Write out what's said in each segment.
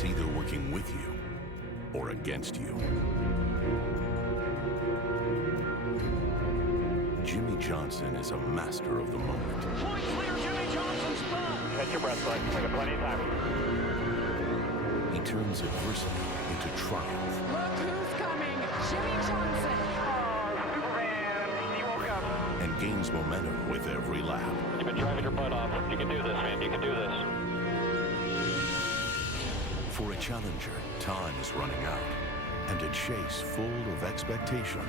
that's either working with you or against you. Jimmy Johnson is a master of the moment. Point clear, Jimmy Johnson spun. Catch your breath, bud. I got plenty of time. He turns adversity into triumph. Look who's coming, Jimmy Johnson. Oh, Superman, he woke up. And gains momentum with every lap. You've been driving your butt off. You can do this, man. You can do this. For a challenger, time is running out. And a chase full of expectation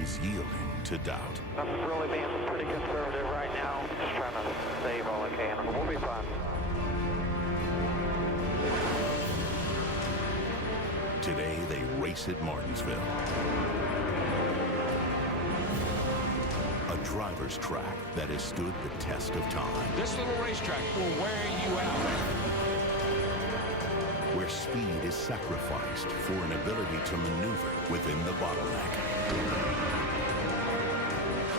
is yielding to doubt. I'm really being pretty conservative right now. Just trying to save all I can. We'll be fine. Today, they race at Martinsville. A driver's track that has stood the test of time. This little racetrack will wear you out. Where speed is sacrificed for an ability to maneuver within the bottleneck.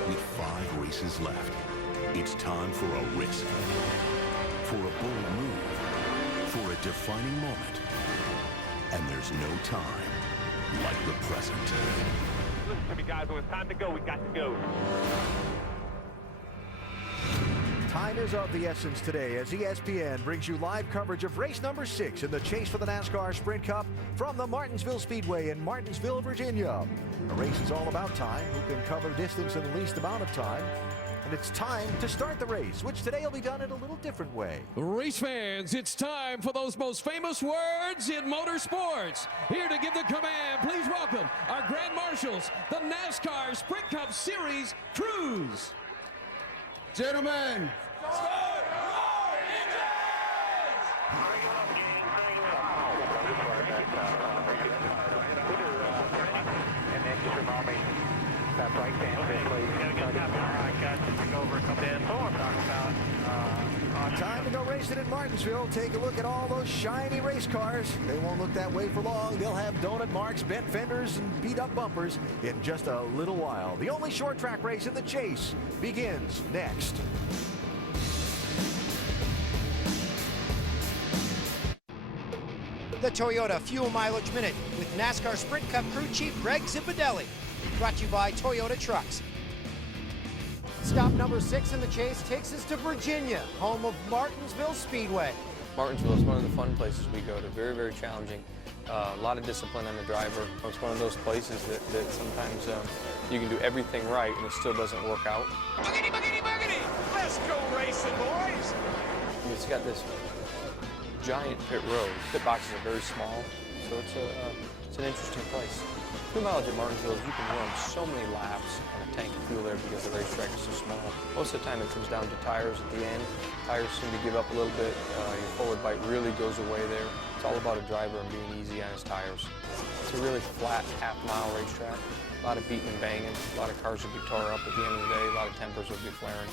With 5 races left, it's time for a risk, for a bold move, for a defining moment. And there's no time like the present. Listen to me, guys. When it's time to go, we got to go. Time is of the essence today as ESPN brings you live coverage of race number 6 in the chase for the NASCAR Sprint Cup from the Martinsville Speedway in Martinsville, Virginia. The race is all about time, who can cover distance in the least amount of time. And it's time to start the race, which today will be done in a little different way. Race fans, it's time for those most famous words in motorsports. Here to give the command, please welcome our Grand Marshals, the NASCAR Sprint Cup Series crews. Gentlemen, Start your engines! And then just remind me that right hand, please. Time to go racing at Martinsville. Take a look at all those shiny race cars. They won't look that way for long. They'll have donut marks, bent fenders, and beat up bumpers in just a little while. The only short track race in the chase begins next. The Toyota Fuel Mileage Minute with NASCAR Sprint Cup Crew Chief Greg Zipadelli. Brought to you by Toyota Trucks. Stop number 6 in the chase takes us to Virginia, home of Martinsville Speedway. Martinsville is one of the fun places we go to. Very, very challenging. A lot of discipline on the driver. It's one of those places that sometimes you can do everything right and it still doesn't work out. Boogity, boogity, boogity! Let's go racing, boys! It's got this giant pit road. Pit boxes are very small, so it's an interesting place. Fuel mileage at Martinsville is you can run so many laps on a tank of fuel there because the racetrack is so small. Most of the time it comes down to tires at the end. Tires seem to give up a little bit. Your forward bite really goes away there. It's all about a driver and being easy on his tires. It's a really flat half-mile racetrack. A lot of beating and banging. A lot of cars will be tore up at the end of the day. A lot of tempers will be flaring.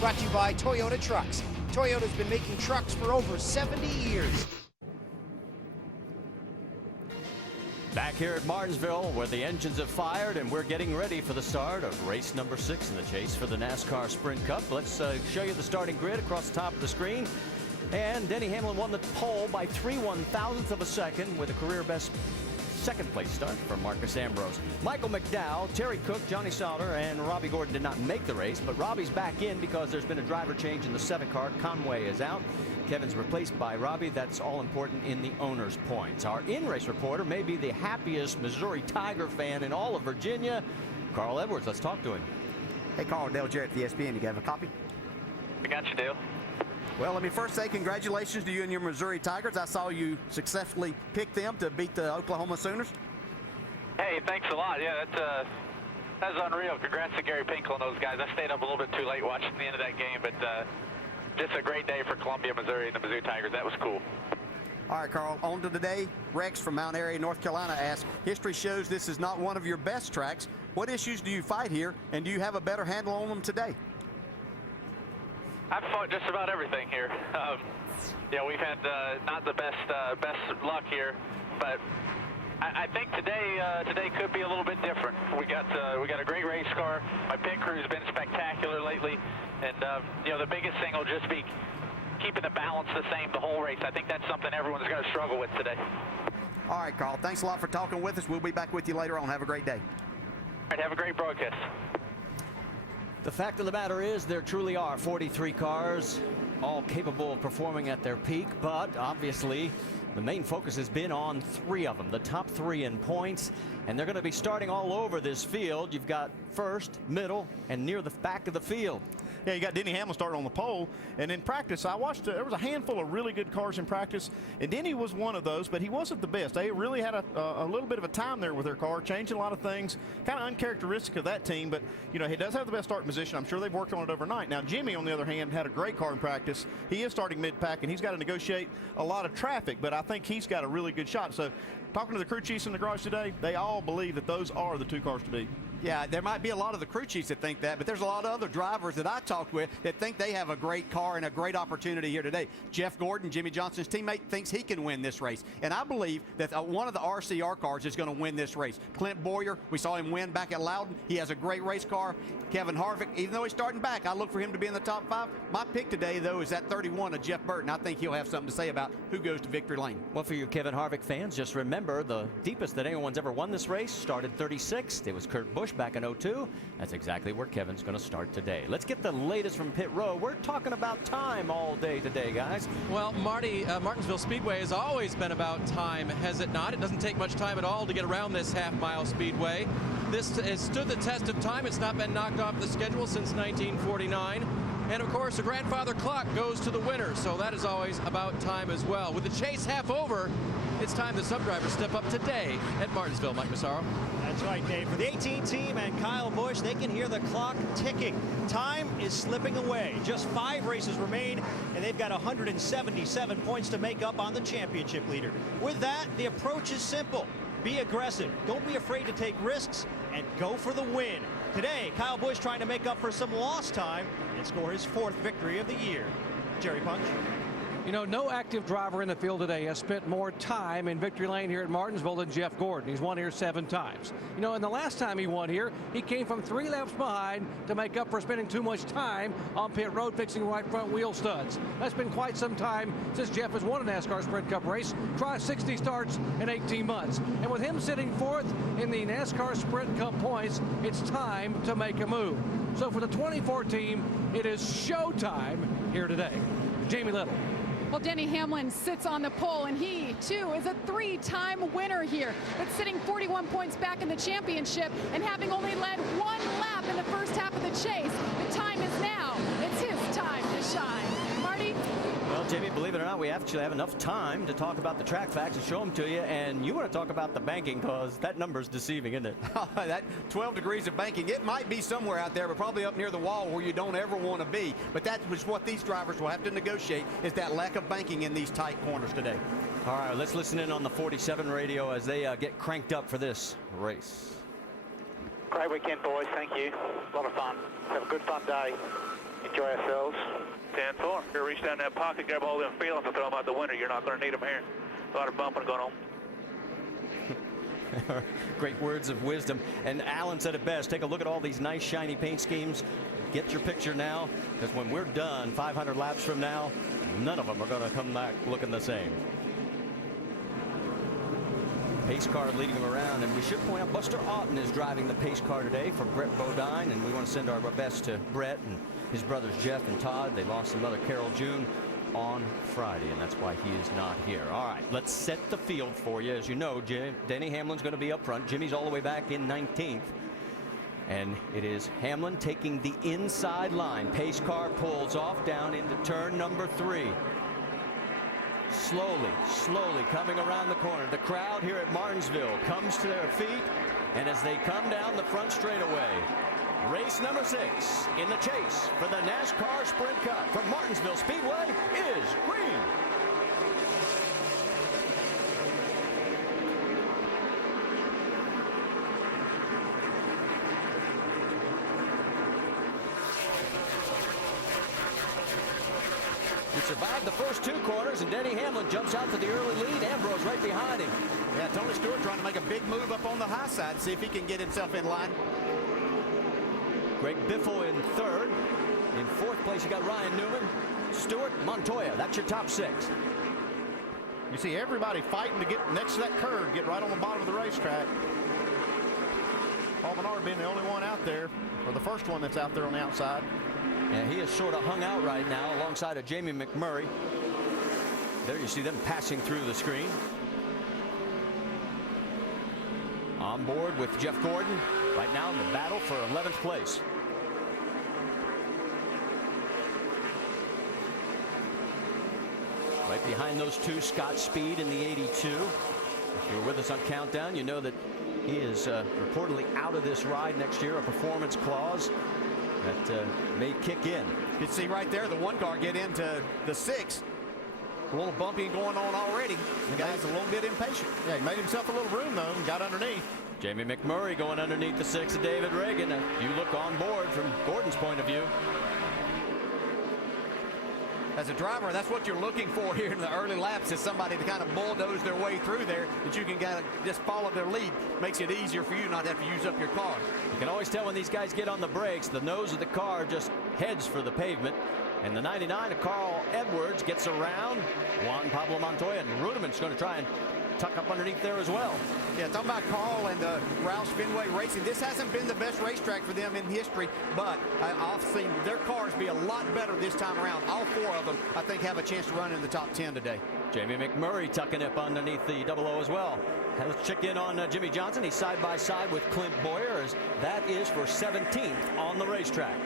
Brought to you by Toyota Trucks. Toyota's been making trucks for over 70 years. Back here at Martinsville, where the engines have fired and we're getting ready for the start of race number 6 in the chase for the NASCAR Sprint Cup. Let's show you the starting grid across the top of the screen. And Denny Hamlin won the pole by 3/1000ths of a second with a career best second place start for Marcus Ambrose. Michael McDowell, Terry Cook, Johnny Sauter, and Robbie Gordon did not make the race, but Robbie's back in because there's been a driver change in the 7 car. Conway is out. Kevin's replaced by Robbie. That's all important in the owner's points. Our in-race reporter may be the happiest Missouri Tiger fan in all of Virginia. Carl Edwards, let's talk to him. Hey, Carl, Dale Jarrett, the ESPN. You got a copy? We got you, Dale. Well, let me first say congratulations to you and your Missouri Tigers. I saw you successfully pick them to beat the Oklahoma Sooners. Hey, thanks a lot. Yeah, that's unreal. Congrats to Gary Pinkel and those guys. I stayed up a little bit too late watching the end of that game, but just a great day for Columbia, Missouri, and the Missouri Tigers. That was cool. All right, Carl, on to today. Rex from Mount Airy, North Carolina asks, history shows this is not one of your best tracks. What issues do you fight here, and do you have a better handle on them today? I've fought just about everything here. Yeah, we've had not the best luck here, but I think today could be a little bit different. We got a great race car. My pit crew's been spectacular lately, and you know, the biggest thing will just be keeping the balance the same the whole race. I think that's something everyone's going to struggle with today. All right, Carl. Thanks a lot for talking with us. We'll be back with you later on. Have a great day. All right, have a great broadcast. The fact of the matter is there truly are 43 cars, all capable of performing at their peak, but obviously the main focus has been on 3 of them, the top 3 in points, and they're going to be starting all over this field. You've got first, middle, and near the back of the field. Yeah, you got Denny Hamlin starting on the pole, and in practice, I watched. There was a handful of really good cars in practice, and Denny was one of those, but he wasn't the best. They really had a little bit of a time there with their car, changing a lot of things, kind of uncharacteristic of that team. But you know, he does have the best starting position. I'm sure they've worked on it overnight. Now, Jimmy, on the other hand, had a great car in practice. He is starting mid-pack, and he's got to negotiate a lot of traffic, but I think he's got a really good shot. So, talking to the crew chiefs in the garage today, they all believe that those are the 2 cars to beat. Yeah, there might be a lot of the crew chiefs that think that, but there's a lot of other drivers that I talked with that think they have a great car and a great opportunity here today. Jeff Gordon, Jimmy Johnson's teammate, thinks he can win this race. And I believe that one of the RCR cars is going to win this race. Clint Boyer, we saw him win back at Loudon. He has a great race car. Kevin Harvick, even though he's starting back, I look for him to be in the top 5. My pick today, though, is that 31 of Jeff Burton. I think he'll have something to say about who goes to victory lane. Well, for you Kevin Harvick fans, just remember the deepest that anyone's ever won this race started 36th. It was Kurt Busch back in 02. That's exactly where Kevin's going to start today. Let's get the latest from pit row. We're talking about time all day today, guys. Well, Martinsville Speedway has always been about time, has it not? It doesn't take much time at all to get around this half-mile speedway. This has stood the test of time. It's not been knocked off the schedule since 1949. And of course, the grandfather clock goes to the winner, so that is always about time as well. With the chase half over, it's time the sub-drivers step up today at Martinsville. Mike Massaro. That's right, Dave. For the 18 team and Kyle Busch, they can hear the clock ticking. Time is slipping away. Just 5 races remain, and they've got 177 points to make up on the championship leader. With that, the approach is simple. Be aggressive. Don't be afraid to take risks, and go for the win. Today, Kyle Busch trying to make up for some lost time and score his 4th victory of the year. Jerry Punch. You know, no active driver in the field today has spent more time in victory lane here at Martinsville than Jeff Gordon. He's won here 7 times. You know, and the last time he won here, he came from 3 laps behind to make up for spending too much time on pit road fixing right front wheel studs. That's been quite some time since Jeff has won a NASCAR Sprint Cup race. Try 60 starts in 18 months. And with him sitting 4th in the NASCAR Sprint Cup points, it's time to make a move. So for the 24 team, it is showtime here today. Jamie Little. Well, Denny Hamlin sits on the pole, and he, too, is a 3-time winner here, but sitting 41 points back in the championship and having only led 1 lap in the first half of the chase. The time is now. It's his time to shine. Marty? Well, Jamie, believe it or not, we actually have enough time to talk about the track facts and show them to you, and you want to talk about the banking, because that number's deceiving, isn't it? That 12 degrees of banking, it might be somewhere out there, but probably up near the wall where you don't ever want to be. But that was what these drivers will have to negotiate, is that lack of banking in these tight corners today. All right, let's listen in on the 47 radio as they get cranked up for this race. Great weekend, boys. Thank you. A lot of fun. Have a good fun day. Enjoy ourselves. 10-4. You reach down that pocket, grab all them feelings and throw them out the window. You're not going to need them here. A lot of bumping going on. Great words of wisdom. And Alan said it best. Take a look at all these nice shiny paint schemes. Get your picture now, because when we're done 500 laps from now, none of them are going to come back looking the same. Pace car leading them around, and we should point out Buster Otten is driving the pace car today for Brett Bodine, and we want to send our best to Brett and his brothers Jeff and Todd. They lost their mother Carol June on Friday, and that's why he is not here. All right, let's set the field for you. As you know, Denny Hamlin's going to be up front. Jimmy's all the way back in 19th. And it is Hamlin taking the inside line. Pace car pulls off down into turn number 3. Slowly coming around the corner. The crowd here at Martinsville comes to their feet, and as they come down the front straightaway, race number 6 in the chase for the NASCAR Sprint Cup from Martinsville Speedway is green. He survived the first 2 corners, and Denny Hamlin jumps out to the early lead. Ambrose right behind him. Yeah, Tony Stewart trying to make a big move up on the high side, see if he can get himself in line. Greg Biffle in 3rd. In 4th place, you got Ryan Newman. Stewart, Montoya. That's your top 6. You see everybody fighting to get next to that curve, get right on the bottom of the racetrack. Paul Menard being the only one out there, or the first one that's out there on the outside. Yeah, he is sort of hung out right now alongside of Jamie McMurray. There you see them passing through the screen. On board with Jeff Gordon right now in the battle for 11th place. Right behind those two, Scott Speed in the 82. If you're with us on Countdown, you know that he is reportedly out of this ride next year, a performance clause that may kick in. You can see right there the one car get into the 6. A little bumping going on already. The guy's a little bit impatient. Yeah, he made himself a little room though and got underneath. Jamie McMurray going underneath the 6 of David Reagan. You look on board from Gordon's point of view. As a driver, that's what you're looking for here in the early laps, is somebody to kind of bulldoze their way through there, that you can kind of just follow their lead. Makes it easier for you not to have to use up your car. You can always tell when these guys get on the brakes, the nose of the car just heads for the pavement. And the 99 of Carl Edwards gets around Juan Pablo Montoya, and Ruderman's going to try and tuck up underneath there as well. Yeah, talking about Carl and Roush Fenway Racing, this hasn't been the best racetrack for them in history, but I've seen their cars be a lot better this time around. All 4 of them, I think, have a chance to run in the top 10 today. Jamie McMurray tucking up underneath the 00 as well. Let's check in on Jimmy Johnson. He's side by side with Clint Boyer, as that is for 17th on the racetrack.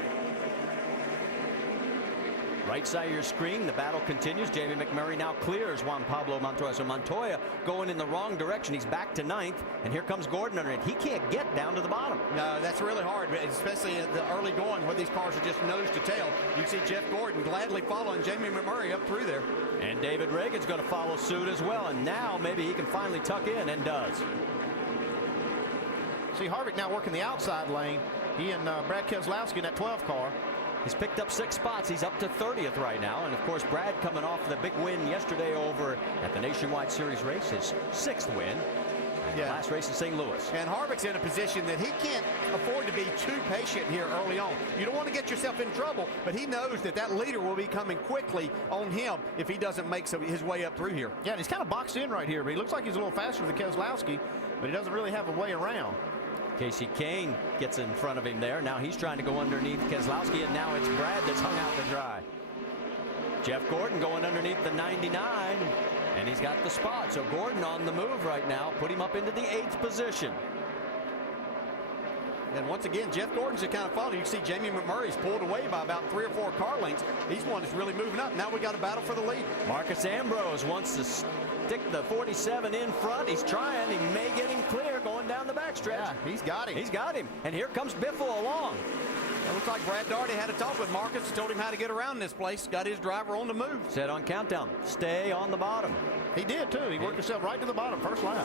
Right side of your screen, the battle continues. Jamie McMurray now clears Juan Pablo Montoya. So Montoya going in the wrong direction. He's back to 9th, and here comes Gordon underneath. He can't get down to the bottom. No, that's really hard, especially at the early going where these cars are just nose to tail. You see Jeff Gordon gladly following Jamie McMurray up through there. And David Reagan's going to follow suit as well, and now maybe he can finally tuck in, and does. See Harvick now working the outside lane. He and Brad Keselowski in that 12 car. He's picked up 6 spots. He's up to 30th right now. And, of course, Brad coming off the big win yesterday over at the Nationwide Series race, his 6th win. And the last race in St. Louis. And Harvick's in a position that he can't afford to be too patient here early on. You don't want to get yourself in trouble, but he knows that that leader will be coming quickly on him if he doesn't make his way up through here. Yeah, and he's kind of boxed in right here, but he looks like he's a little faster than Keselowski, but he doesn't really have a way around. Casey Kane gets in front of him there. Now he's trying to go underneath Keselowski, and now it's Brad that's hung out to dry. Jeff Gordon going underneath the 99, and he's got the spot. So Gordon on the move right now, put him up into the 8th position. And once again, Jeff Gordon's the kind of follow. You can see Jamie McMurray's pulled away by about 3 or 4 car lengths. He's one that's really moving up. Now we got a battle for the lead. Marcus Ambrose wants to stick the 47 in front. He's trying. He may get him clear going down the backstretch. Yeah, he's got him. He's got him. And here comes Biffle along. It looks like Brad Daugherty had a talk with Marcus, told him how to get around this place. Got his driver on the move. Said on Countdown, stay on the bottom. He did, too. He worked himself right to the bottom, first lap.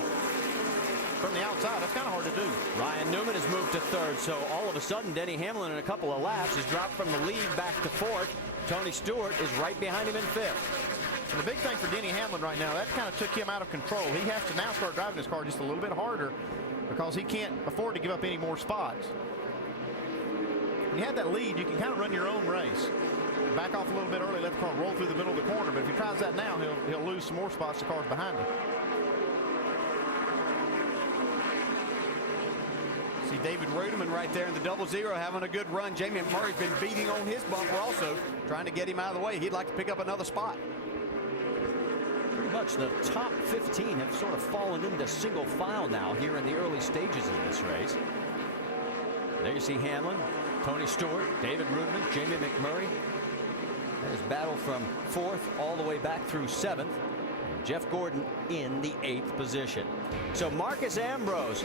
From the outside, that's kind of hard to do. Ryan Newman has moved to 3rd, so all of a sudden, Denny Hamlin in a couple of laps has dropped from the lead back to 4th. Tony Stewart is right behind him in 5th. And the big thing for Denny Hamlin right now, that kind of took him out of control. He has to now start driving his car just a little bit harder because he can't afford to give up any more spots. When you have that lead, you can kind of run your own race. Back off a little bit early, let the car roll through the middle of the corner, but if he tries that now, he'll lose some more spots to cars behind him. See David Ruderman right there in the 00 having a good run. Jamie McMurray's been beating on his bumper also, trying to get him out of the way. He'd like to pick up another spot. Pretty much the top 15 have sort of fallen into single file now here in the early stages of this race. There you see Hamlin, Tony Stewart, David Ruderman, Jamie McMurray. That is battle from 4th all the way back through 7th. Jeff Gordon in the 8th position. So Marcus Ambrose,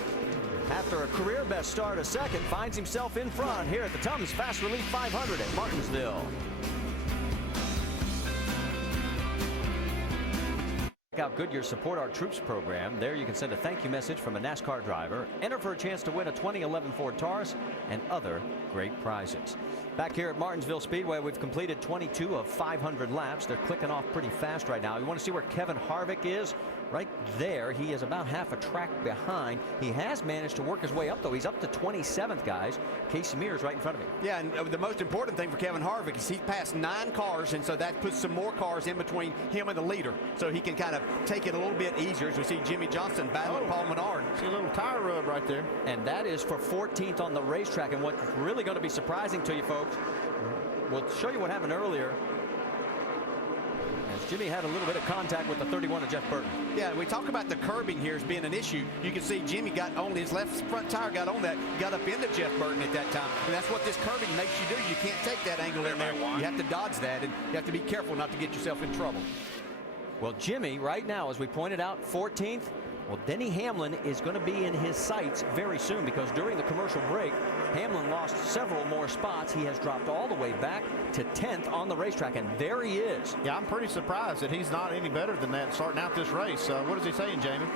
after a career best start of 2nd, finds himself in front here at the Tums Fast Relief 500 at Martinsville. Check out Goodyear Support Our Troops program. There you can send a thank you message from a NASCAR driver, enter for a chance to win a 2011 Ford Taurus, and other great prizes. Back here at Martinsville Speedway, we've completed 22 of 500 laps. They're clicking off pretty fast right now. You want to see where Kevin Harvick is? Right there, he is about half a track behind. He has managed to work his way up, though. He's up to 27th, guys. Casey Mears right in front of him. Yeah, and the most important thing for Kevin Harvick is he's passed 9 cars, and so that puts some more cars in between him and the leader, so he can kind of take it a little bit easier as we see Jimmy Johnson battling Paul Menard. See a little tire rub right there. And that is for 14th on the racetrack. And what's really going to be surprising to you folks, we'll show you what happened earlier. As Jimmy had a little bit of contact with the 31 of Jeff Burton. Yeah, we talk about the curbing here as being an issue. You can see Jimmy got on his left front tire, got on that, got up into Jeff Burton at that time. And that's what this curbing makes you do. You can't take that angle in there. You have to dodge that, and you have to be careful not to get yourself in trouble. Well, Jimmy, right now, as we pointed out, 14th. Well, Denny Hamlin is going to be in his sights very soon, because during the commercial break, Hamlin lost several more spots. He has dropped all the way back to 10th on the racetrack, and there he is. Yeah, I'm pretty surprised that he's not any better than that starting out this race. What is he saying, Jamie?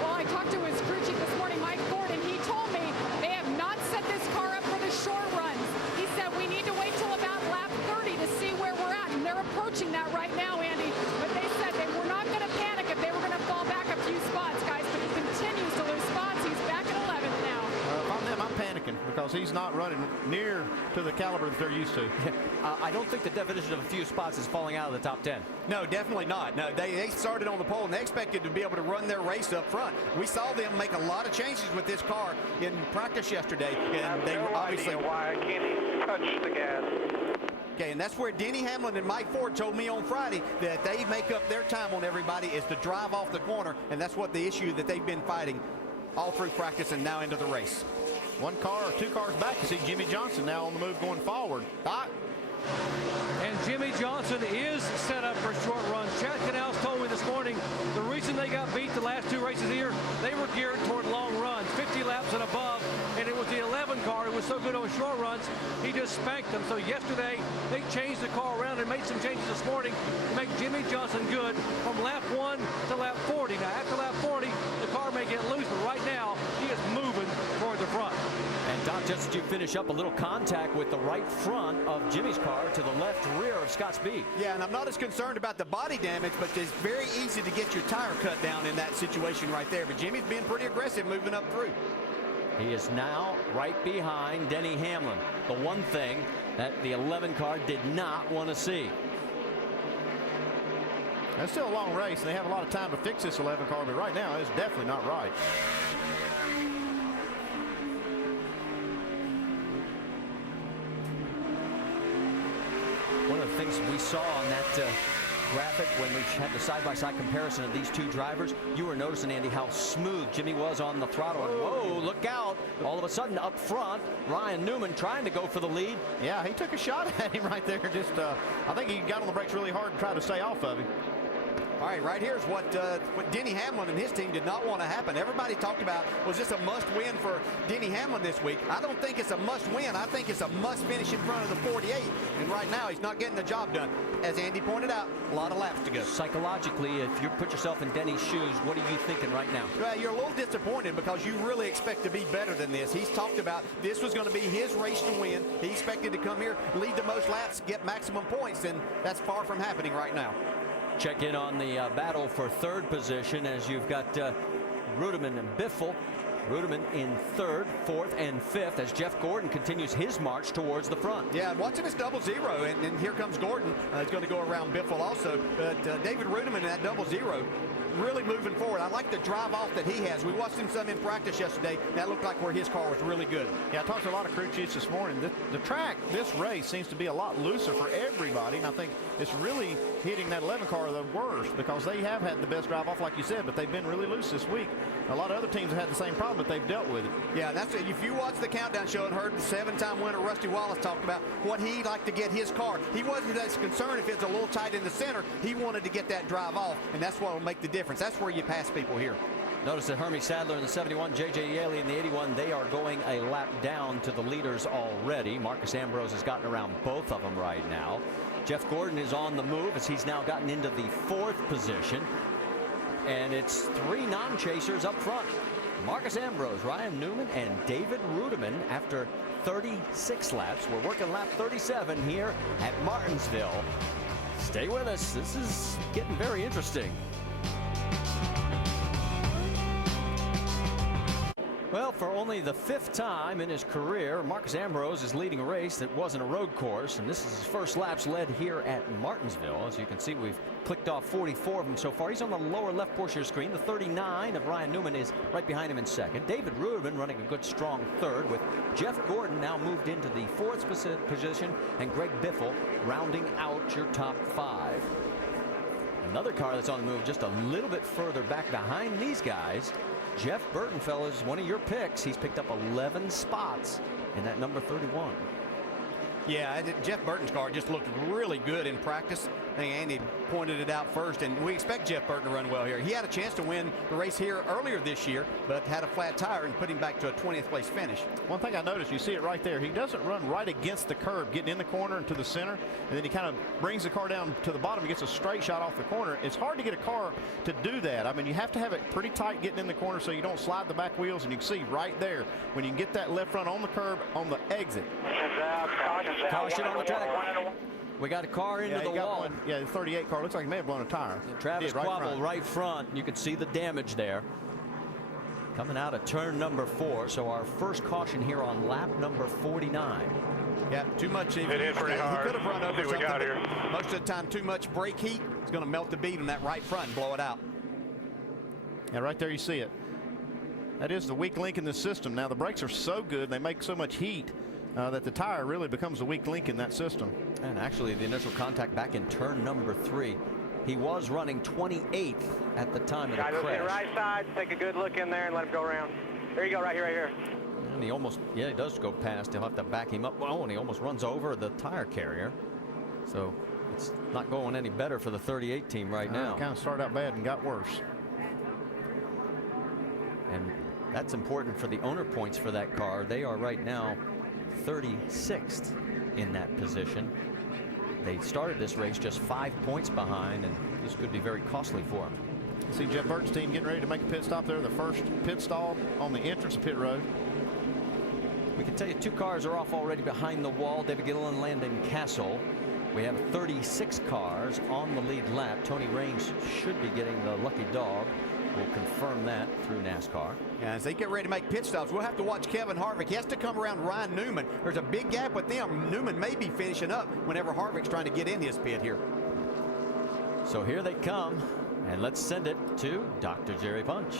Well, I talked to his crew chief this morning, Mike Ford, and he told me they have not set this car up for the short runs. He said we need to wait till about lap 30 to see where we're at, and they're approaching that right now, Andy. But they said they were not going to panic if they were going to fall back a few spots, guys, but he continues to lose spots. He's back at 11th now. If I'm them, I'm panicking because he's not running near to the caliber that they're used to. I don't think the definition of a few spots is falling out of the top 10. No, definitely not. No, they started on the pole, and they expected to be able to run their race up front. We saw them make a lot of changes with this car in practice yesterday, and they were obviously... why I can't even touch the gas. Okay, and that's where Denny Hamlin and Mike Ford told me on Friday that they make up their time on everybody is to drive off the corner, and that's what the issue that they've been fighting all through practice and now into the race. 1 car or 2 cars back. You see Jimmy Johnson now on the move going forward. And Jimmy Johnson is set up for short runs. Chad Canals told me this morning the reason they got beat the last 2 races here, they were geared toward long runs, 50 laps and above, and it was the 11 car who was so good on short runs, he just spanked them. So yesterday, they changed the car around and made some changes this morning to make Jimmy Johnson good from lap 1 to lap 40. Now, after lap 40, the car may get loose, but right now, he is moving toward the front. And Doc, just as you finish up, a little contact with the right front of Jimmy's car to the left rear of Scott Speed. Yeah, and I'm not as concerned about the body damage, but it's very easy to get your tire cut down in that situation right there. But Jimmy's being pretty aggressive moving up through. He is now right behind Denny Hamlin. The one thing that the 11 car did not want to see. It's still a long race, and they have a lot of time to fix this 11 car, but right now it's definitely not right. One of the things we saw on that graphic when we had the side-by-side comparison of these 2 drivers, you were noticing, Andy, how smooth Jimmy was on the throttle. And whoa, look out. All of a sudden, up front, Ryan Newman trying to go for the lead. Yeah, he took a shot at him right there. Just, I think he got on the brakes really hard and tried to stay off of him. All right, right here is what Denny Hamlin and his team did not want to happen. Everybody talked about, was this a must-win for Denny Hamlin this week? I don't think it's a must-win. I think it's a must-finish in front of the 48. And right now, he's not getting the job done. As Andy pointed out, a lot of laps to go. Psychologically, if you put yourself in Denny's shoes, what are you thinking right now? Well, you're a little disappointed because you really expect to be better than this. He's talked about this was going to be his race to win. He expected to come here, lead the most laps, get maximum points, and that's far from happening right now. Check in on the battle for 3rd position as you've got Ruderman and Biffle. Ruderman in 3rd, 4th, and 5th as Jeff Gordon continues his march towards the front. Yeah, watch him as 0-0, and here comes Gordon. He's going to go around Biffle also. But David Ruderman in that 0-0 really moving forward. I like the drive off that he has. We watched him some in practice yesterday. That looked like where his car was really good. Yeah, I talked to a lot of crew chiefs this morning. The track, this race seems to be a lot looser for everybody, and I think it's really hitting that 11 car the worst because they have had the best drive off, like you said, but they've been really loose this week. A lot of other teams have had the same problem, but they've dealt with it. Yeah, that's it. If you watch the countdown show and heard the 7-time winner Rusty Wallace talk about what he'd like to get his car, he wasn't as concerned if it's a little tight in the center. He wanted to get that drive off, and that's what will make the difference. That's where you pass people here. Notice that Hermie Sadler in the 71, J.J. Yaley in the 81, they are going a lap down to the leaders already. Marcus Ambrose has gotten around both of them right now. Jeff Gordon is on the move as he's now gotten into the 4th position. and it's 3 non-chasers up front. Marcus Ambrose, Ryan Newman, and David Rudiman after 36 laps. We're working lap 37 here at Martinsville. Stay with us. This is getting very interesting. Well, for only the 5th time in his career, Marcus Ambrose is leading a race that wasn't a road course, and this is his first laps led here at Martinsville. As you can see, we've clicked off 44 of them so far. He's on the lower left portion of the screen. The 39 of Ryan Newman is right behind him in second. David Rudiman running a good, strong third, with Jeff Gordon now moved into the 4th position, and Greg Biffle rounding out your top 5. Another car that's on the move just a little bit further back behind these guys. Jeff Burtonfeld is one of your picks. He's picked up 11 spots in that number 31. Yeah, Jeff Burton's car just looked really good in practice. I think Andy pointed it out first, and we expect Jeff Burton to run well here. He had a chance to win the race here earlier this year, but had a flat tire and put him back to a 20th place finish. One thing I noticed, you see it right there, he doesn't run right against the curb, getting in the corner and to the center, and then he kind of brings the car down to the bottom. He gets a straight shot off the corner. It's hard to get a car to do that. I mean, you have to have it pretty tight getting in the corner so you don't slide the back wheels, and you can see right there when you can get that left front on the curb on the exit. Caution on the track. We got a car into the wall. The 38 car looks like he may have blown a tire. Travis Quabble right front. You can see the damage there. Coming out of turn number 4. So our first caution here on lap number 49. Yeah, too much. He could have run over something. Most of the time, too much brake heat is going to melt the bead on that right front and blow it out. Yeah, right there you see it. That is the weak link in the system. Now the brakes are so good, they make so much heat that the tire really becomes a weak link in that system. And actually the initial contact back in turn number 3. He was running 28th at the time of the crash. Guys, to the right side, take a good look in there and let him go around. There you go, right here. And he almost, he does go past. He'll have to back him up. Oh, and he almost runs over the tire carrier. So it's not going any better for the 38 team right now. It kind of started out bad and got worse. And that's important for the owner points for that car. They are right now 36th in that position. They started this race just 5 points behind, and this could be very costly for them. See Jeff Burton's team getting ready to make a pit stop there. The first pit stall on the entrance of pit road. We can tell you 2 cars are off already behind the wall. David Gilliland, Landon Castle. We have 36 cars on the lead lap. Tony Raines should be getting the lucky dog. We'll confirm that through NASCAR. Yeah, as they get ready to make pit stops, we'll have to watch Kevin Harvick. He has to come around Ryan Newman. There's a big gap with them. Newman may be finishing up whenever Harvick's trying to get in his pit here. So here they come, and let's send it to Dr. Jerry Punch.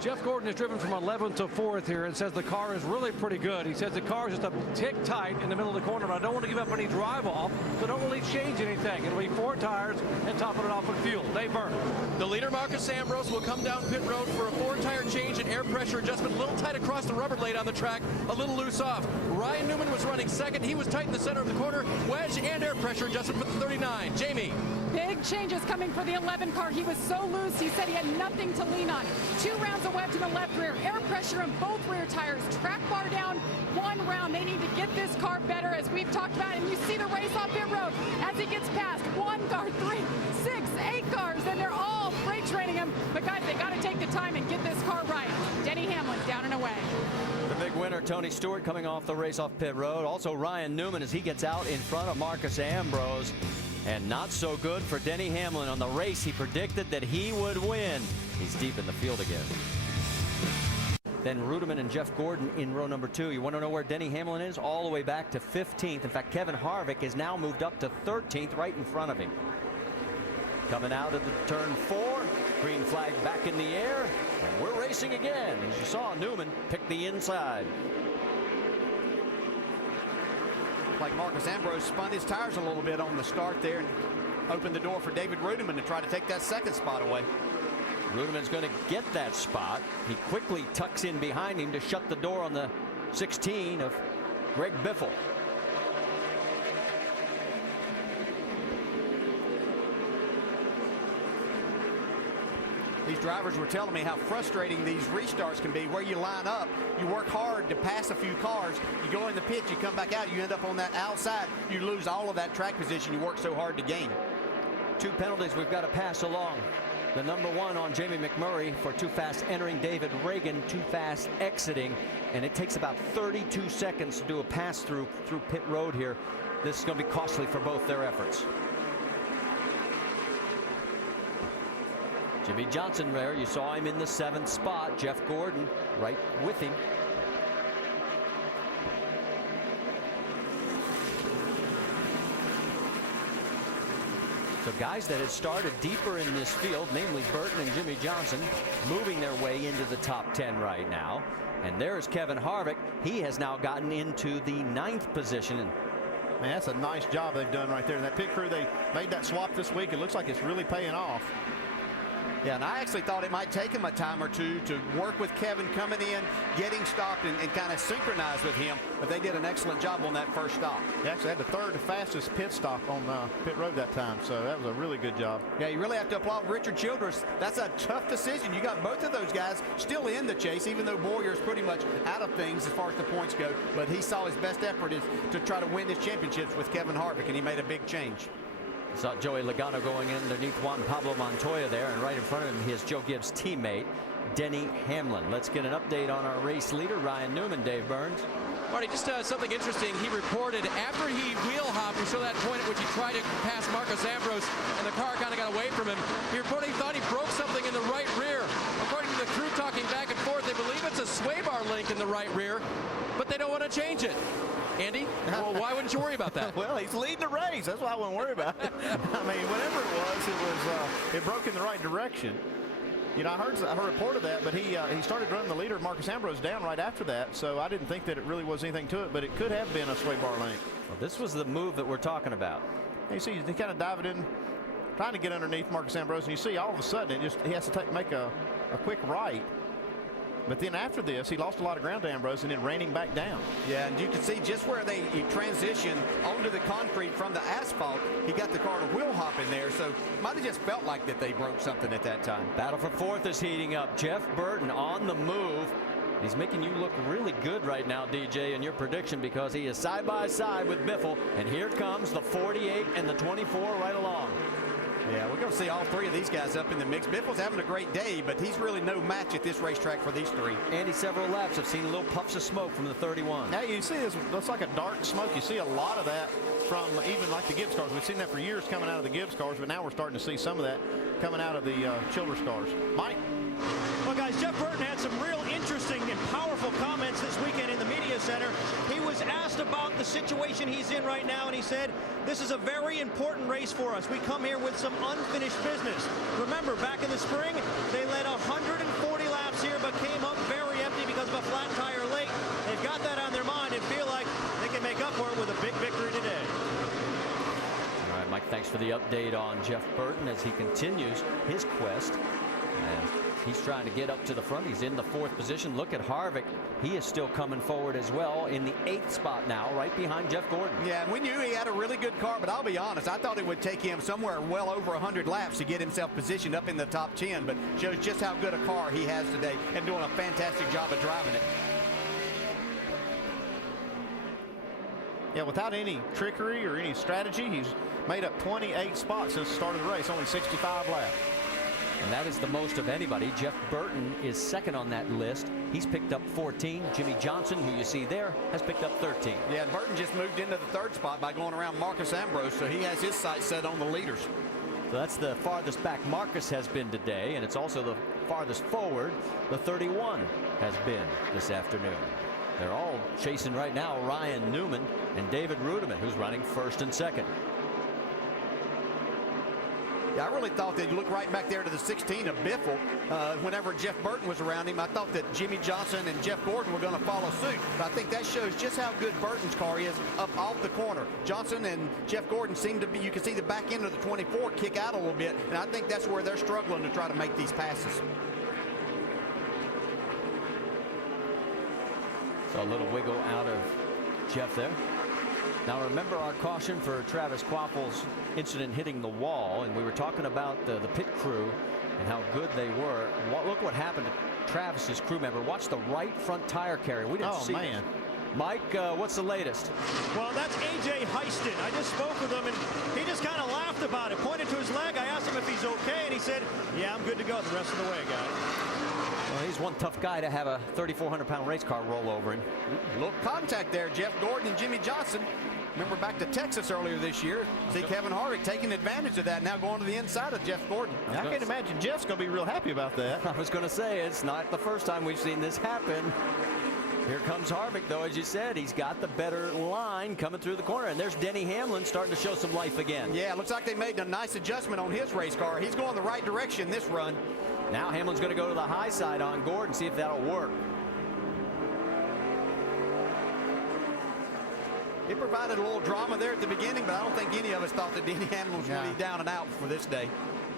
Jeff Gordon has driven from 11th to 4th here and says the car is really pretty good. He says the car is just a tick tight in the middle of the corner, but I don't want to give up any drive off, so don't really change anything. It'll be 4 tires and topping it off with fuel. Dave Byrne. The leader, Marcus Ambrose, will come down pit road for a 4-tire change and air pressure adjustment. A little tight across the rubber blade on the track, a little loose off. Ryan Newman was running second. He was tight in the center of the corner. Wedge and air pressure adjustment for the 39. Jamie. Big changes coming for the 11 car. He was so loose, he said he had nothing to lean on. 2 rounds of wedge in the left rear, air pressure in both rear tires, track bar down 1 round. They need to get this car better, as we've talked about, and you see the race off pit road as he gets past 1 car, 3, 6, 8 cars, and they're all freight training him. But guys, they got to take the time and get this car right. Denny Hamlin down and away. The big winner, Tony Stewart, coming off the race off pit road. Also Ryan Newman as he gets out in front of Marcus Ambrose. And not so good for Denny Hamlin on the race. He predicted that he would win. He's deep in the field again. Then Rudiman and Jeff Gordon in row number 2. You want to know where Denny Hamlin is? All the way back to 15th. In fact, Kevin Harvick is now moved up to 13th, right in front of him. Coming out of the turn 4. Green flag back in the air. And we're racing again. As you saw, Newman pick the inside. Like Marcus Ambrose spun his tires a little bit on the start there and opened the door for David Rudiman to try to take that second spot away. Rudiman's going to get that spot. He quickly tucks in behind him to shut the door on the 16 of Greg Biffle. These drivers were telling me how frustrating these restarts can be, where you line up, you work hard to pass a few cars, you go in the pit, you come back out, you end up on that outside, you lose all of that track position you worked so hard to gain. 2 penalties we've got to pass along. the number 1 on Jamie McMurray for too fast entering, David Reagan too fast exiting, and it takes about 32 seconds to do a pass through pit road here. This is going to be costly for both their efforts. Jimmy Johnson there, you saw him in the 7th spot. Jeff Gordon right with him. So guys that had started deeper in this field, namely Burton and Jimmy Johnson, moving their way into the top 10 right now. And there's Kevin Harvick. He has now gotten into the 9th position. And man, that's a nice job they've done right there. And that pit crew, they made that swap this week. It looks like it's really paying off. Yeah, and I actually thought it might take him a time or two to work with Kevin coming in, getting stopped, and kind of synchronize with him. But they did an excellent job on that first stop. They actually had the 3rd fastest pit stop on pit road that time, so that was a really good job. Yeah, you really have to applaud Richard Childress. That's a tough decision. You got both of those guys still in the chase, even though Boyer's pretty much out of things as far as the points go. But he saw his best effort is to try to win his championships with Kevin Harvick, and he made a big change. Saw Joey Logano going underneath Juan Pablo Montoya there, and right in front of him his Joe Gibbs teammate Denny Hamlin. Let's get an update on our race leader Ryan Newman. Dave Burns. Marty, just something interesting. He reported after he wheel hopped, we saw that point at which he tried to pass Marcos Ambrose and the car kind of got away from him. He reported he thought he broke something in the right rear. According to the crew talking back and forth, they believe it's a sway bar link in the right rear, but they don't want to change it. Andy, well, why wouldn't you worry about that? Well, he's leading the race. That's why I wouldn't worry about it. I mean, whatever it was, it broke in the right direction. You know, I heard a report of that, but he started running the leader, Marcus Ambrose, down right after that. So I didn't think that it really was anything to it, but it could have been a sway bar link. Well, this was the move that we're talking about. You see, he kind of dived in, trying to get underneath Marcus Ambrose, and you see all of a sudden he has to make a quick right. But then after this, he lost a lot of ground to Ambrose and then ran him back down. Yeah, and you can see just where they transitioned onto the concrete from the asphalt, he got the car to wheel hop in there, so might have just felt like that they broke something at that time. Battle for 4th is heating up. Jeff Burton on the move. He's making you look really good right now, DJ, in your prediction, because he is side by side with Biffle, and here comes the 48 and the 24 right along. Yeah, we're going to see all 3 of these guys up in the mix. Biffle's having a great day, but he's really no match at this racetrack for these 3. Andy, several laps have seen little puffs of smoke from the 31. Now you see this looks like a dark smoke. You see a lot of that from even like the Gibbs cars. We've seen that for years coming out of the Gibbs cars, but now we're starting to see some of that coming out of the Childress cars. Mike? Well, guys, Jeff Burton had some real interesting and powerful comments this weekend in the media center. He was asked about the situation he's in right now, and he said, this is a very important race for us. We come here with some unfinished business. Remember, back in the spring, they led 140 laps here, but came up very empty because of a flat tire late. They've got that on their mind and feel like they can make up for it with a big victory today. All right, Mike, thanks for the update on Jeff Burton as he continues his quest. And he's trying to get up to the front. He's in the 4th position. Look at Harvick. He is still coming forward as well in the 8th spot now, right behind Jeff Gordon. Yeah, and we knew he had a really good car, but I'll be honest, I thought it would take him somewhere well over 100 laps to get himself positioned up in the top 10, but shows just how good a car he has today and doing a fantastic job of driving it. Yeah, without any trickery or any strategy, he's made up 28 spots since the start of the race, only 65 laps. And that is the most of anybody. Jeff Burton is 2nd on that list. He's picked up 14. Jimmy Johnson, who you see there, has picked up 13. Yeah, and Burton just moved into the 3rd spot by going around Marcus Ambrose, so he has his sights set on the leaders. So that's the farthest back Marcus has been today, and it's also the farthest forward the 31 has been this afternoon. They're all chasing right now Ryan Newman and David Rudiman, who's running 1st and 2nd. Yeah, I really thought they'd look right back there to the 16 of Biffle. Whenever Jeff Burton was around him, I thought that Jimmy Johnson and Jeff Gordon were going to follow suit. But I think that shows just how good Burton's car is up off the corner. Johnson and Jeff Gordon seem to be, you can see the back end of the 24 kick out a little bit, and I think that's where they're struggling to try to make these passes. So a little wiggle out of Jeff there. Now remember our caution for Travis Quapple's incident hitting the wall, and we were talking about the pit crew and how good they were. Look what happened to Travis's crew member. Watch the right front tire carrier. We didn't see it. Mike, what's the latest? Well, that's A.J. Heiston. I just spoke with him, and he just kind of laughed laughed about it, pointed to his leg. I asked him if he's okay, and he said, yeah, I'm good to go the rest of the way, guys. Well, he's one tough guy to have a 3,400-pound race car roll over him. Little contact there, Jeff Gordon and Jimmy Johnson. Remember back to Texas earlier this year. See Kevin Harvick taking advantage of that, now going to the inside of Jeff Gordon. I can't imagine Jeff's going to be real happy about that. I was going to say, it's not the first time we've seen this happen. Here comes Harvick, though, as you said. He's got the better line coming through the corner. And there's Denny Hamlin starting to show some life again. Yeah, looks like they made a nice adjustment on his race car. He's going the right direction this run. Now Hamlin's going to go to the high side on Gordon, see if that'll work. It provided a little drama there at the beginning, but I don't think any of us thought that Denny Hamlin was going to be down and out for this day.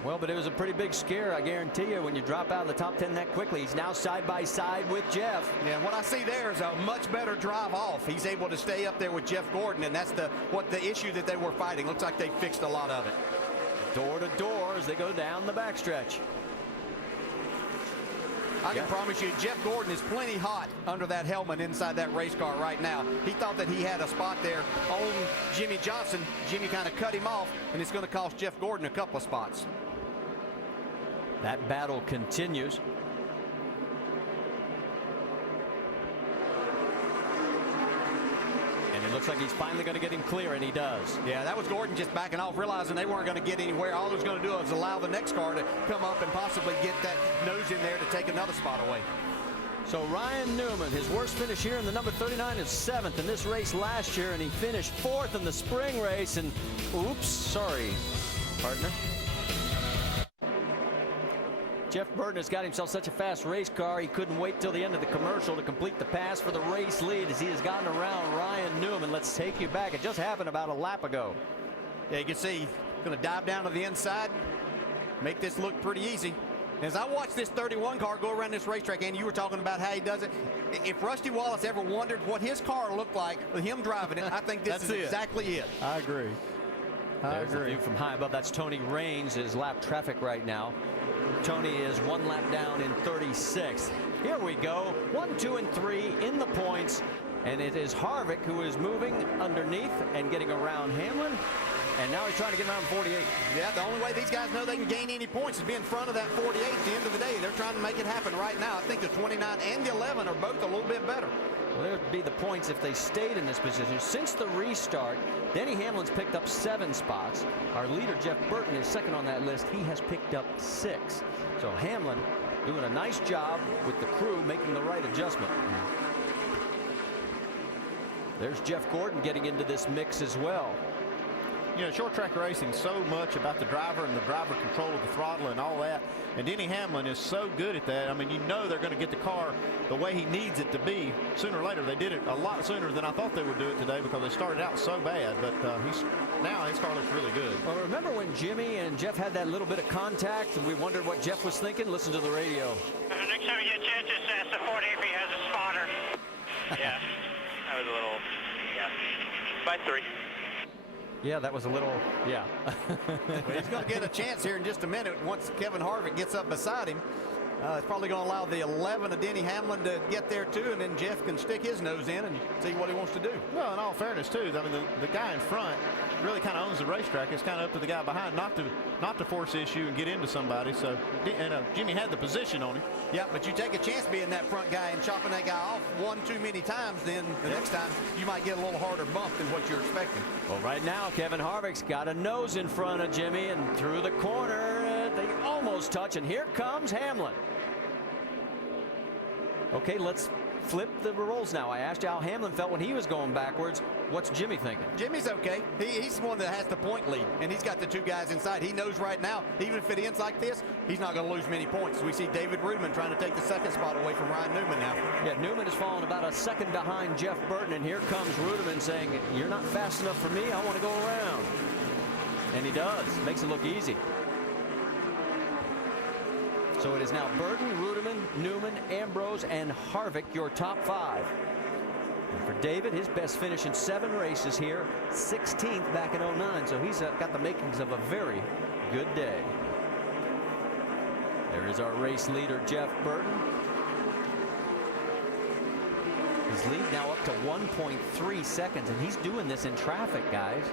Well, but it was a pretty big scare, I guarantee you, when you drop out of the top 10 that quickly. He's now side by side with Jeff. Yeah, what I see there is a much better drive off. He's able to stay up there with Jeff Gordon, and that's the issue that they were fighting. Looks like they fixed a lot of it. Door to door as they go down the backstretch. I can promise you, Jeff Gordon is plenty hot under that helmet inside that race car right now. He thought that he had a spot there on Jimmy Johnson. Jimmy kind of cut him off, and it's going to cost Jeff Gordon a couple of spots. That battle continues. And it looks like he's finally going to get him clear, and he does. Yeah, that was Gordon just backing off, realizing they weren't going to get anywhere. All he was going to do was allow the next car to come up and possibly get that nose in there to take another spot away. So Ryan Newman, his worst finish here in the number 39 is 7th in this race last year, and he finished 4th in the spring race. And oops, sorry, partner. Jeff Burton has got himself such a fast race car, he couldn't wait till the end of the commercial to complete the pass for the race lead as he has gotten around Ryan Newman. Let's take you back. It just happened about a lap ago. Yeah, you can see he's going to dive down to the inside, make this look pretty easy. As I watched this 31 car go around this racetrack, and you were talking about how he does it, if Rusty Wallace ever wondered what his car looked like with him driving it, I think this is exactly it. I agree. There's a view from high above. That's Tony Raines' lap traffic right now. Tony is 1 lap down in 36th. Here we go. 1, 2, and 3 in the points. And it is Harvick who is moving underneath and getting around Hamlin. And now he's trying to get around 48. Yeah, the only way these guys know they can gain any points is be in front of that 48 at the end of the day. They're trying to make it happen right now. I think the 29 and the 11 are both a little bit better. Well, there would be the points if they stayed in this position. Since the restart, Denny Hamlin's picked up 7 spots. Our leader, Jeff Burton, is second on that list. He has picked up 6. So Hamlin doing a nice job with the crew making the right adjustment. There's Jeff Gordon getting into this mix as well. You know, short track racing so much about the driver and the driver control of the throttle and all that. And Denny Hamlin is so good at that. I mean, you know they're going to get the car the way he needs it to be sooner or later. They did it a lot sooner than I thought they would do it today because they started out so bad. But now his car looks really good. Well, remember when Jimmy and Jeff had that little bit of contact and we wondered what Jeff was thinking? Listen to the radio. Next time you get a chance, just ask the 40 if he has a spotter. Yeah, that was a little, by 3. Yeah, that was a little, yeah. Well, he's going to get a chance here in just a minute once Kevin Harvick gets up beside him. It's probably going to allow the 11 of Denny Hamlin to get there too, and then Jeff can stick his nose in and see what he wants to do. Well, in all fairness too, I mean the guy in front really kind of owns the racetrack. It's kind of up to the guy behind not to force the issue and get into somebody. So Jimmy had the position on him. Yeah, but you take a chance being that front guy and chopping that guy off one too many times, then the next time you might get a little harder bump than what you're expecting. Well, right now Kevin Harvick's got a nose in front of Jimmy, and through the corner they almost touch, and here comes Hamlin. Okay, let's flip the roles now. I asked you how Hamlin felt when he was going backwards. What's Jimmy thinking? Jimmy's okay. He's the one that has the point lead, and he's got the 2 guys inside. He knows right now, even if it ends like this, he's not going to lose many points. We see David Rudeman trying to take the 2nd spot away from Ryan Newman now. Yeah, Newman has fallen about a second behind Jeff Burton, and here comes Rudeman saying, you're not fast enough for me. I want to go around. And he does. Makes it look easy. So it is now Burton, Rudeman, Newman, Ambrose, and Harvick, your top 5. And for David, his best finish in 7 races here, 16th back in 09. So he's got the makings of a very good day. There is our race leader, Jeff Burton. His lead now up to 1.3 seconds, and he's doing this in traffic, guys.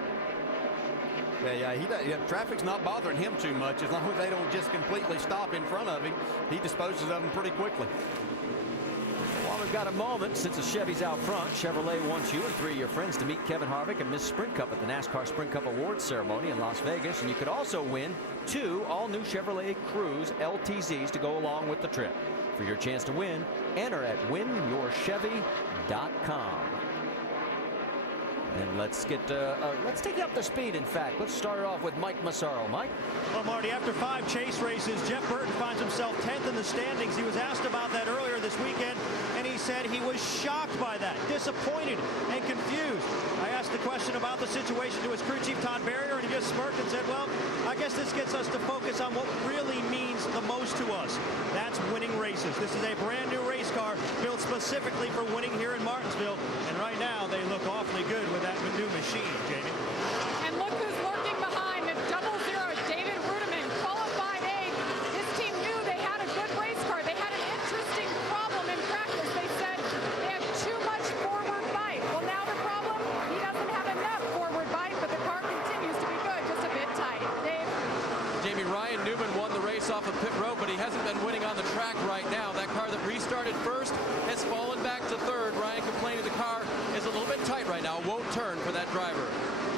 Traffic's not bothering him too much. As long as they don't just completely stop in front of him, he disposes of them pretty quickly. While we've got a moment, since the Chevy's out front, Chevrolet wants you and 3 of your friends to meet Kevin Harvick and Miss Sprint Cup at the NASCAR Sprint Cup Awards ceremony in Las Vegas. And you could also win 2 all-new Chevrolet Cruze LTZs to go along with the trip. For your chance to win, enter at winyourchevy.com. And let's take you up to speed, in fact. Let's start it off with Mike Massaro. Mike? Well, Marty, after 5 chase races, Jeff Burton finds himself 10th in the standings. He was asked about that earlier this weekend, and he said he was shocked by that, disappointed and confused. I asked the question about the situation to his crew chief, Todd Barrier, and he just smirked and said, well, I guess this gets us to focus on what really means the most to us. That's winning races. This is a brand new race car built specifically for winning here in Martinsville, and right now they look awfully good with that new machine, Jamie. And look who's lurking behind the 00, David Rudiman, qualified 8. His team knew they had a good race car. They had an interesting problem in practice. They said they have too much forward bite. Well, now the problem, he doesn't have enough forward bite, but the car continues to be good, just a bit tight. Dave? Jamie, Ryan Newman won the race off of pit road, but he hasn't been winning on the track right now. That car that restarted first has fallen back to third. Ryan complaining the car is a little bit tight right now. Won't turn for that driver.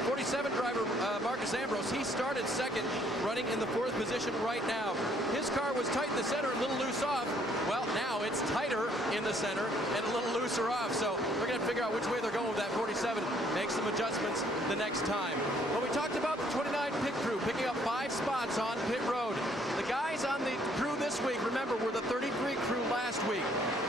47 driver Marcus Ambrose, he started second, running in the 4th position right now. His car was tight in the center, a little loose off. Well, now it's tighter in the center and a little looser off. So we're going to figure out which way they're going with that 47. Make some adjustments the next time. But we talked about the 29 pit crew picking up 5 spots on pit road. The guys on the crew this week, remember, were the 33 crew last week.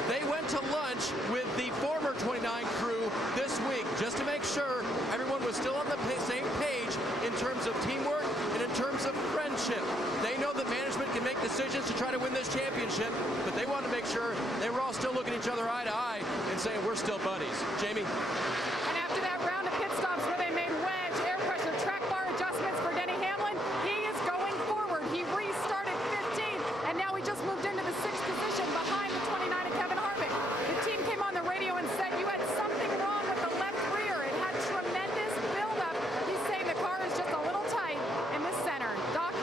They went to lunch with the former 29 crew this week just to make sure everyone was still on the same page in terms of teamwork and in terms of friendship. They know that management can make decisions to try to win this championship, but they want to make sure they were all still looking each other eye to eye and saying we're still buddies. Jamie? And after that round of pit stops where they made wedge, air pressure, track bar adjustments for Denny Hamlin, he is going forward. He restarted 15th, and now he just moved into the 6th position behind the 29 of Kevin Harvick. The team came on the radio and said you had something wrong with the left rear. It had tremendous buildup. He's saying the car is just a little tight in the center. Doc?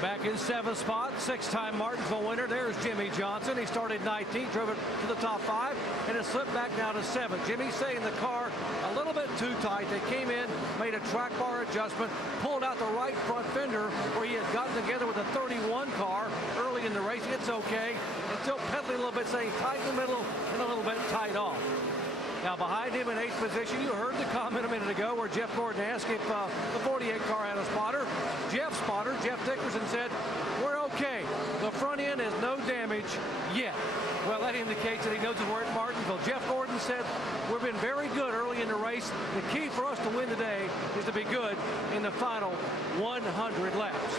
Back in 7th spot, 6-time Martinsville winner. There's Jimmy Johnson. He started 19th, drove it to the top 5, and has slipped back now to 7th. Jimmy's saying the car a little bit too tight. They came in, made a track bar adjustment, pulled out the right front fender where he had gotten together with a 31 car early in the race. It's okay. And still pedaling a little bit, saying tight in the middle and a little bit tight off. Now behind him in 8th position, you heard the comment a minute ago where Jeff Gordon asked if the 48 car had a spotter. Jeff's spotter, Jeff Dickerson, said, we're okay. The front end has no damage yet. Well, that indicates that he knows that we're at Martinsville. Jeff Gordon said, we've been very good early in the race. The key for us to win today is to be good in the final 100 laps.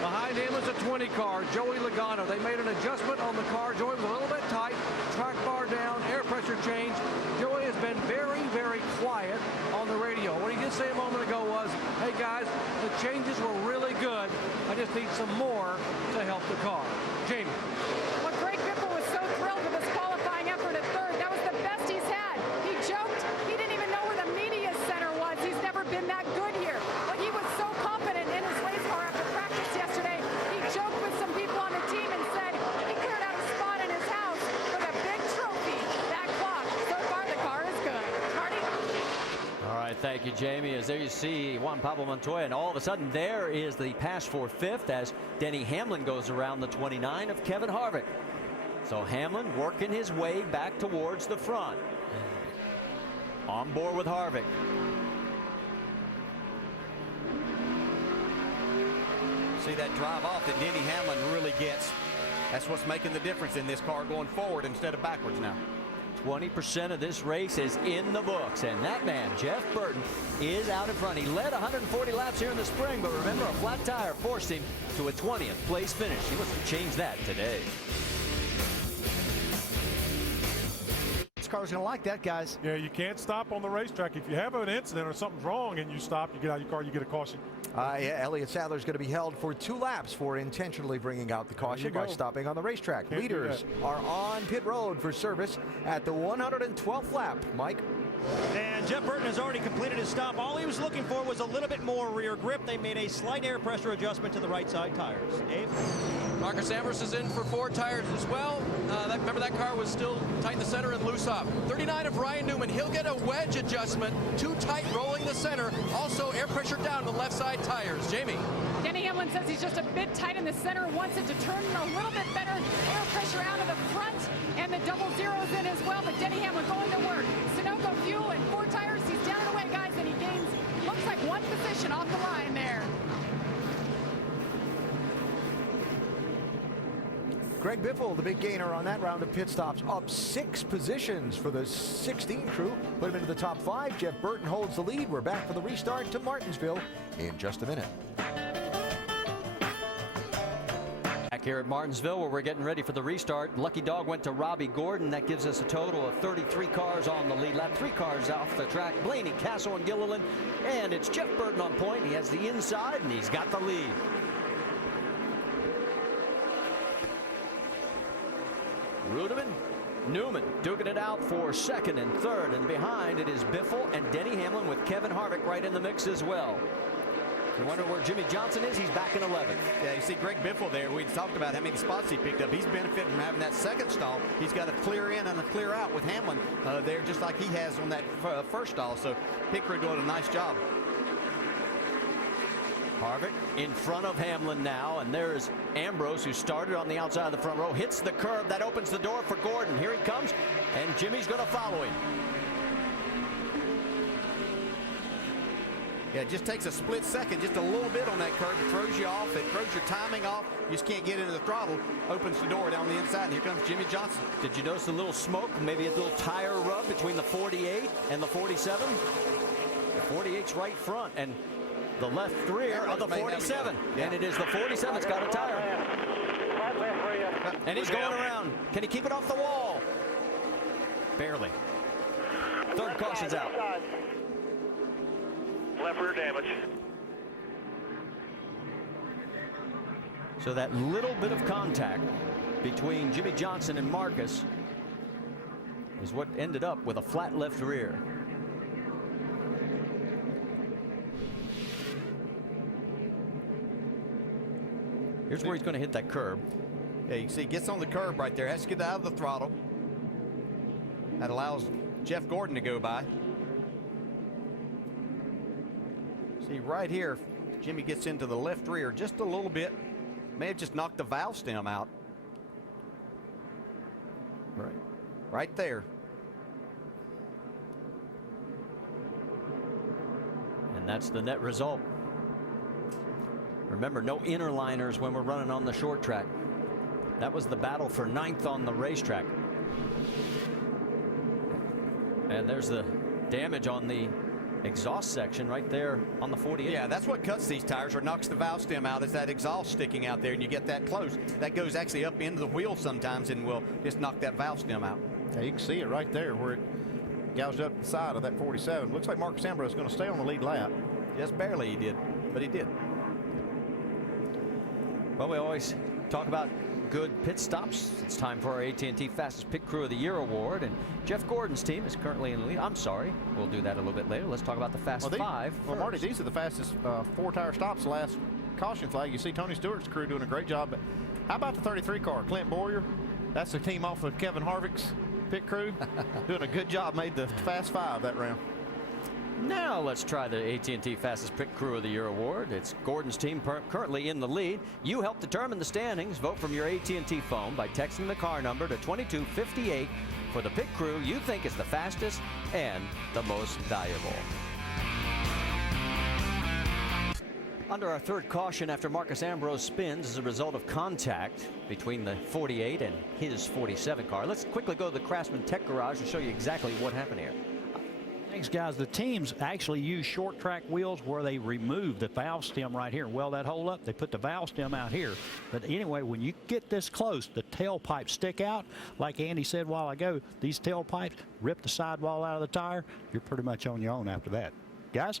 Behind him is a 20 car, Joey Logano. They made an adjustment on the car. Joey was a little bit tight, track bar down, air pressure change. Joey has been very, very quiet on the radio. What he did say a moment ago was, hey guys, the changes were really good. I just need some more to help the car. Jamie. Well, Greg Biffle was so thrilled with his qualifying effort at 3rd. That was the best he's had. He joked. He didn't even know where the media center was. He's never been that good here. But he was so confident in his race car after practice yesterday. He joked with some people on the team and said he cleared out a spot in his house with a big trophy. That clock. So far, the car is good. Marty? All right, thank you, Jamie. As there you see Juan Pablo Montoya, and all of a sudden there is the pass for 5th as Denny Hamlin goes around the 29 of Kevin Harvick. So Hamlin working his way back towards the front. On board with Harvick. See that drive off that Denny Hamlin really gets. That's what's making the difference in this car going forward instead of backwards now. 20% of this race is in the books, and that man, Jeff Burton, is out in front. He led 140 laps here in the spring, but remember, a flat tire forced him to a 20th place finish. He wants to change that today. This car's going to like that, guys. Yeah, you can't stop on the racetrack. If you have an incident or something's wrong and you stop, you get out of your car, you get a caution. Yeah, Elliott Sadler's going to be held for 2 laps for intentionally bringing out the caution by stopping on the racetrack. Leaders are on pit road for service at the 112th lap. Mike? And Jeff Burton has already completed his stop. All he was looking for was a little bit more rear grip. They made a slight air pressure adjustment to the right side tires. Abe? Marcus Ambrose is in for 4 tires as well. Remember, that car was still tight in the center and loose off. 39 of Ryan Newman. He'll get a wedge adjustment. Too tight rolling the center. Also air pressure down the left side tires. Jamie. Denny Hamlin says he's just a bit tight in the center, wants it to turn a little bit better. Air pressure out of the front, and the double zeros in as well. But Denny Hamlin going to work. Sunoco fuel and 4 tires. He's down and away, guys, and he gains, looks like 1 position off the line there. Greg Biffle, the big gainer on that round of pit stops, up 6 positions for the 16 crew. Put him into the top 5. Jeff Burton holds the lead. We're back for the restart to Martinsville in just a minute. Back here at Martinsville, where we're getting ready for the restart. Lucky dog went to Robbie Gordon. That gives us a total of 33 cars on the lead lap. 3 cars off the track. Blaney, Castle, and Gilliland. And it's Jeff Burton on point. He has the inside, and he's got the lead. Rudeman, Newman duking it out for 2nd and 3rd. And behind it is Biffle and Denny Hamlin with Kevin Harvick right in the mix as well. You wonder where Jimmy Johnson is. He's back in 11th. Yeah, you see Greg Biffle there. We talked about how many spots he picked up. He's benefiting from having that second stall. He's got a clear in and a clear out with Hamlin there, just like he has on that first stall. So pit crew doing a nice job. Harvick in front of Hamlin now, and there's Ambrose, who started on the outside of the front row, hits the curb. That opens the door for Gordon. Here he comes, and Jimmy's going to follow him. Yeah, it just takes a split second, just a little bit on that curve. It throws you off. It throws your timing off. You just can't get into the throttle. Opens the door down the inside, and here comes Jimmy Johnson. Did you notice a little smoke, maybe a little tire rub between the 48 and the 47? The 48's right front, and the left rear of the 47. Yeah. And it is the 47 that's got a tire. And he's going around. Can he keep it off the wall? Barely. 3rd caution's out. Left rear damage. So that little bit of contact between Jimmy Johnson and Marcus is what ended up with a flat left rear. Here's where he's going to hit that curb. Yeah, you can see he gets on the curb right there. Has to get out of the throttle. That allows Jeff Gordon to go by. See right here, Jimmy gets into the left rear just a little bit. May have just knocked the valve stem out. Right there. And that's the net result. Remember, no inner liners when we're running on the short track. That was the battle for 9th on the racetrack. And there's the damage on the exhaust section right there on the 48. Yeah, that's what cuts these tires or knocks the valve stem out, is that exhaust sticking out there, and you get that close. That goes actually up into the wheel sometimes and will just knock that valve stem out. Yeah, you can see it right there where it gouged up the side of that 47. Looks like Marcus Ambrose is going to stay on the lead lap. Just barely he did, but he did. Well, we always talk about good pit stops. It's time for our AT&T Fastest Pit Crew of the Year award, and Jeff Gordon's team is currently in the lead. I'm sorry, we'll do that a little bit later. Let's talk about the Fast Five. Well, Marty, these are the fastest 4-tire stops last caution flag. You see Tony Stewart's crew doing a great job, but how about the 33 car? Clint Boyer, that's the team off of Kevin Harvick's pit crew, doing a good job, made the Fast Five that round. Now let's try the AT&T Fastest Pit Crew of the Year award. It's Gordon's team currently in the lead. You help determine the standings. Vote from your AT&T phone by texting the car number to 2258 for the pit crew you think is the fastest and the most valuable. Under our 3rd caution after Marcus Ambrose spins as a result of contact between the 48 and his 47 car. Let's quickly go to the Craftsman Tech Garage and show you exactly what happened here. Thanks, guys. The teams actually use short track wheels where they remove the valve stem right here and weld that hole up. They put the valve stem out here. But anyway, when you get this close, the tailpipes stick out. Like Andy said a while ago, these tailpipes rip the sidewall out of the tire. You're pretty much on your own after that. Guys?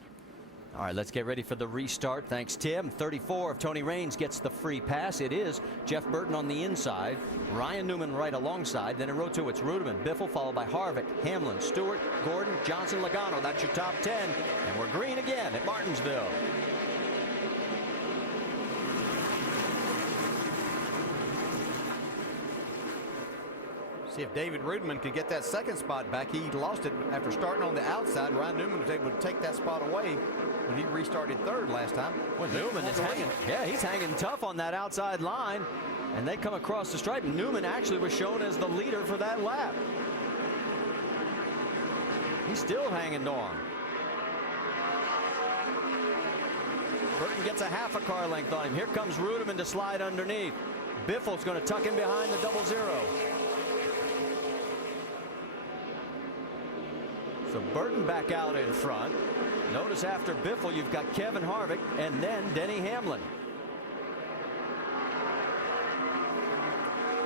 All right, let's get ready for the restart. Thanks, Tim. 34 of Tony Raines gets the free pass. It is Jeff Burton on the inside, Ryan Newman right alongside. Then in row 2, it's Ruderman, Biffle, followed by Harvick, Hamlin, Stewart, Gordon, Johnson, Logano. That's your top 10. And we're green again at Martinsville. See if David Ruderman could get that second spot back. He lost it after starting on the outside. Ryan Newman was able to take that spot away when he restarted third last time. Well, Newman is hanging. Yeah, he's hanging tough on that outside line. And they come across the stripe. Newman actually was shown as the leader for that lap. He's still hanging on. Burton gets a half a car length on him. Here comes Ruderman to slide underneath. Biffle's going to tuck in behind the 0-0. So Burton back out in front. Notice after Biffle, you've got Kevin Harvick and then Denny Hamlin.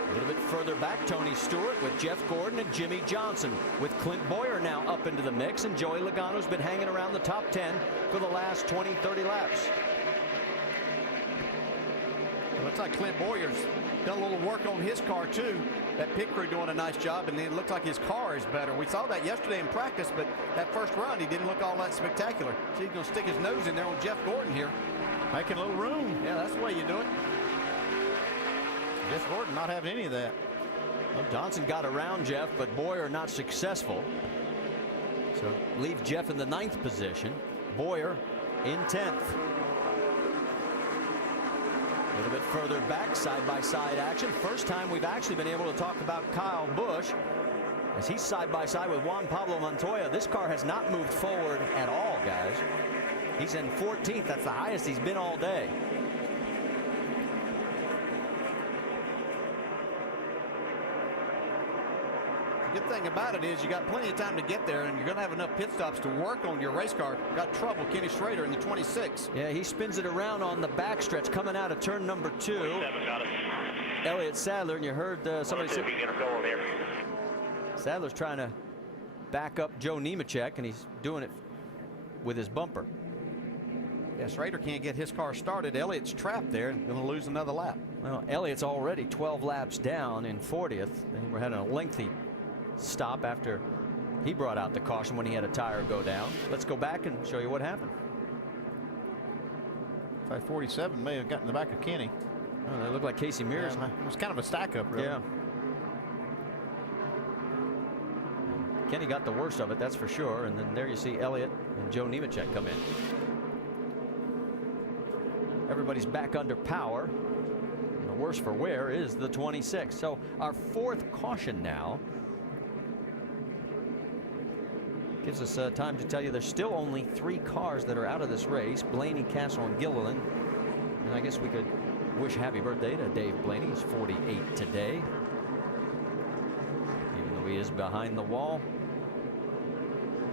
A little bit further back, Tony Stewart with Jeff Gordon and Jimmy Johnson, with Clint Boyer now up into the mix, and Joey Logano's been hanging around the top 10 for the last 20-30 laps. It looks like Clint Boyer's done a little work on his car too. That pit crew doing a nice job, and then it looks like his car is better. We saw that yesterday in practice, but that first run he didn't look all that spectacular. So he's going to stick his nose in there on Jeff Gordon here, making a little room. Yeah, that's the way you do it. Jeff Gordon not having any of that. Well, Johnson got around Jeff, but Boyer not successful. So leave Jeff in the 9th position. Boyer in 10th. A little bit further back, side-by-side action. First time we've actually been able to talk about Kyle Busch as he's side-by-side with Juan Pablo Montoya. This car has not moved forward at all, guys. He's in 14th. That's the highest he's been all day. Good thing about it is you got plenty of time to get there, and you're going to have enough pit stops to work on your race car. Got trouble, Kenny Schrader in the 26. Yeah, he spins it around on the backstretch coming out of turn number 2. Elliott Sadler, and you heard somebody say Sadler's trying to back up Joe Nemechek, and he's doing it with his bumper. Yeah, Schrader can't get his car started. Elliott's trapped there and going to lose another lap. Well, Elliott's already 12 laps down in 40th. We're having a lengthy stop after he brought out the caution when he had a tire go down. Let's go back and show you what happened. 547 may have gotten in the back of Kenny. Oh, they look like Casey Mears. Yeah, it was kind of a stack up, really. Yeah. Kenny got the worst of it, that's for sure. And then there you see Elliott and Joe Nemechek come in. Everybody's back under power. And the worst for wear is the 26. So our 4th caution now gives us time to tell you there's still only 3 cars that are out of this race. Blaney, Castle, and Gilliland. And I guess we could wish happy birthday to Dave Blaney. He's 48 today. Even though he is behind the wall,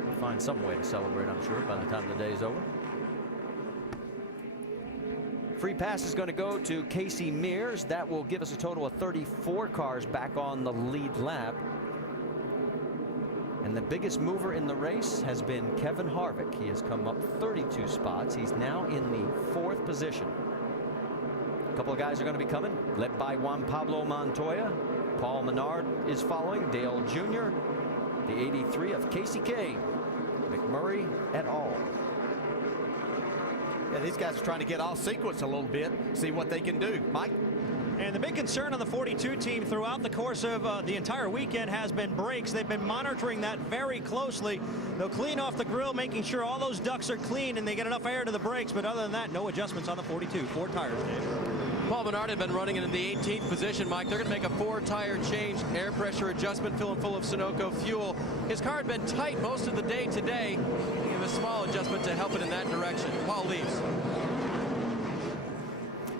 we'll find some way to celebrate, I'm sure, by the time the day is over. Free pass is going to go to Casey Mears. That will give us a total of 34 cars back on the lead lap. And the biggest mover in the race has been Kevin Harvick. He has come up 32 spots. He's now in the 4th position. A couple of guys are going to be coming, led by Juan Pablo Montoya. Paul Menard is following. Dale Jr., the 83 of Casey Kane. McMurray et al. Yeah, these guys are trying to get off sequence a little bit, see what they can do. Mike? And the big concern on the 42 team throughout the course of the entire weekend has been brakes. They've been monitoring that very closely. They'll clean off the grill, making sure all those ducts are clean and they get enough air to the brakes. But other than that, no adjustments on the 42. 4 tires, Dave. Paul Menard had been running in the 18th position, Mike. They're going to make a 4-tire change, air pressure adjustment, filling full of Sunoco fuel. His car had been tight most of the day today. Give a small adjustment to help it in that direction. Paul leaves.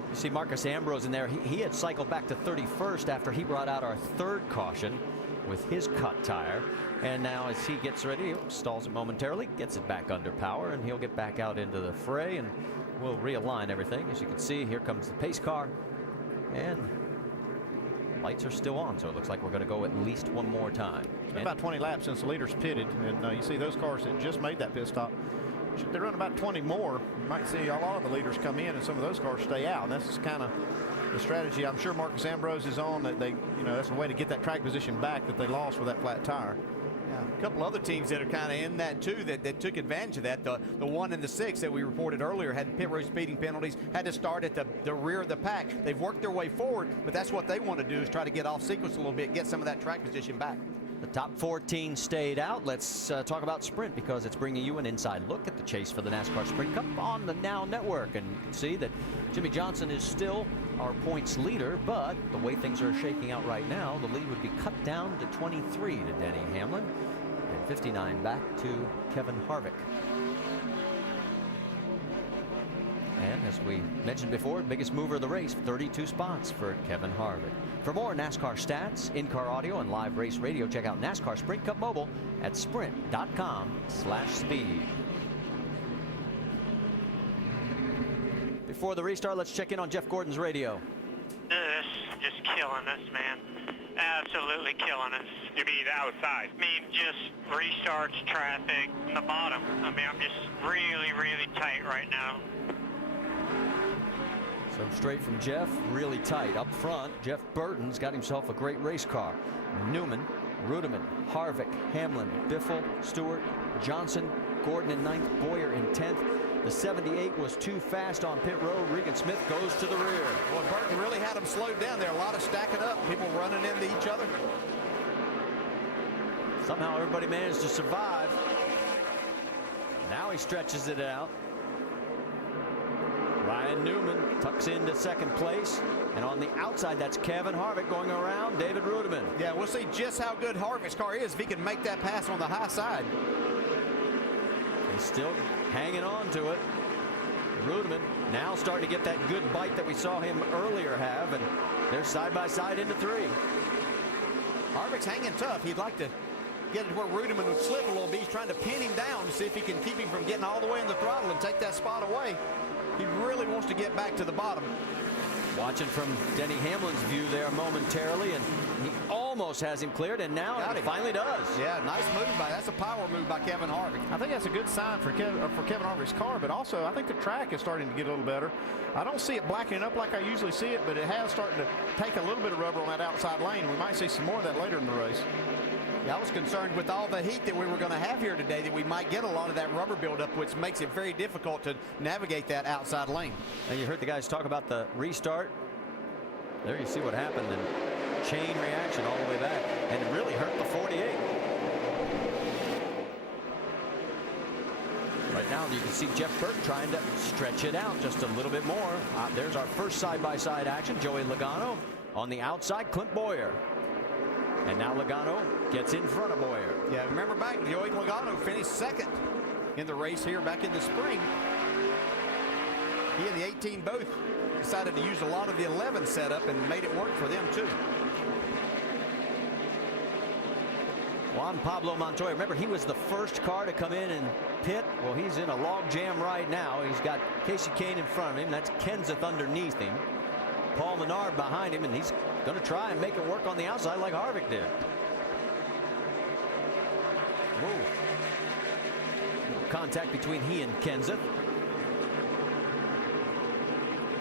You see Marcus Ambrose in there. He had cycled back to 31st after he brought out our 3rd caution with his cut tire. And now as he gets ready, he stalls it momentarily, gets it back under power, and he'll get back out into the fray, and we'll realign everything. As you can see, here comes the pace car, and lights are still on, so it looks like we're going to go at least one more time. It's been about 20 laps since the leaders pitted, and you see those cars that just made that pit stop they run about 20 more, you might see a lot of the leaders come in and some of those cars stay out. And that's kind of the strategy I'm sure Marcus Ambrose is on, that they, that's a way to get that track position back that they lost with that flat tire. Yeah, a couple other teams that are kind of in that too that took advantage of that. The 1 and the 6 that we reported earlier had pit road speeding penalties, had to start at the rear of the pack. They've worked their way forward, but that's what they want to do, is try to get off sequence a little bit, get some of that track position back. The top 14 stayed out. Let's talk about Sprint, because it's bringing you an inside look at the chase for the NASCAR Sprint Cup on the Now Network. And you can see that Jimmy Johnson is still our points leader, but the way things are shaking out right now, the lead would be cut down to 23 to Denny Hamlin and 59 back to Kevin Harvick. And as we mentioned before, biggest mover of the race, 32 spots for Kevin Harvick. For more NASCAR stats, in-car audio, and live race radio, check out NASCAR Sprint Cup Mobile at sprint.com/speed. Before the restart, let's check in on Jeff Gordon's radio. This just killing us, man. Absolutely killing us. You mean outside? I mean, just restarts, traffic, from the bottom. I mean, I'm just really, really tight right now. So straight from Jeff, really tight. Up front, Jeff Burton's got himself a great race car. Newman, Rudiman, Harvick, Hamlin, Biffle, Stewart, Johnson, Gordon in 9th, Boyer in 10th. The 78 was too fast on pit road. Regan Smith goes to the rear. Well, Burton really had them slowed down there. A lot of stacking up, people running into each other. Somehow everybody managed to survive. Now he stretches it out. Ryan Newman tucks into second place. And on the outside, that's Kevin Harvick going around David Rudiman. Yeah, we'll see just how good Harvick's car is if he can make that pass on the high side. He's still hanging on to it. Rudiman now starting to get that good bite that we saw him earlier have, and they're side by side into 3. Harvick's hanging tough. He'd like to get it where Rudiman would slip a little bit. He's trying to pin him down to see if he can keep him from getting all the way in the throttle and take that spot away. He really wants to get back to the bottom. Watching from Denny Hamlin's view there momentarily, and he almost has him cleared, and now he finally does. Yeah, nice move that's a power move by Kevin Harvick. I think that's a good sign for Kevin Harvick's car, but also I think the track is starting to get a little better. I don't see it blackening up like I usually see it, but it has started to take a little bit of rubber on that outside lane. We might see some more of that later in the race. Yeah, I was concerned with all the heat that we were going to have here today that we might get a lot of that rubber buildup, which makes it very difficult to navigate that outside lane. And you heard the guys talk about the restart. There you see what happened, and chain reaction all the way back, and it really hurt the 48. Right now you can see Jeff Burton trying to stretch it out just a little bit more. There's our first side-by-side action. Joey Logano on the outside, Clint Boyer. And now Logano gets in front of Boyer. Yeah, remember back, Joey Logano finished second in the race here back in the spring. He and the 18 both decided to use a lot of the 11 setup and made it work for them too. Juan Pablo Montoya, remember he was the first car to come in and pit. Well, he's in a log jam right now. He's got Casey Kane in front of him. That's Kenseth underneath him. Paul Menard behind him, and he's going to try and make it work on the outside like Harvick did. Whoa. Contact between he and Kenseth.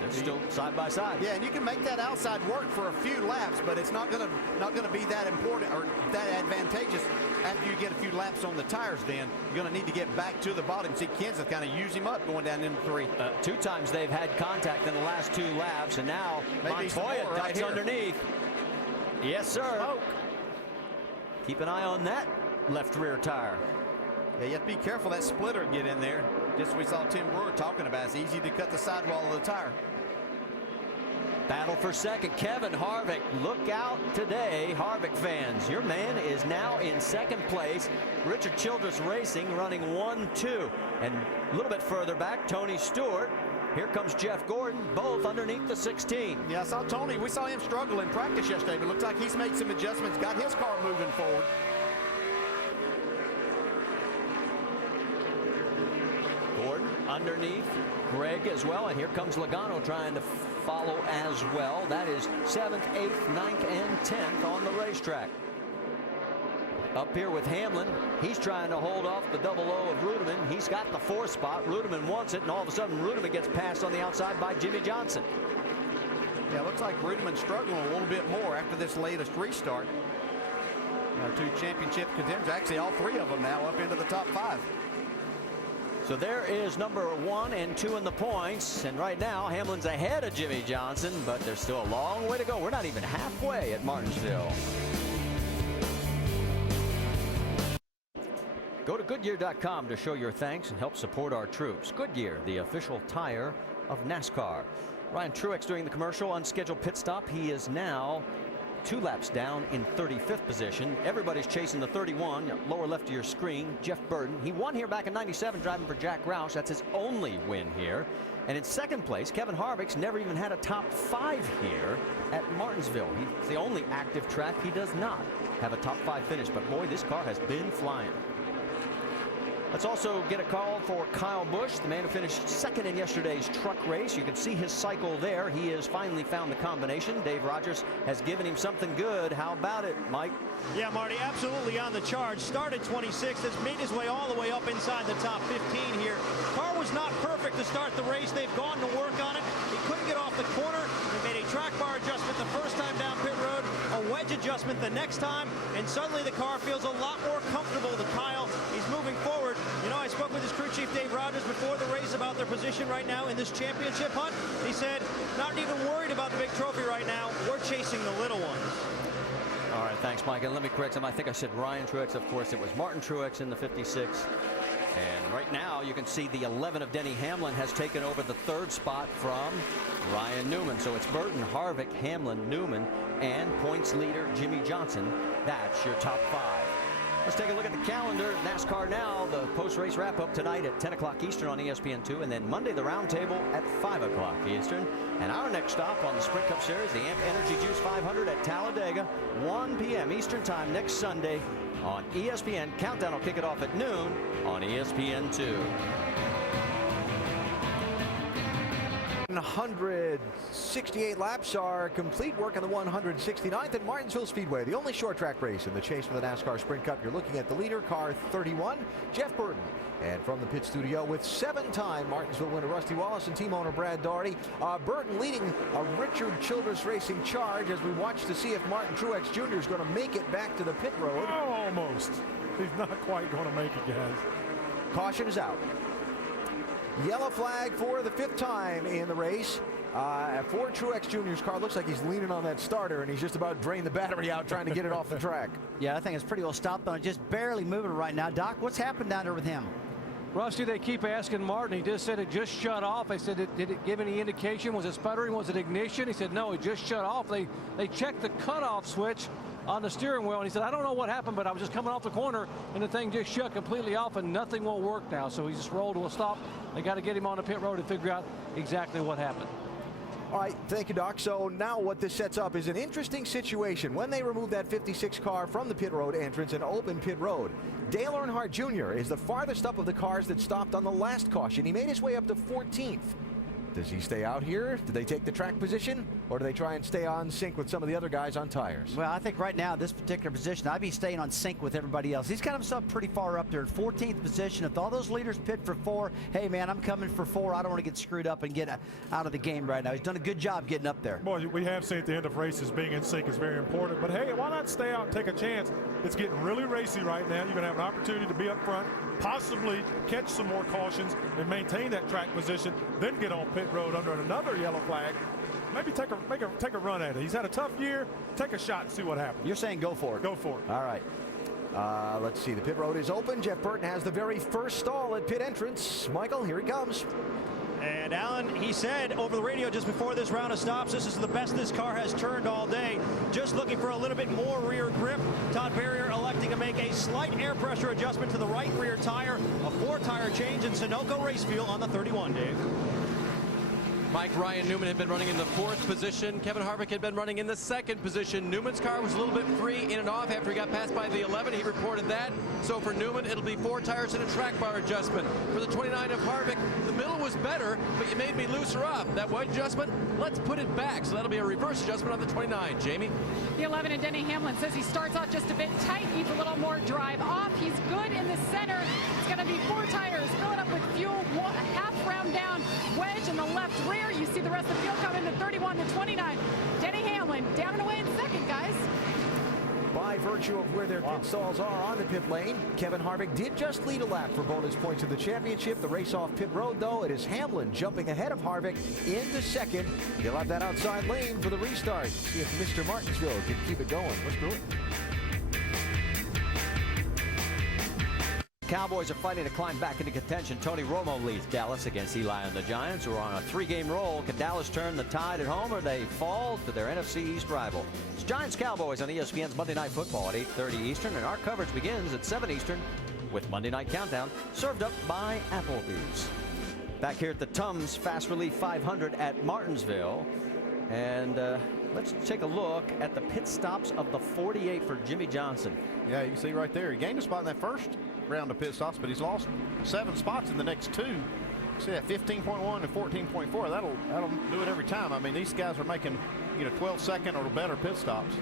They're still side by side. Yeah, and you can make that outside work for a few laps, but it's not going to be that important or that advantageous after you get a few laps on the tires. Then you're going to need to get back to the bottom. See Kenseth kind of use him up going down into 3. 2 times they've had contact in the last 2 laps, and now Montoya ducks underneath. Yes, sir. Smoke. Keep an eye on that left rear tire. Yeah, you have to be careful that splitter get in there. Just we saw Tim Brewer talking about. It's easy to cut the sidewall of the tire. Battle for second, Kevin Harvick. Look out today, Harvick fans. Your man is now in second place. Richard Childress Racing running 1-2. And a little bit further back, Tony Stewart. Here comes Jeff Gordon, both underneath the 16. Yeah, I saw Tony. We saw him struggle in practice yesterday, but it looks like he's made some adjustments, got his car moving forward. Gordon underneath Greg as well, and here comes Logano trying to follow as well. That is 7th, 8th, 9th, and 10th on the racetrack. Up here with Hamlin. He's trying to hold off the double O of Ruderman. He's got the 4th spot. Ruderman wants it, and all of a sudden Ruderman gets passed on the outside by Jimmy Johnson. Yeah, looks like Ruderman's struggling a little bit more after this latest restart. Our 2 championship contenders, actually all 3 of them now up into the top 5. So there is number 1 and 2 in the points, and right now Hamlin's ahead of Jimmy Johnson, but there's still a long way to go. We're not even halfway at Martinsville. Go to Goodyear.com to show your thanks and help support our troops. Goodyear, the official tire of NASCAR. Ryan Truex doing the commercial unscheduled pit stop. He is now 2 laps down in 35th position. Everybody's chasing the 31, lower left of your screen, Jeff Burton. He won here back in '97 driving for Jack Roush. That's his only win here. And in 2nd place, Kevin Harvick's never even had a top 5 here at Martinsville. It's the only active track he does not have a top 5 finish. But boy, this car has been flying. Let's also get a call for Kyle Busch, the man who finished 2nd in yesterday's truck race. You can see his cycle there. He has finally found the combination. Dave Rogers has given him something good. How about it, Mike? Yeah, Marty, absolutely on the charge. Started 26th, has made his way all the way up inside the top 15 here. Car was not perfect to start the race. They've gone to work on it. He couldn't get off the corner. They made a track bar adjustment the first time down pit road, a wedge adjustment the next time, and suddenly the car feels a lot more comfortable to Kyle. He's moving forward. You know, I spoke with his crew chief, Dave Rogers, before the race about their position right now in this championship hunt. He said, not even worried about the big trophy right now. We're chasing the little ones. All right, thanks, Mike. And let me correct him. I think I said Ryan Truex. Of course, it was Martin Truex in the 56. And right now, you can see the 11 of Denny Hamlin has taken over the 3rd spot from Ryan Newman. So it's Burton, Harvick, Hamlin, Newman, and points leader Jimmy Johnson. That's your top 5. Let's take a look at the calendar. NASCAR Now, the post-race wrap-up tonight at 10 o'clock Eastern on ESPN2, and then Monday the roundtable at 5 o'clock Eastern. And our next stop on the Sprint Cup Series, the AMP Energy Juice 500 at Talladega, 1 p.m. Eastern Time next Sunday on ESPN. Countdown will kick it off at noon on ESPN2. 168 laps are complete. Work on the 169th at Martinsville Speedway, the only short track race in the chase for the NASCAR Sprint Cup. You're looking at the leader, car 31, Jeff Burton. And from the pit studio with 7-time Martinsville winner Rusty Wallace and team owner Brad Daugherty, Burton leading a Richard Childress Racing charge as we watch to see if Martin Truex Jr. is going to make it back to the pit road. Oh, almost. He's not quite going to make it, guys. Caution is out. Yellow flag for the 5th time in the race. For Truex Jr.'s car, looks like he's leaning on that starter, and he's just about drained the battery out trying to get it off the track. Yeah, I think it's pretty well stopped on it. Just barely moving right now. Doc, what's happened down there with him? Rusty, they keep asking Martin. He just said it just shut off. They said, did it give any indication? Was it sputtering? Was it ignition? He said, no, it just shut off. They checked the cutoff switch on the steering wheel, and he said, I don't know what happened, but I was just coming off the corner, and the thing just shut completely off, and nothing will work now. So he just rolled to a stop. They got to get him on the pit road and figure out exactly what happened. All right, thank you, Doc. So now what this sets up is an interesting situation. When they remove that 56 car from the pit road entrance and open pit road, Dale Earnhardt Jr. is the farthest up of the cars that stopped on the last caution. He made his way up to 14th. Does he stay out here? Do they take the track position? Or do they try and stay on sync with some of the other guys on tires? Well, I think right now, this particular position, I'd be staying on sync with everybody else. He's got himself pretty far up there in 14th position. If all those leaders pit for 4, hey, man, I'm coming for 4. I don't want to get screwed up and get out of the game right now. He's done a good job getting up there. Boy, we have seen at the end of races being in sync is very important. But, hey, why not stay out and take a chance? It's getting really racy right now. You're going to have an opportunity to be up front, possibly catch some more cautions and maintain that track position, then get on pit road under another yellow flag. Maybe take a run at it. He's had a tough year. Take a shot and see what happens. You're saying go for it. Go for it. All right. Let's see. The pit road is open. Jeff Burton has the very first stall at pit entrance. Michael, here he comes. And Alan, he said over the radio just before this round of stops, this is the best this car has turned all day. Just looking for a little bit more rear grip. Todd Berrier electing to make a slight air pressure adjustment to the right rear tire. A 4-tire change in Sunoco race fuel on the 31, Dave. Mike, Ryan Newman had been running in the 4th position. Kevin Harvick had been running in the 2nd position. Newman's car was a little bit free in and off after he got passed by the 11. He reported that. So for Newman, it'll be 4 tires and a track bar adjustment. For the 29 of Harvick, the middle was better, but you made me looser up. That white adjustment, let's put it back. So that'll be a reverse adjustment on the 29. Jamie? The 11 and Denny Hamlin says he starts off just a bit tight, needs a little more drive off. He's good in the center. It's going to be 4 tires, fill it up with fuel, a half round down, wedge in the left rear. You see the rest of the field coming to 31 to 29. Denny Hamlin down and away in 2nd, guys. By virtue of where their pit stalls are on the pit lane, Kevin Harvick did just lead a lap for bonus points in the championship. The race off pit road, though, it is Hamlin jumping ahead of Harvick into 2nd. He'll have that outside lane for the restart. See if Mr. Martinsville can keep it going. Let's do it. Cowboys are fighting to climb back into contention. Tony Romo leads Dallas against Eli and the Giants, who are on a 3-game roll. Can Dallas turn the tide at home, or they fall to their NFC East rival? It's Giants-Cowboys on ESPN's Monday Night Football at 8:30 Eastern, and our coverage begins at 7 Eastern with Monday Night Countdown, served up by Applebee's. Back here at the Tums Fast Relief 500 at Martinsville, and let's take a look at the pit stops of the 48 for Jimmy Johnson. Yeah, you can see right there, he gained a spot in that first round of pit stops, but he's lost 7 spots in the next 2. See that 15.1 and 14.4. That'll do it every time. I mean, these guys are making 12-second or better pit stops.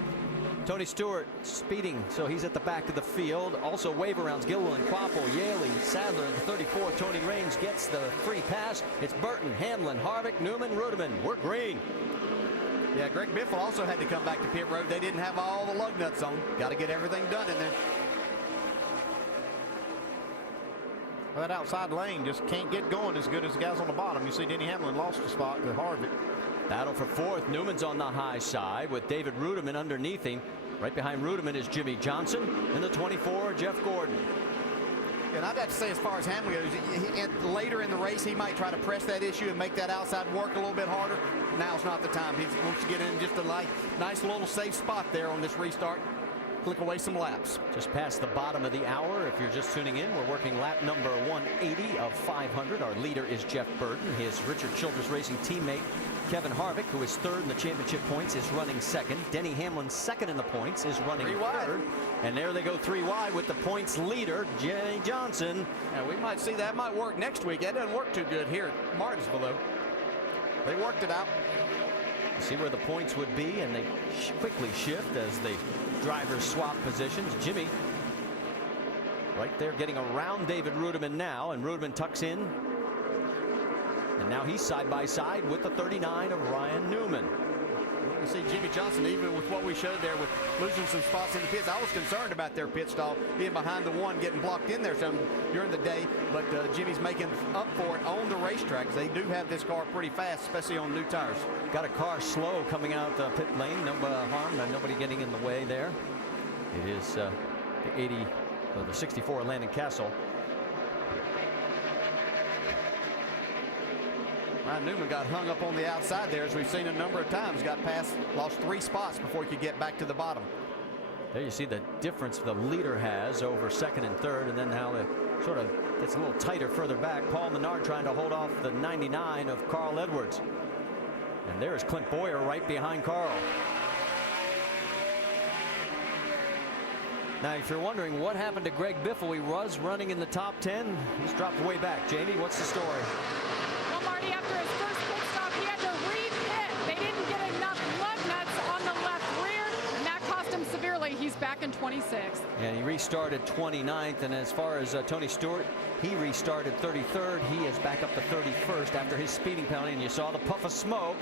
Tony Stewart speeding, so he's at the back of the field. Also wave arounds, Gilliland, Quapple, Yaley, Sadler at the 34. Tony Raines gets the free pass. It's Burton, Hamlin, Harvick, Newman, Ruderman. We're green. Yeah, Greg Biffle also had to come back to pit road. They didn't have all the lug nuts on. Got to get everything done in there. Well, that outside lane just can't get going as good as the guys on the bottom. You see Denny Hamlin lost a spot to Harvick. Battle for 4th. Newman's on the high side with David Ruderman underneath him. Right behind Ruderman is Jimmy Johnson. In the 24, Jeff Gordon. And I'd have to say, as far as Hamlin goes, later in the race, he might try to press that issue and make that outside work a little bit harder. Now's not the time. He wants to get in just a nice little safe spot there on this restart. Click away some laps. Just past the bottom of the hour. If you're just tuning in, we're working lap number 180 of 500. Our leader is Jeff Burton. His Richard Childress Racing teammate Kevin Harvick, who is 3rd in the championship points, is running 2nd. Denny Hamlin, 2nd in the points, is running 3rd. And there they go 3 wide with the points leader, Jimmy Johnson. And we might see that might work next week. That doesn't work too good here at Martinsville, though. They worked it out. See where the points would be, and they quickly shift as the drivers swap positions. Jimmy right there getting around David Ruderman now, and Ruderman tucks in. And now he's side by side with the 39 of Ryan Newman. You see Jimmy Johnson, even with what we showed there with losing some spots in the pits, I was concerned about their pit stall being behind the one, getting blocked in there some during the day, but Jimmy's making up for it on the racetrack. They do have this car pretty fast, especially on new tires. Got a car slow coming out the pit lane. No harm, nobody getting in the way there. It is the 64 Landon Castle. Ryan Newman got hung up on the outside there, as we've seen a number of times. Got past, lost 3 spots before he could get back to the bottom. There you see the difference the leader has over 2nd and 3rd, and then how it sort of gets a little tighter further back. Paul Menard trying to hold off the 99 of Carl Edwards. And there is Clint Boyer right behind Carl. Now, if you're wondering what happened to Greg Biffle, he was running in the top 10. He's dropped way back. Jamie, what's the story? Well, Marty, after his first pit stop, he had to re-pit. They didn't get enough lug nuts on the left rear, and that cost him severely. He's back in 26th. And he restarted 29th. And as far as Tony Stewart, he restarted 33rd. He is back up to 31st after his speeding penalty. And you saw the puff of smoke.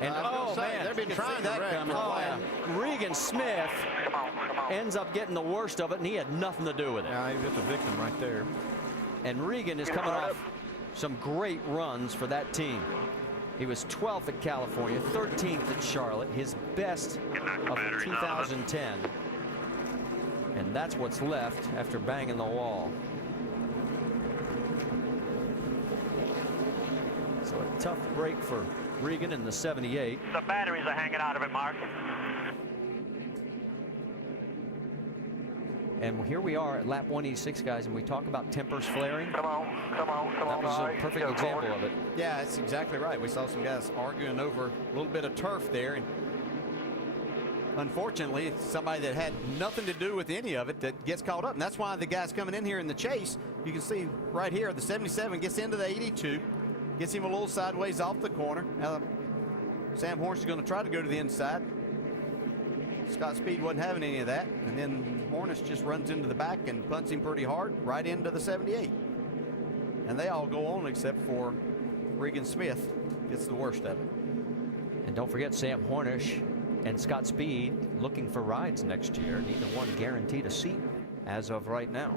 And man, they've been trying that coming. And Regan Smith ends up getting the worst of it, and he had nothing to do with it. Yeah, he was the victim right there. And Regan is coming off some great runs for that team. He was 12th at California, 13th at Charlotte, his best of 2010. And that's what's left after banging the wall. So a tough break for Regan in the 78. The batteries are hanging out of it, Mark. And here we are at lap 186, guys, and we talk about tempers flaring. Come on. That was a perfect example of it. Yeah, that's exactly right. We saw some guys arguing over a little bit of turf there, and unfortunately, it's somebody that had nothing to do with any of it that gets caught up. And that's why the guys coming in here in the chase, you can see right here, the 77 gets into the 82, gets him a little sideways off the corner. Now, Sam Hornish is going to try to go to the inside. Scott Speed wasn't having any of that. And then Hornish just runs into the back and punts him pretty hard right into the 78. And they all go on except for Regan Smith gets the worst of it. And don't forget Sam Hornish and Scott Speed looking for rides next year. Neither one guaranteed a seat as of right now.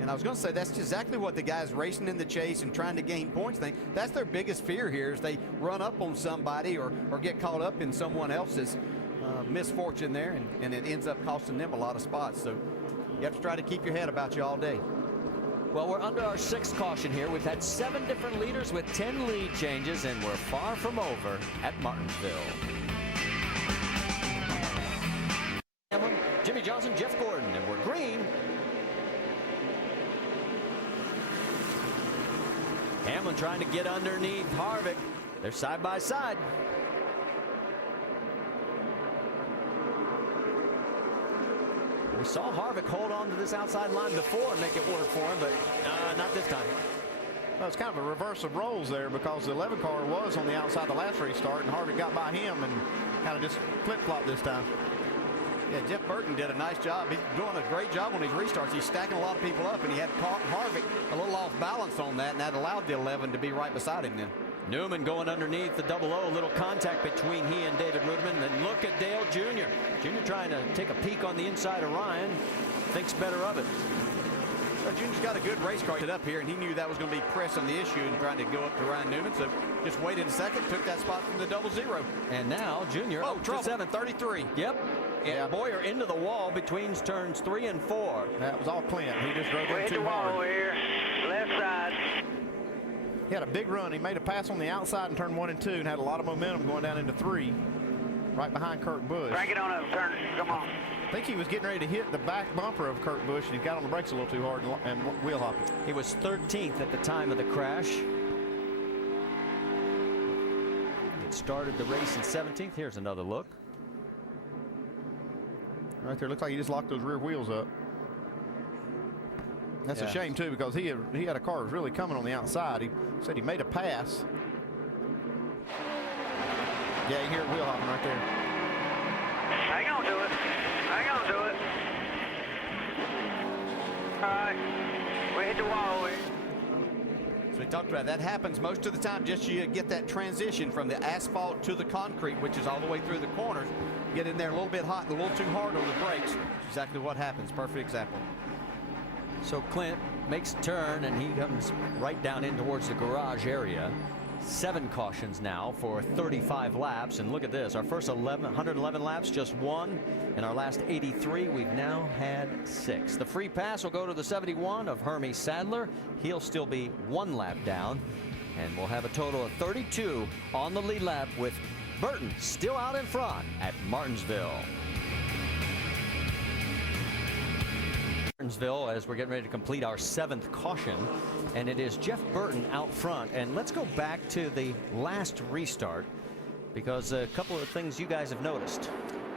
And I was going to say, that's exactly what the guys racing in the chase and trying to gain points think. That's their biggest fear here, is they run up on somebody or get caught up in someone else's misfortune there, and it ends up costing them a lot of spots. So you have to try to keep your head about you all day. Well, we're under our 6th caution here. We've had 7 different leaders with 10 lead changes, and we're far from over at Martinsville. Jimmy Johnson, Jeff Gordon, and we're green. Hamlin trying to get underneath Harvick. They're side by side. We saw Harvick hold on to this outside line before and make it work for him, but not this time. Well, it's kind of a reverse of roles there, because the 11 car was on the outside the last restart, and Harvick got by him and kind of just flip-flopped this time. Yeah, Jeff Burton did a nice job. He's doing a great job on his restarts. He's stacking a lot of people up, and he had caught Harvick a little off balance on that, and that allowed the 11 to be right beside him then. Newman going underneath the 00, little contact between he and David Ruderman. And look at Dale Jr. Jr. trying to take a peek on the inside of Ryan. Thinks better of it. So Jr.'s got a good race car up here, and he knew that was going to be press on the issue and trying to go up to Ryan Newman. So just waited a second, took that spot from the 00. And now Jr. Oh, trouble. 733. Yep. And Boyer into the wall between turns 3 and 4. That was all Clint. He just drove in too wall hard. here, left side. He had a big run. He made a pass on the outside in turn 1 and 2 and had a lot of momentum going down into 3, right behind Kurt Busch. Crank it on up, turn. Come on. I think he was getting ready to hit the back bumper of Kurt Busch, and he got on the brakes a little too hard and wheel hopped it. He was 13th at the time of the crash. It started the race in 17th. Here's another look. Right there, looks like he just locked those rear wheels up. That's a shame too, because he had a car that was really coming on the outside. He said he made a pass. Yeah, you hear it wheel hopping right there. Hang on to it. Hang on to it. All right. We hit the wall here. So we talked about that happens most of the time. Just you get that transition from the asphalt to the concrete, which is all the way through the corners. Get in there a little bit hot and a little too hard on the brakes. Exactly what happens. Perfect example. So Clint makes a turn, and he comes right down in towards the garage area. 7 cautions now for 35 laps. And look at this. Our first 111 laps, just 1. In our last 83, we've now had 6. The free pass will go to the 71 of Hermie Sadler. He'll still be 1 lap down. And we'll have a total of 32 on the lead lap, with Burton still out in front at Martinsville. Martinsville, as we're getting ready to complete our 7th caution, and it is Jeff Burton out front. And let's go back to the last restart, because a couple of things you guys have noticed.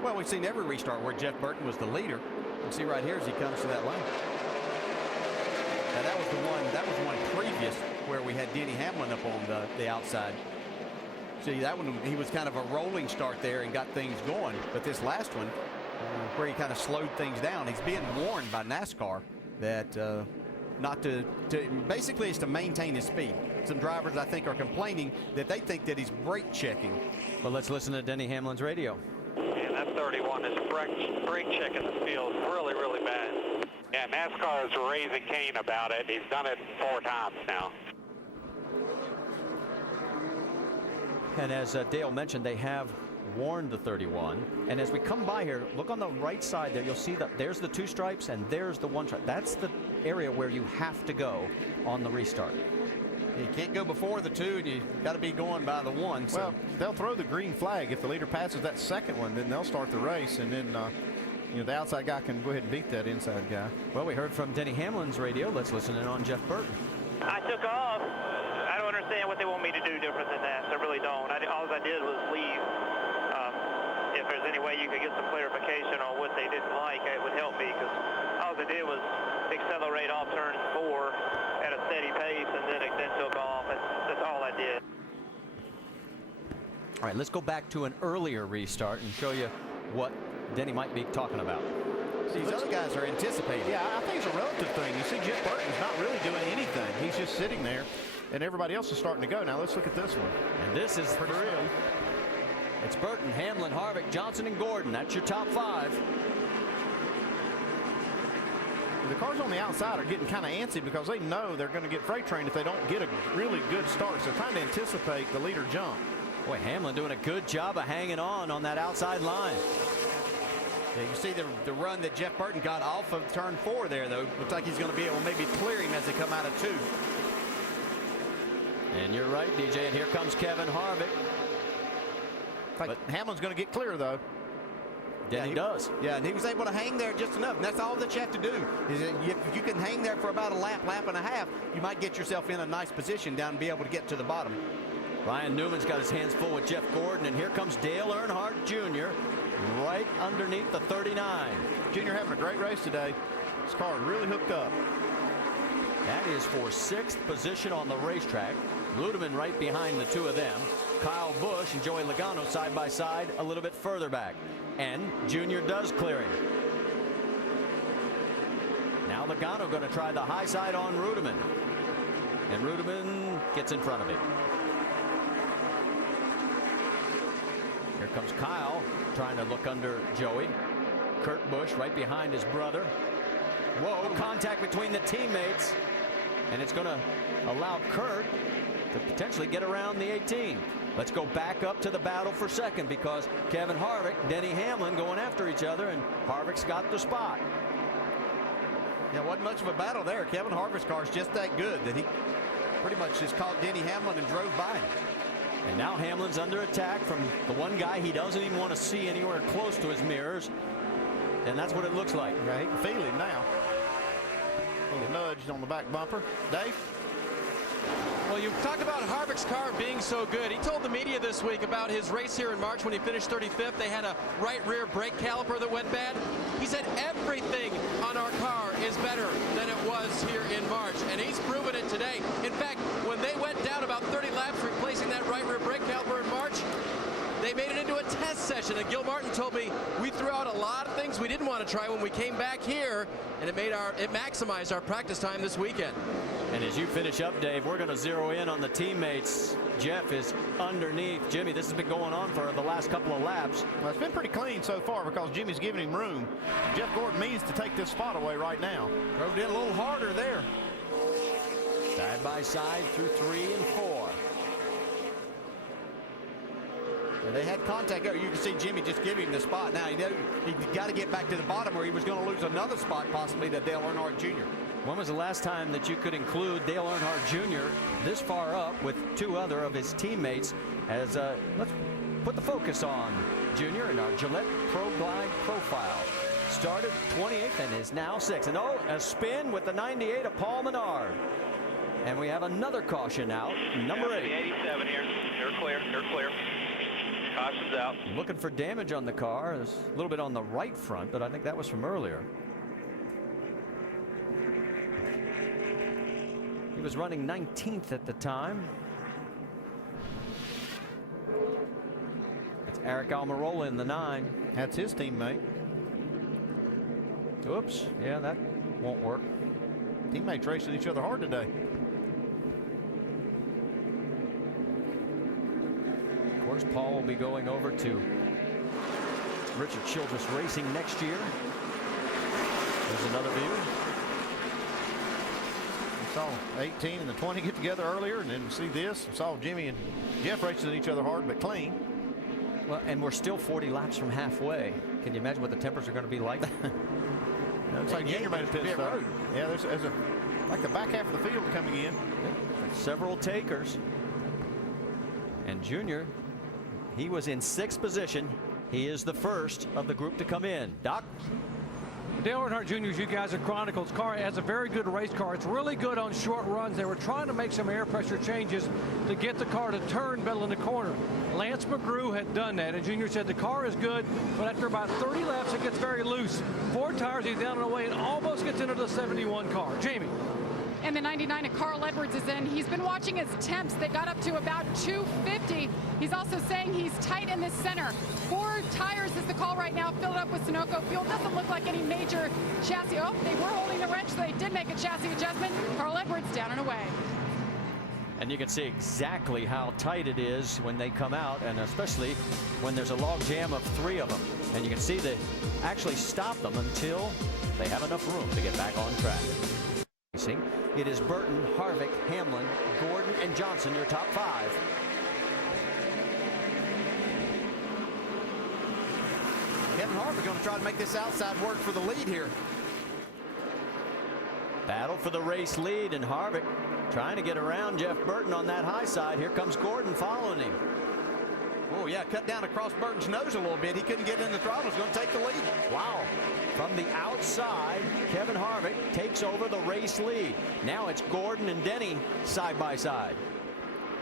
Well, we've seen every restart where Jeff Burton was the leader. You can see right here as he comes to that line. Now that was one previous where we had Denny Hamlin up on the outside. See, that one, he was kind of a rolling start there and got things going. But this last one, where he kind of slowed things down, he's being warned by NASCAR that not to basically is to maintain his speed. Some drivers, I think, are complaining that they think that he's brake checking. Well, let's listen to Denny Hamlin's radio. Yeah, that 31 is brake checking the field really, really bad. Yeah, NASCAR is raising Cain about it. He's done it 4 times now. And as Dale mentioned, they have warned the 31. And as we come by here, look on the right side there. You'll see that there's the 2 stripes and there's the 1 stripe. That's the area where you have to go on the restart. You can't go before the 2, and you got to be going by the 1. So. Well, they'll throw the green flag if the leader passes that second one. Then they'll start the race, and then you know, the outside guy can go ahead and beat that inside guy. Well, we heard from Denny Hamlin's radio. Let's listen in on Jeff Burton. I took off. I don't understand what they want me to do different than that. I really don't. All I did was leave. If there's any way you could get some clarification on what they didn't like, it would help me, because all I did was accelerate off turn 4 at a steady pace, and then took off. That's all I did. All right, let's go back to an earlier restart and show you what Denny might be talking about. These other guys are anticipating. Yeah, I think it's a relative thing. You see Jeff Burton's not really doing anything. He's just sitting there, and everybody else is starting to go. Now let's look at this one. And this is pretty real. It's Burton, Hamlin, Harvick, Johnson, and Gordon. That's your top 5. The cars on the outside are getting kind of antsy because they know they're going to get freight trained if they don't get a really good start. So they're trying to anticipate the leader jump. Boy, Hamlin doing a good job of hanging on that outside line. Yeah, you see the run that Jeff Burton got off of turn 4 there, though. Looks like he's going to be able to maybe clear him as they come out of 2. And you're right, DJ, and here comes Kevin Harvick. But Hamlin's going to get clear, though. Denny does. Yeah, and he was able to hang there just enough. And that's all that you have to do. Is that if you can hang there for about a lap and a half, you might get yourself in a nice position down and be able to get to the bottom. Ryan Newman's got his hands full with Jeff Gordon, and here comes Dale Earnhardt Jr. right underneath the 39. Junior having a great race today. His car really hooked up. That is for 6th position on the racetrack. Ludeman right behind the 2 of them. Kyle Busch and Joey Logano side by side a little bit further back. And Junior does clear him. Now Logano going to try the high side on Rudeman. And Rudeman gets in front of him. Here comes Kyle trying to look under Joey. Kurt Busch right behind his brother. Whoa, contact between the teammates. And it's going to allow Kurt to potentially get around the 18. Let's go back up to the battle for second, because Kevin Harvick, Denny Hamlin going after each other, and Harvick's got the spot. Yeah, wasn't much of a battle there. Kevin Harvick's car is just that good that he pretty much just caught Denny Hamlin and drove by him. And now Hamlin's under attack from the one guy he doesn't even want to see anywhere close to his mirrors. And that's what it looks like. Yeah, he can feel him now. A little nudge on the back bumper. Dave? Well, you talk about Harvick's car being so good. He told the media this week about his race here in March when he finished 35th. They had a right rear brake caliper that went bad. He said everything on our car is better than it was here in March, and he's proven it today. In fact, when they went down about 30 laps replacing that right rear brake caliper in March, they made it into a test session, and Gil Martin told me we threw out a lot of things we didn't want to try when we came back here, and it maximized our practice time this weekend. And as you finish up, Dave, we're going to zero in on the teammates. Jeff is underneath Jimmy. This has been going on for the last couple of laps. Well, it's been pretty clean so far because Jimmy's giving him room. Jeff Gordon needs to take this spot away right now. Drove it a little harder there. Side by side through 3 and 4. Yeah, they had contact there. You can see Jimmy just give him the spot now. He got to get back to the bottom, or he was going to lose another spot possibly to Dale Earnhardt Jr. When was the last time that you could include Dale Earnhardt Jr. this far up with 2 other of his teammates? As let's put the focus on Jr. in our Gillette Pro Glide profile. Started 28th and is now 6th. And oh, a spin with the 98 of Paul Menard. And we have another caution out, number 8. 87 here. You're clear. You're clear. Caution's out. Looking for damage on the car. There's a little bit on the right front, but I think that was from earlier. He was running 19th at the time. That's Eric Almirola in the 9. That's his teammate. Oops. Yeah, that won't work. Teammates racing each other hard today. Of course, Paul will be going over to Richard Childress Racing next year. There's another view. Saw 18 and the 20 get together earlier, and then we see this. We saw Jimmy and Jeff racing each other hard but clean. Well, and we're still 40 laps from halfway. Can you imagine what the temps are going to be like? Looks like Junior made a pit stop. Yeah, there's like the back half of the field coming in. Several takers. And Junior, he was in 6th position. He is the first of the group to come in. Doc? Dale Earnhardt Jr., as you guys have chronicled, his car has a very good race car. It's really good on short runs. They were trying to make some air pressure changes to get the car to turn better in the corner. Lance McGrew had done that, and Junior said the car is good, but after about 30 laps, it gets very loose. 4 tires, he's down and away, and almost gets into the 71 car. Jamie. And the 99 that Carl Edwards is in. He's been watching his temps. They got up to about 250. He's also saying he's tight in the center. 4 tires is the call right now, filled up with Sunoco fuel. Doesn't look like any major chassis. Oh, they were holding the wrench, so they did make a chassis adjustment. Carl Edwards down and away. And you can see exactly how tight it is when they come out, and especially when there's a log jam of 3 of them. And you can see they actually stop them until they have enough room to get back on track. It is Burton, Harvick, Hamlin, Gordon, and Johnson, your top 5. Kevin Harvick going to try to make this outside work for the lead here. Battle for the race lead, and Harvick trying to get around Jeff Burton on that high side. Here comes Gordon following him. Oh, yeah, cut down across Burton's nose a little bit. He couldn't get in the throttle. He's going to take the lead. Wow. From the outside, Kevin Harvick takes over the race lead. Now it's Gordon and Denny side by side.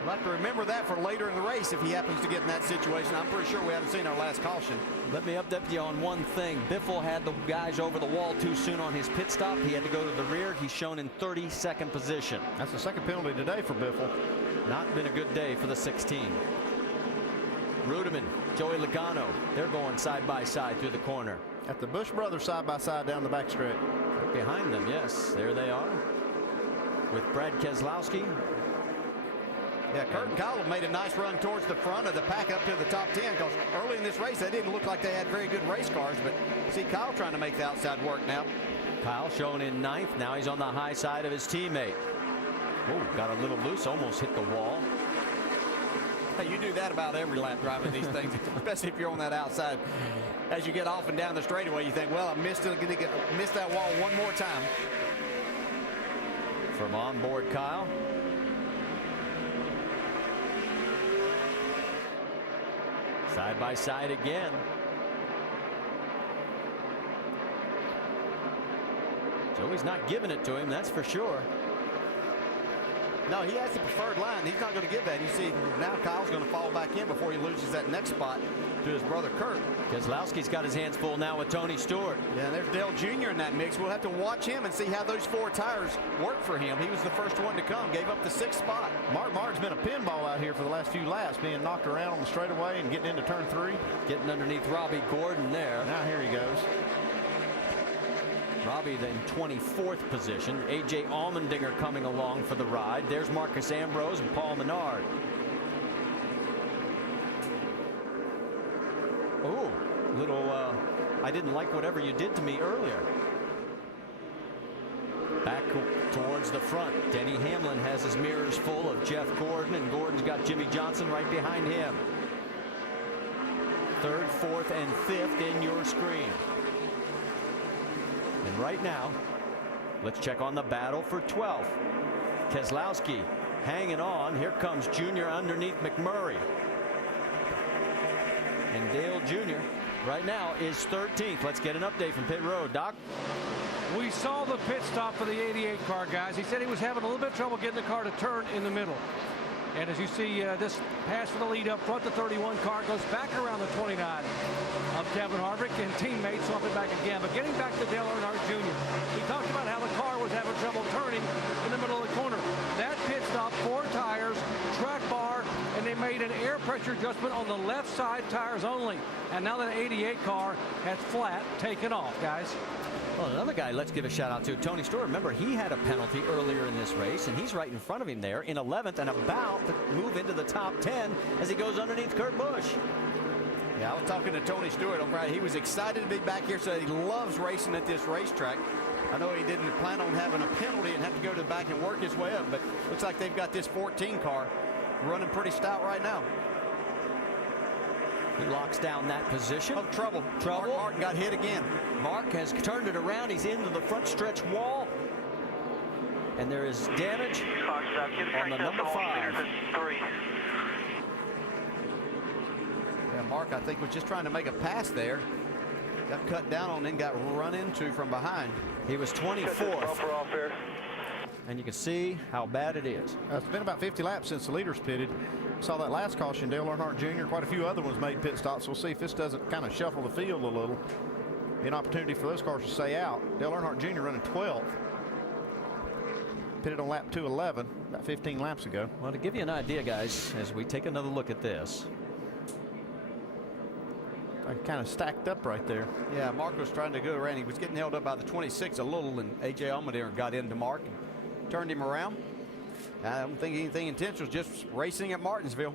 We'll have to remember that for later in the race if he happens to get in that situation. I'm pretty sure we haven't seen our last caution. Let me update you on one thing. Biffle had the guys over the wall too soon on his pit stop. He had to go to the rear. He's shown in 32nd position. That's the 2nd penalty today for Biffle. Not been a good day for the 16. Ruderman, Joey Logano, they're going side by side through the corner. At the Busch brothers side by side down the backstretch. Right behind them, yes, there they are. With Brad Keselowski. Yeah, Kurt and Kyle have made a nice run towards the front of the pack up to the top 10, because early in this race they didn't look like they had very good race cars, but see Kyle trying to make the outside work now. Kyle shown in 9th. Now he's on the high side of his teammate. Oh, got a little loose, almost hit the wall. Hey, you do that about every lap driving these things, especially if you're on that outside. As you get off and down the straightaway, you think, well, I missed that wall one more time. From on board Kyle. Side by side again. Joey's not giving it to him, that's for sure. No, he has the preferred line. He's not going to give that. You see, now Kyle's going to fall back in before he loses that next spot to his brother Kurt. Keselowski's got his hands full now with Tony Stewart. Yeah, there's Dale Jr. in that mix. We'll have to watch him and see how those 4 tires work for him. He was the first one to come, gave up the 6th spot. Mark Martin's been a pinball out here for the last few laps, being knocked around on the straightaway and getting into turn 3. Getting underneath Robbie Gordon there. Now here he goes. Robbie in 24th position. A.J. Allmendinger coming along for the ride. There's Marcus Ambrose and Paul Menard. Oh, little, I didn't like whatever you did to me earlier. Back towards the front. Denny Hamlin has his mirrors full of Jeff Gordon, and Gordon's got Jimmy Johnson right behind him. 3rd, 4th, and 5th in your screen. And right now, let's check on the battle for 12th. Keselowski hanging on. Here comes Junior underneath McMurray. And Dale Jr. right now is 13th. Let's get an update from pit road. Doc? We saw the pit stop for the 88 car, guys. He said he was having a little bit of trouble getting the car to turn in the middle. And as you see, this pass for the lead up front, the 31 car goes back around the 29 of Kevin Harvick, and teammates swap it back again. But getting back to Dale Earnhardt Jr., he talked about how the car was having trouble turning in the middle of the corner. That pit stop, 4 tires, track bar, and they made an air pressure adjustment on the left side tires only. And now that 88 car has flat taken off, guys. Well, another guy let's give a shout out to, Tony Stewart. Remember, he had a penalty earlier in this race, and he's right in front of him there in 11th and about to move into the top 10 as he goes underneath Kurt Busch. Yeah, I was talking to Tony Stewart on Friday. He was excited to be back here, so he loves racing at this racetrack. I know he didn't plan on having a penalty and have to go to the back and work his way up, but looks like they've got this 14 car running pretty stout right now. He locks down that position. Oh, trouble. Trouble. Martin got hit again. Mark has turned it around. He's into the front stretch wall. And there is damage on the number 5. Yeah, Mark, I think, was just trying to make a pass there. Got cut down on, then got run into from behind. He was 24th. And you can see how bad it is. It's been about 50 laps since the leaders pitted. Saw that last caution, Dale Earnhardt Jr. Quite a few other ones made pit stops. We'll see if this doesn't kind of shuffle the field a little. Be an opportunity for those cars to stay out. Dale Earnhardt Jr. running 12th. Pitted on lap 211 about 15 laps ago. Well, to give you an idea, guys, as we take another look at this. Kind of stacked up right there. Yeah, Mark was trying to go around. He was getting held up by the 26 a little, and A.J. Allmendinger got into Mark and turned him around. I don't think anything intentional, just racing at Martinsville.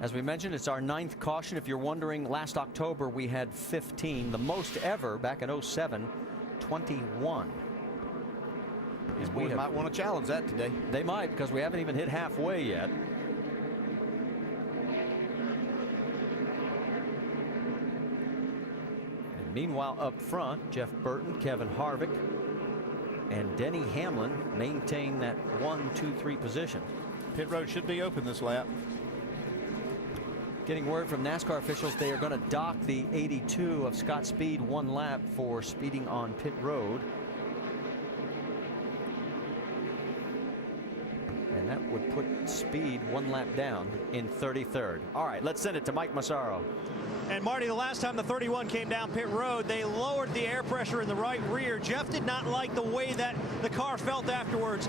As we mentioned, it's our 9th caution. If you're wondering, last October we had 15, the most ever back in 07, 21. These boys might want to challenge that today. They might, because we haven't even hit halfway yet. And meanwhile, up front, Jeff Burton, Kevin Harvick, and Denny Hamlin maintain that 1, 2, 3 position. Pit road should be open this lap. Getting word from NASCAR officials they are going to dock the 82 of Scott Speed 1 lap for speeding on pit road. And that would put Speed 1 lap down in 33rd. All right, let's send it to Mike Massaro. And Marty, the last time the 31 came down pit road, they lowered the air pressure in the right rear. Jeff did not like the way that the car felt afterwards.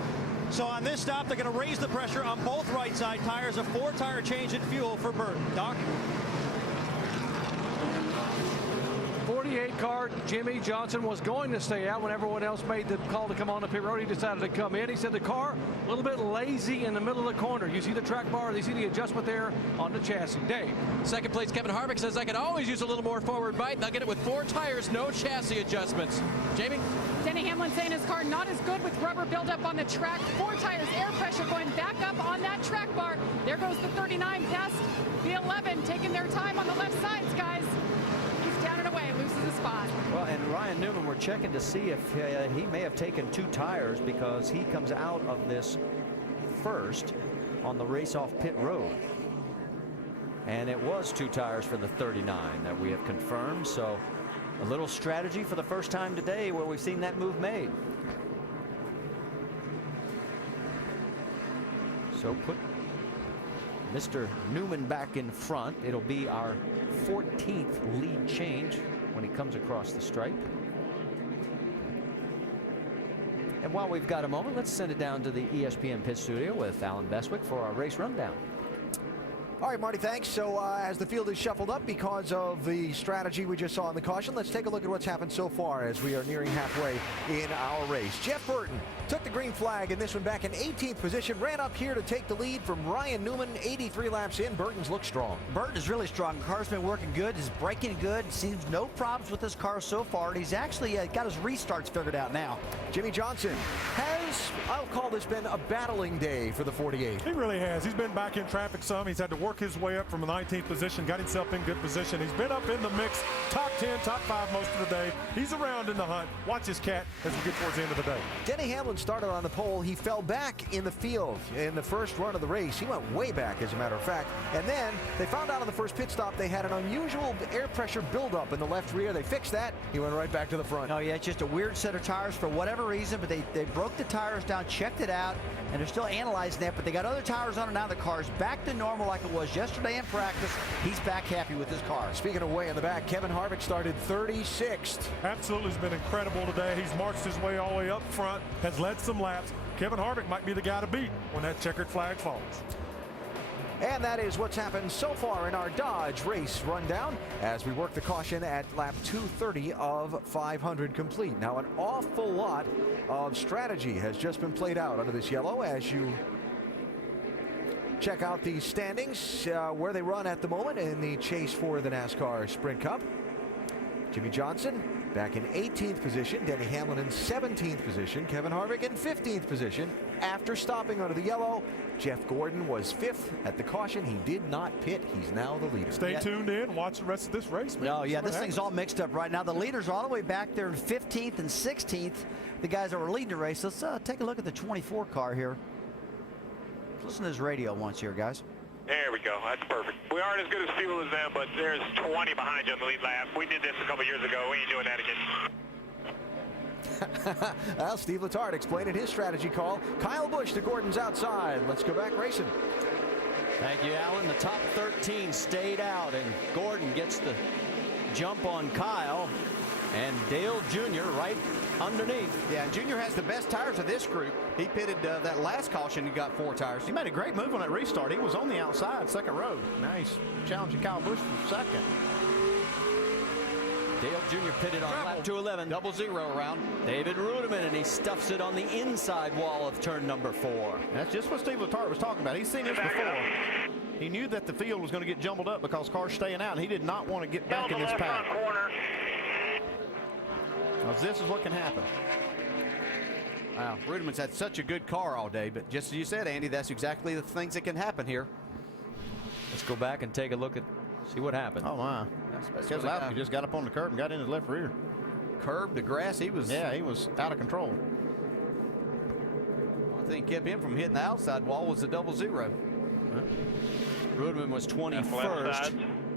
So on this stop, they're going to raise the pressure on both right side tires. A 4-tire change in fuel for Burton. Doc? 48 car Jimmy Johnson was going to stay out when everyone else made the call to come on the pit road. He decided to come in. He said the car a little bit lazy in the middle of the corner. You see the track bar, you see the adjustment there on the chassis. Dave. Second place Kevin Harvick says I could always use a little more forward bite, and I'll get it with 4 tires, no chassis adjustments. Jamie? Denny Hamlin saying his car not as good with rubber buildup on the track. 4 tires, air pressure going back up on that track bar. There goes the 39 past the 11, taking their time on the left sides, guys. He's down and away, loses a spot. Well, and Ryan Newman, we're checking to see if he may have taken 2 tires because he comes out of this first on the race off pit road. And it was 2 tires for the 39 that we have confirmed. So a little strategy for the first time today where we've seen that move made. So put Mr. Newman back in front. It'll be our 14th lead change when he comes across the stripe. And while we've got a moment, let's send it down to the ESPN pit studio with Alan Bestwick for our race rundown. All right, Marty, thanks. So as the field is shuffled up because of the strategy we just saw in the caution, let's take a look at what's happened so far as we are nearing halfway in our race. Jeff Burton took the green flag in this one back in 18th position, ran up here to take the lead from Ryan Newman. 83 laps in. Burton's looked strong. Burton is really strong. The car's been working good. He's braking good. Seems no problems with this car so far. And he's actually got his restarts figured out now. Jimmy Johnson has, I'll call this, been a battling day for the 48. He really has. He's been back in traffic some. He's had to work his way up from the 19th position, got himself in good position. He's been up in the mix, top 10, top 5 most of the day. He's around in the hunt. Watch his cat as we get towards the end of the day. Denny Hamlin started on the pole. He fell back in the field in the first run of the race. He went way back, as a matter of fact. And then they found out on the first pit stop they had an unusual air pressure buildup in the left rear. They fixed that. He went right back to the front. Oh, yeah, it's just a weird set of tires for whatever reason, but they broke the tires down, checked it out, and they're still analyzing that, but they got other tires on it now. The car's back to normal like it was yesterday in practice. He's back happy with his car. Speaking of way in the back, Kevin Harvick started 36th. Absolutely has been incredible today. He's marched his way all the way up front, has led some laps. Kevin Harvick might be the guy to beat when that checkered flag falls. And that is what's happened so far in our Dodge race rundown as we work the caution at lap 230 of 500 complete. Now, an awful lot of strategy has just been played out under this yellow as you check out the standings where they run at the moment in the chase for the NASCAR Sprint Cup. Jimmy Johnson back in 18th position, Denny Hamlin in 17th position, Kevin Harvick in 15th position. After stopping under the yellow, Jeff Gordon was 5th at the caution. He did not pit. He's now the leader. Stay tuned in. Watch the rest of this race, man. No, yeah, this thing's all mixed up right now. The leaders are all the way back there in 15th and 16th. The guys that were leading the race. Let's take a look at the 24 car here. Listen to his radio once here, guys. There we go. That's perfect. We aren't as good as fuel as them, but there's 20 behind you on the lead lap. We did this a couple years ago. We ain't doing that again. Well, Steve Letarte explaining his strategy call. Kyle Busch to Gordon's outside. Let's go back racing. Thank you, Alan. The top 13 stayed out, and Gordon gets the jump on Kyle, and Dale Jr. right underneath. Yeah, and Junior has the best tires of this group. He pitted that last caution. He got 4 tires. He made a great move on that restart. He was on the outside, second row. Now he's challenging Kyle Busch for second. Dale Jr. pitted on lap 211, 0 around. David Ruderman, and he stuffs it on the inside wall of turn number 4. That's just what Steve Letarte was talking about. He's seen this before. He knew that the field was going to get jumbled up because cars staying out, and he did not want to get back in this pack. Because this is what can happen. Wow, Ruderman's had such a good car all day, but just as you said, Andy, that's exactly the things that can happen here. Let's go back and take a look at, see what happened. Oh, my. Keselowski just got up on the curb and got in his left rear. Curb to grass, he was... Yeah, he was out of control. One thing kept him from hitting the outside wall was the 0. Ruderman was 21st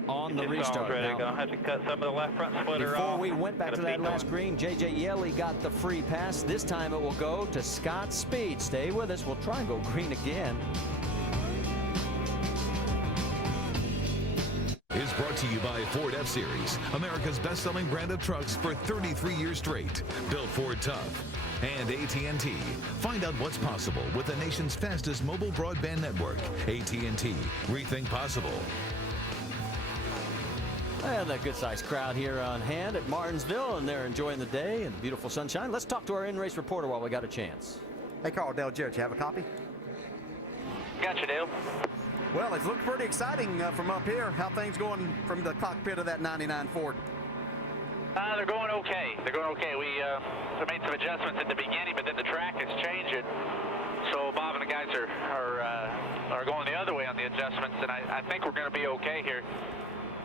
on the restart. Now, gonna have to cut some of the left front splitter before off. we went back to that last green, JJ Yeley got the free pass. This time it will go to Scott Speed. Stay with us. We'll try and go green again. Is brought to you by Ford F-Series, America's best-selling brand of trucks for 33 years straight. Built Ford tough. And AT&T. Find out what's possible with the nation's fastest mobile broadband network. AT&T. Rethink possible. And a good-sized crowd here on hand at Martinsville, and they're enjoying the day and the beautiful sunshine. Let's talk to our in-race reporter while we got a chance. Hey, Carl, Dale Jarrett, you have a copy? Got you, Dale. Well, it's looked pretty exciting from up here. How things going from the cockpit of that 99 Ford? They're going okay. They're going okay. We made some adjustments at the beginning, but then the track is changing. So Bob and the guys are going the other way on the adjustments, and I think we're going to be okay here.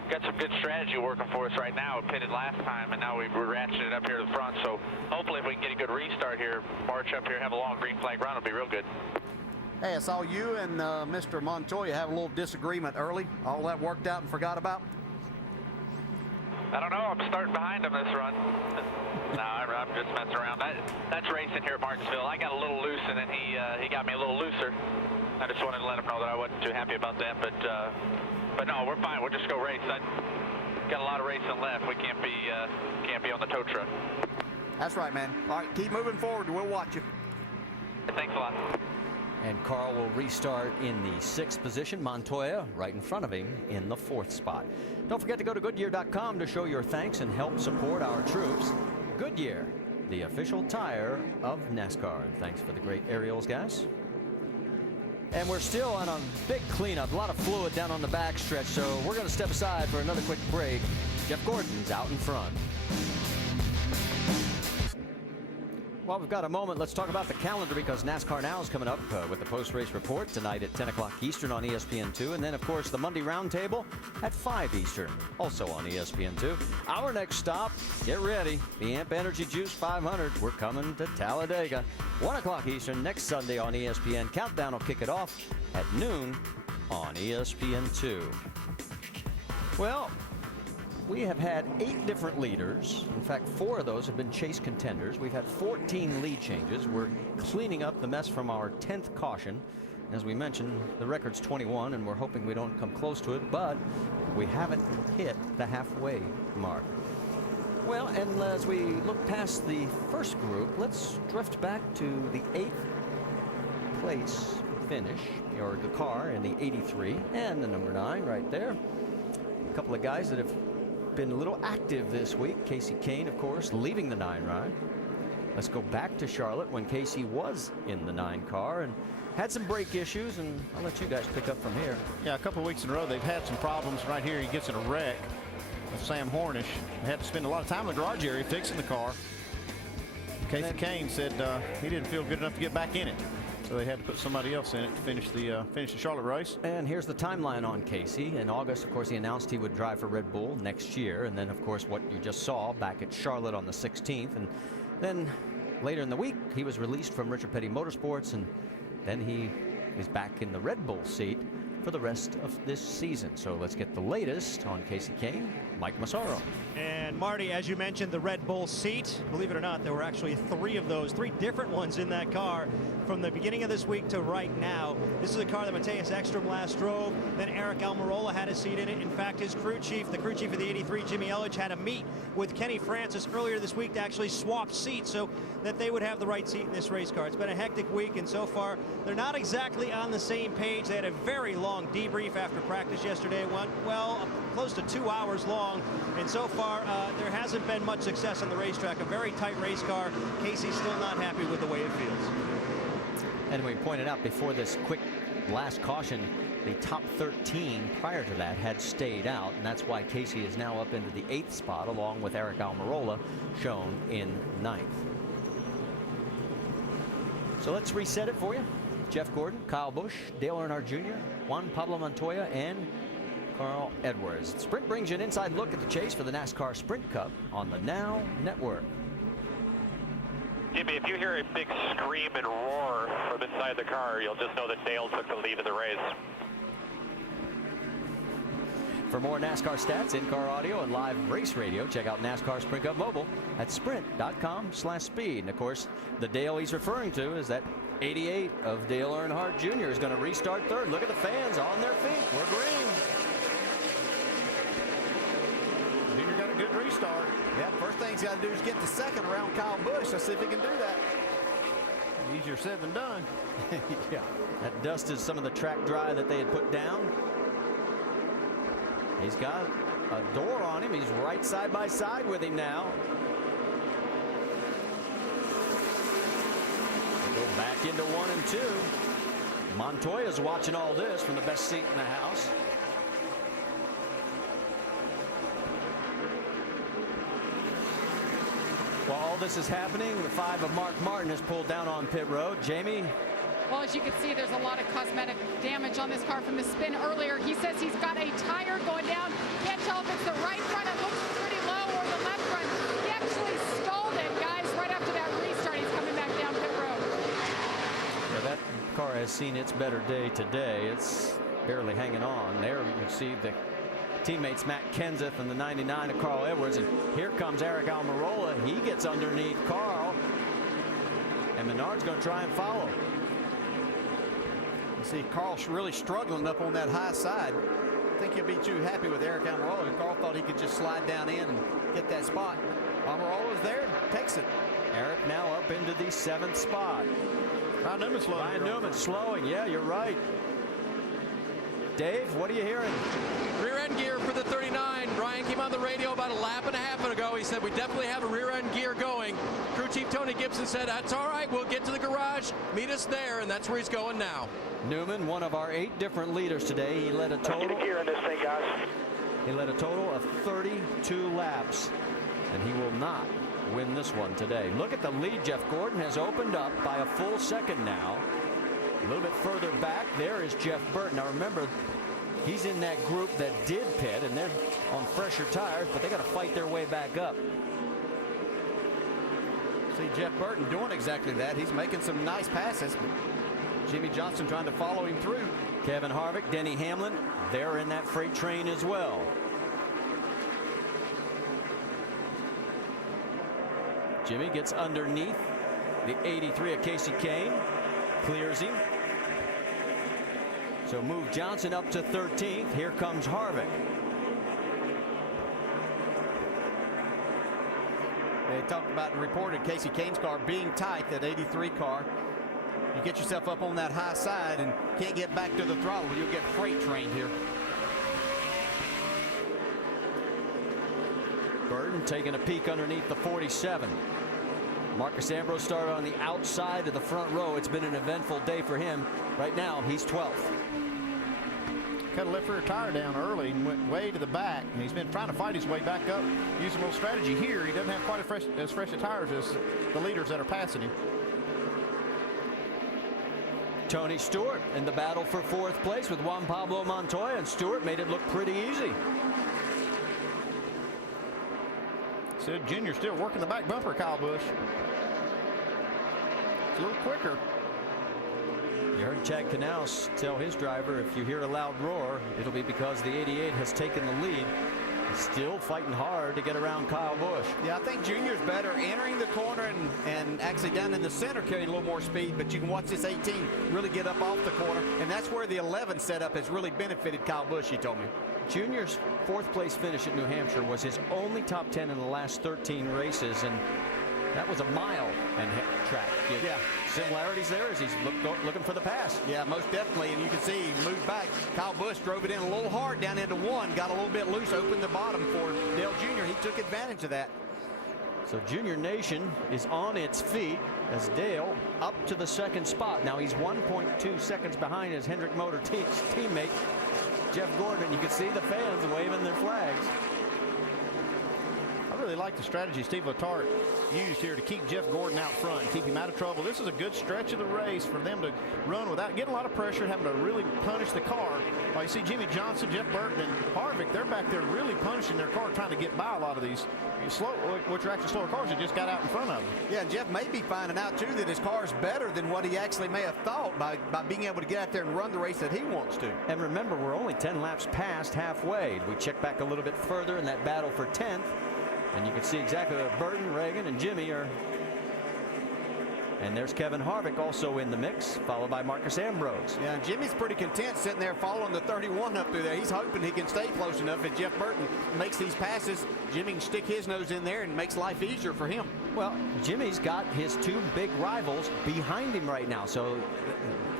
Got some good strategy working for us right now. We pitted last time, and now we're ratcheting it up here to the front. So hopefully if we can get a good restart here, march up here, have a long green flag run, it'll be real good. Hey, I saw you and Mr. Montoya have a little disagreement early. All that worked out and forgot about? I don't know. I'm starting behind him this run. No, I'm just messing around. That's racing here at Martinsville. I got a little loose, and then he got me a little looser. I just wanted to let him know that I wasn't too happy about that, but no, we're fine. We'll just go race. I got a lot of racing left. We can't be on the tow truck. That's right, man. All right, keep moving forward. We'll watch you. Thanks a lot. And Carl will restart in the 6th position. Montoya right in front of him in the 4th spot. Don't forget to go to Goodyear.com to show your thanks and help support our troops. Goodyear, the official tire of NASCAR. And thanks for the great aerials, guys. And we're still on a big cleanup, a lot of fluid down on the backstretch, so we're going to step aside for another quick break. Jeff Gordon's out in front. While we've got a moment, let's talk about the calendar, because NASCAR Now is coming up with the post-race report tonight at 10 o'clock Eastern on ESPN2. And then, of course, the Monday Roundtable at 5 Eastern, also on ESPN2. Our next stop, get ready, the Amp Energy Juice 500. We're coming to Talladega. 1 o'clock Eastern next Sunday on ESPN. Countdown will kick it off at noon on ESPN2. Well, we have had 8 different leaders. In fact, 4 of those have been chase contenders. We've had 14 lead changes. We're cleaning up the mess from our 10th caution. As we mentioned, the record's 21, and we're hoping we don't come close to it, but we haven't hit the halfway mark. Well, and as we look past the first group, let's drift back to the 8th place finish, or the car in the 83, and the number 9 right there. A couple of guys that have been a little active this week. Casey Kane, of course, leaving the 9 ride. Let's go back to Charlotte when Casey was in the 9 car and had some brake issues, and I'll let you guys pick up from here. Yeah, a couple of weeks in a row they've had some problems. Right here he gets in a wreck with Sam Hornish. They had to spend a lot of time in the garage area fixing the car. Casey Kane said he didn't feel good enough to get back in it, so they had to put somebody else in it to finish the Charlotte race. And here's the timeline on Casey. In August, of course, he announced he would drive for Red Bull next year. And then, of course, what you just saw back at Charlotte on the 16th. And then later in the week, he was released from Richard Petty Motorsports. And then he is back in the Red Bull seat. for the rest of this season. So let's get the latest on Casey Kane, Mike Massaro. And Marty, as you mentioned, the Red Bull seat, believe it or not, there were actually 3 of those, 3 different ones in that car from the beginning of this week to right now. This is a car that Matthias Ekstrom last drove. Then Eric Almirola had a seat in it. In fact, his crew chief, the crew chief of the 83, Jimmy Elledge, had a meet with Kenny Francis earlier this week to actually swap seats so that they would have the right seat in this race car. It's been a hectic week, and so far they're not exactly on the same page. They had a very long debrief after practice yesterday. Went, well, close to 2 hours long, and so far there hasn't been much success on the racetrack. A very tight race car. Casey's still not happy with the way it feels. And we pointed out before this quick last caution, the top 13 prior to that had stayed out, and that's why Casey is now up into the 8th spot along with Eric Almirola, shown in 9th. So let's reset it for you. Jeff Gordon, Kyle Busch, Dale Earnhardt Jr., Juan Pablo Montoya, and Carl Edwards. Sprint brings you an inside look at the chase for the NASCAR Sprint Cup on the Now Network. Jimmy, if you hear a big scream and roar from inside the car, you'll just know that Dale took the lead of the race. For more NASCAR stats, in-car audio, and live race radio, check out NASCAR Sprint Cup Mobile at sprint.com/speed. And of course, the Dale he's referring to is that 88 of Dale Earnhardt Jr. is going to restart 3rd. Look at the fans on their feet. We're green. Junior got a good restart. Yeah, first thing he's got to do is get to 2nd around Kyle Busch. Let's see if he can do that. Easier said than done. Yeah, that dusted some of the track dry that they had put down. He's got a door on him. He's right side by side with him now. We'll go back into 1 and 2. Montoya's watching all this from the best seat in the house. While all this is happening, the 5 of Mark Martin has pulled down on pit road. Jamie? Well, as you can see, there's a lot of cosmetic damage on this car from the spin earlier. He says he's got a tire going down. Can't tell if it's the right front, it looks pretty low, or the left front. He actually stalled it, guys, right after that restart. He's coming back down pit road. Yeah, that car has seen its better day today. It's barely hanging on. There you can see the teammates Matt Kenseth and the 99 of Carl Edwards. And here comes Eric Almirola. He gets underneath Carl. And Menard's going to try and follow. You see Carl's really struggling up on that high side. I think he'll be too happy with Eric Almirola. Carl thought he could just slide down in and get that spot. Almirola's there, takes it. Eric now up into the 7th spot. Ryan Newman's slowing. Ryan Newman's slowing. Yeah, you're right. Dave, what are you hearing? Rear end gear for the 39. Brian came on the radio about a lap and a half ago. He said we definitely have a rear end gear going. Crew chief Tony Gibson said that's all right. We'll get to the garage. Meet us there, and that's where he's going now. Newman, one of our 8 different leaders today. He led a total. Gear in this thing, guys. He led a total of 32 laps, and he will not win this one today. Look at the lead. Jeff Gordon has opened up by a full second now. A little bit further back, there is Jeff Burton. Now remember, he's in that group that did pit, and they're on fresher tires, but they got to fight their way back up. See Jeff Burton doing exactly that. He's making some nice passes, but Jimmy Johnson trying to follow him through. Kevin Harvick, Denny Hamlin, they're in that freight train as well. Jimmy gets underneath the 83 of Casey Kane, clears him. So move Johnson up to 13th. Here comes Harvick. They talked about and reported Casey Kane's car being tight, that 83 car. You get yourself up on that high side and can't get back to the throttle, you'll get freight trained here. Burton taking a peek underneath the 47. Marcus Ambrose started on the outside of the front row. It's been an eventful day for him. Right now, he's 12th. Cut a left rear tire down early and went way to the back, and he's been trying to fight his way back up. Using a little strategy here. He doesn't have quite as fresh of tires as the leaders that are passing him. Tony Stewart in the battle for 4th place with Juan Pablo Montoya, and Stewart made it look pretty easy. Sid Jr. still working the back bumper, Kyle Busch. It's a little quicker. You heard Chad Knaus tell his driver, if you hear a loud roar, it'll be because the 88 has taken the lead. He's still fighting hard to get around Kyle Busch. Yeah, I think Junior's better entering the corner and actually down in the center carrying a little more speed, but you can watch this 18 really get up off the corner, and that's where the 11 setup has really benefited Kyle Busch, he told me. Junior's 4th place finish at New Hampshire was his only top 10 in the last 13 races, and that was a mile and track. Yeah. Similarities there as he's looking for the pass. Yeah, most definitely, and you can see he moved back. Kyle Busch drove it in a little hard down into 1, got a little bit loose, opened the bottom for Dale Jr. He took advantage of that. So Junior Nation is on its feet as Dale up to the 2nd spot. Now he's 1.2 seconds behind his Hendrick Motor teammate, Jeff Gordon. You can see the fans waving their flags. I really like the strategy Steve Letarte used here to keep Jeff Gordon out front and keep him out of trouble. This is a good stretch of the race for them to run without getting a lot of pressure and having to really punish the car. While you see Jimmy Johnson, Jeff Burton, and Harvick, they're back there really punishing their car, trying to get by a lot of these slow, which are actually slower cars that just got out in front of them. Yeah, and Jeff may be finding out too that his car is better than what he actually may have thought by being able to get out there and run the race that he wants to. And remember, we're only 10 laps past halfway. We check back a little bit further in that battle for 10th. And you can see exactly where Burton, Reagan, and Jimmy are. And there's Kevin Harvick also in the mix, followed by Marcus Ambrose. Yeah, and Jimmy's pretty content sitting there following the 31 up through there. He's hoping he can stay close enough if Jeff Burton makes these passes. Jimmy can stick his nose in there and makes life easier for him. Well, Jimmy's got his 2 big rivals behind him right now, so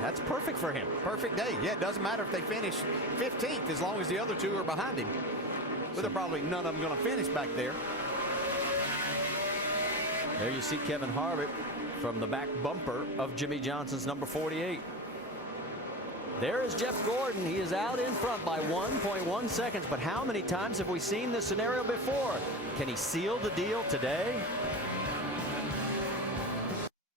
that's perfect for him. Perfect day. Yeah, it doesn't matter if they finish 15th as long as the other 2 are behind him. But they're probably none of them going to finish back there. There you see Kevin Harvick from the back bumper of Jimmy Johnson's number 48. There is Jeff Gordon. He is out in front by 1.1 seconds. But how many times have we seen this scenario before? Can he seal the deal today?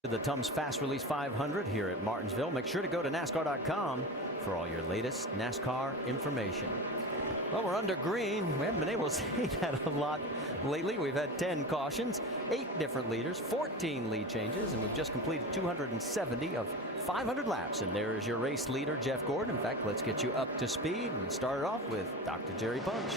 The Tums Fast Release 500 here at Martinsville. Make sure to go to NASCAR.com for all your latest NASCAR information. Well, we're under green. We haven't been able to say that a lot lately. We've had 10 cautions, 8 different leaders, 14 lead changes, and we've just completed 270 of 500 laps. And there is your race leader, Jeff Gordon. In fact, let's get you up to speed and start it off with Dr. Jerry Bunch.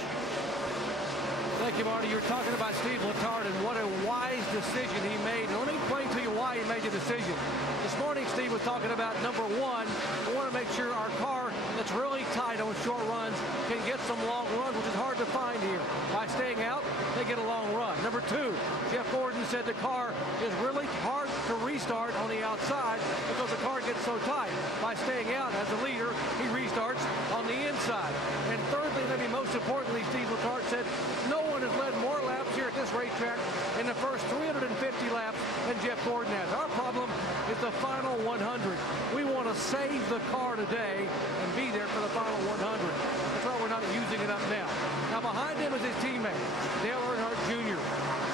Thank you, Marty. You were talking about Steve Letarte and what a wise decision he made. And let me explain to you why he made the decision. This morning, Steve was talking about number 1. We want to make sure our car that's really tight on short runs can get some long runs, which is hard to find here. By staying out, they get a long run. Number 2, Jeff Gordon said the car is really hard to restart on the outside because the car gets so tight. By staying out as a leader, he restarts on the inside. And thirdly, maybe most importantly, Steve Letarte said no one has led more laps here at this racetrack in the first 350 laps than Jeff Gordon has. Our problem is the final 100. We want to save the car today and be there for the final 100. That's why we're not using it up now. Now behind him is his teammate, Dale Earnhardt Jr.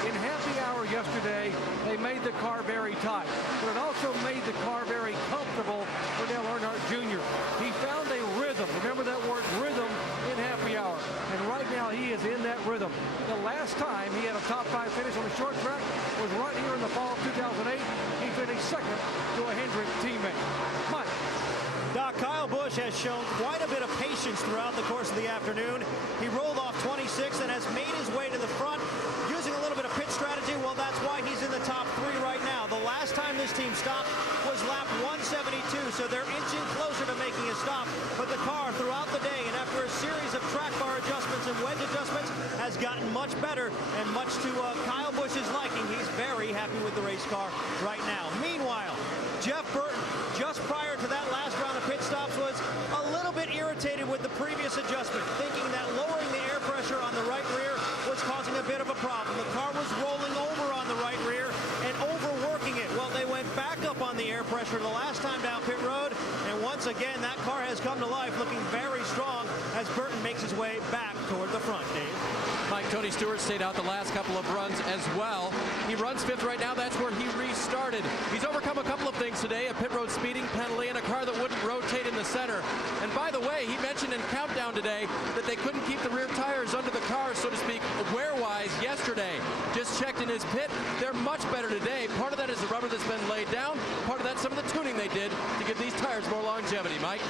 In happy hour yesterday, they made the car very tight, but it also made the car very comfortable for Dale Earnhardt Jr. He found a rhythm. Remember that word rhythm in happy hour. And right now he is in that rhythm. The last time he had a top 5 finish on the short track was right here in the fall of 2008. He finished second to a Hendrick teammate. Mike. Doc, Kyle Busch has shown quite a bit of patience throughout the course of the afternoon. He rolled off 26 and has made his way to the front using a little bit of pit strategy. Well, that's why he's in the top 3 right now. The last time this team stopped was lap 172, so they're inching closer to making a stop. But the car throughout the day and after a series of track bar adjustments and wedge adjustments has gotten much better and much to Kyle Busch's liking. He's very happy with the race car right now. Meanwhile, Jeff Burton, just prior to that last round of pit stops, was a little bit irritated with the previous adjustment, thinking that lowering the air pressure on the right rear was causing a bit of a problem. The car was rolling over on the right rear and overworking it. Well, they went back up on the air pressure the last time down pit road, and once again, that car has come to life, looking very strong as Burton makes his way back toward the front, Dave. Mike, Tony Stewart stayed out the last couple of runs as well. He runs 5th right now. That's where he restarted. He's overcome a couple of things today, a pit road speeding penalty and a car that wouldn't rotate in the center. And by the way, he mentioned in Countdown today that they couldn't keep the rear tires under the car, so to speak, wear-wise yesterday. Just checked in his pit. They're much better today. Part of that is the rubber that's been laid down. Part of that's some of the tuning they did to give these tires more longevity. Mike?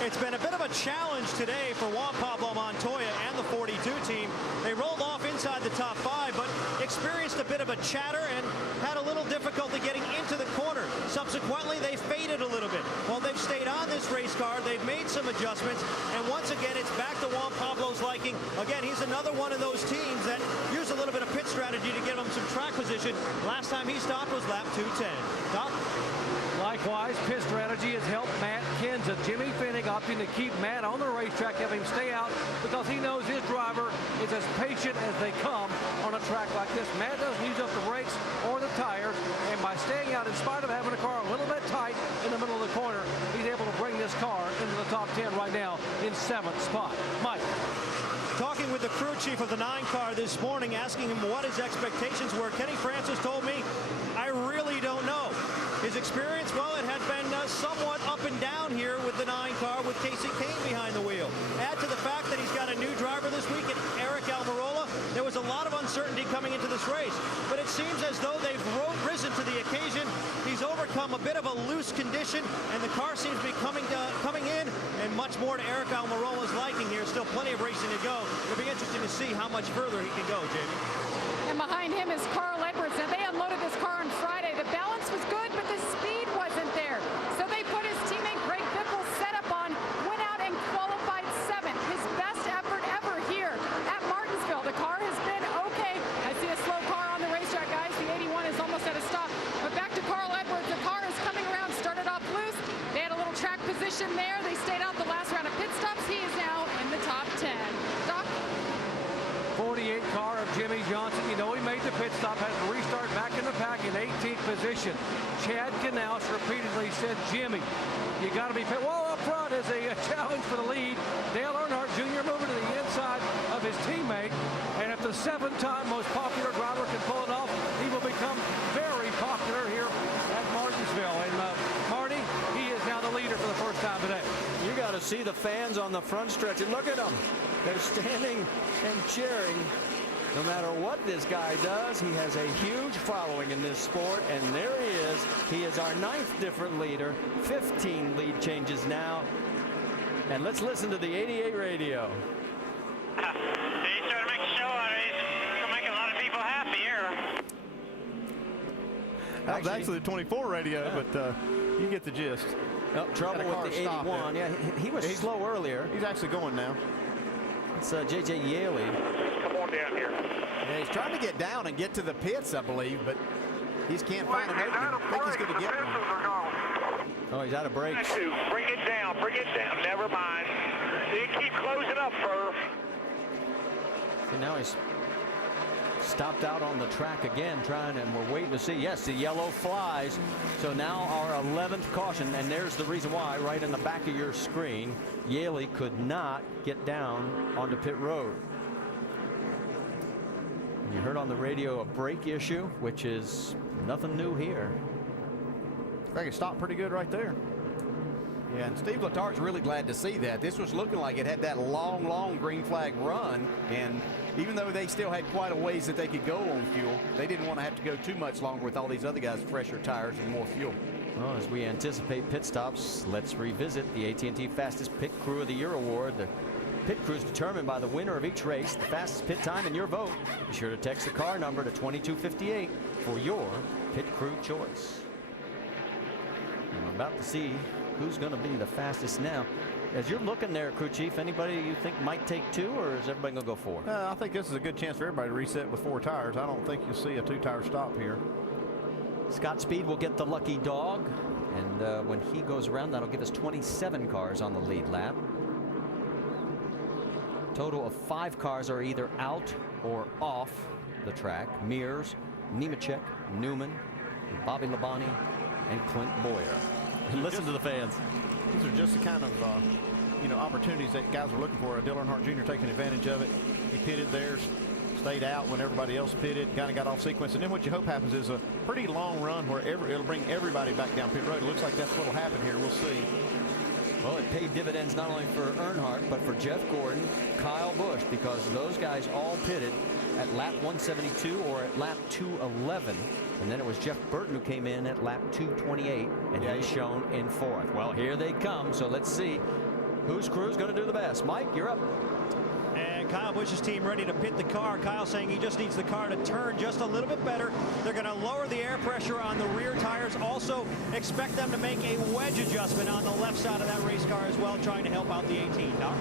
It's been a bit of a challenge today for Juan Pablo Montoya and the 42 team. They rolled off inside the top 5, but experienced a bit of a chatter and had a little difficulty getting into the corner. Subsequently, they faded a little bit. Well, they've stayed on this race car. They've made some adjustments, and once again, it's back to Juan Pablo's liking. Again, he's another one of those teams that use a little bit of pit strategy to give him some track position. Last time he stopped was lap 210. Doc? Likewise, pit strategy has helped Matt Kenseth. Jimmy Finnick opting to keep Matt on the racetrack, have him stay out because he knows his driver is as patient as they come on a track like this. Matt doesn't use up the brakes or the tires, and by staying out in spite of having a car a little bit tight in the middle of the corner, he's able to bring this car into the top 10 right now in 7th spot. Mike? Talking with the crew chief of the 9 car this morning, asking him what his expectations were, Kenny Francis told me, I really don't know. His experience, well, it had been somewhat up and down here with the 9 car with Casey Kane behind the wheel. Add to the fact that he's got a new driver this week, Eric Almirola. There was a lot of uncertainty coming into this race, but it seems as though they've risen to the occasion. He's overcome a bit of a loose condition, and the car seems to be coming in, and much more to Eric Almirola's liking here. Still plenty of racing to go. It'll be interesting to see how much further he can go, Jamie. And behind him is Carl Edwards. Now, they unloaded this car on Friday. The balance was good, but the speed wasn't there. So they put his teammate Greg Biffle's setup on, went out and qualified 7th. His best effort ever here at Martinsville. The car has been okay. I see a slow car on the racetrack, guys. The 81 is almost at a stop. But back to Carl Edwards. The car is coming around, started off loose. They had a little track position there. They stayed out the last round of pit stops. He is now in the top 10. Doc? 48 car of Jimmy Johnson. You know, he made the pit stop, had to restart back in the pack in 18th position. Chad Knaus repeatedly said, Jimmy, you got to be pit. Well, up front is a challenge for the lead. Dale Earnhardt Jr. moving to the inside of his teammate. And if the 7-time most popular driver can pull it off, he will become very popular here at Martinsville. And Marty, he is now the leader for the first time today. You got to see the fans on the front stretch, and look at them. They're standing and cheering. No matter what this guy does, he has a huge following in this sport, and there he is. He is our 9th different leader, 15 lead changes now. And let's listen to the 88 radio. He's trying to make a show out of it. He's going to make a lot of people happy here. That was actually the 24 radio, yeah. But you get the gist. Oh, trouble with the 81. Yeah, he was slow earlier. He's actually going now. It's J.J. Yaley. Come on down here. Yeah, he's trying to get down and get to the pits, I believe, but he just can't find an opening. I think he's going to get one. Oh, he's out of brakes. Bring it down. Bring it down. Never mind. You keep closing up, Furr. See, now he's stopped out on the track again, trying, and we're waiting to see. Yes, the yellow flies. So now our 11th caution, and there's the reason why, right in the back of your screen. Yaley could not get down onto pit road. You heard on the radio a brake issue, which is nothing new here. I think it stopped pretty good right there. Yeah, and Steve Letard's really glad to see that. This was looking like it had that long green flag run, and even though they still had quite a ways that they could go on fuel, they didn't want to have to go too much longer with all these other guys' fresher tires and more fuel. Well, as we anticipate pit stops, let's revisit the AT&T Fastest Pit Crew of the Year award. The pit crew is determined by the winner of each race, the fastest pit time, and your vote. Be sure to text the car number to 2258 for your pit crew choice. And we're about to see who's going to be the fastest now. As you're looking there, crew chief, anybody you think might take 2, or is everybody going to go 4? I think this is a good chance for everybody to reset with 4 tires. I don't think you'll see a 2-tire stop here. Scott Speed will get the lucky dog, and when he goes around, that'll give us 27 cars on the lead lap. Total of 5 cars are either out or off the track. Mears, Nemechek, Newman, Bobby Labonte, and Clint Boyer. And listen to the fans. These are just the kind of opportunities that guys are looking for. Dale Earnhardt Jr. taking advantage of it. He pitted there, stayed out when everybody else pitted, kind of got off sequence. And then what you hope happens is a pretty long run where it'll bring everybody back down pit road. It looks like that's what will happen here. We'll see. Well, it paid dividends not only for Earnhardt, but for Jeff Gordon, Kyle Busch, because those guys all pitted at lap 172 or at lap 211. And then it was Jeff Burton who came in at lap 228, and he's shown in 4th. Well, here they come, so let's see whose crew is going to do the best. Mike, you're up. And Kyle Busch's team ready to pit the car. Kyle saying he just needs the car to turn just a little bit better. They're going to lower the air pressure on the rear tires. Also expect them to make a wedge adjustment on the left side of that race car as well, trying to help out the 18. Doc?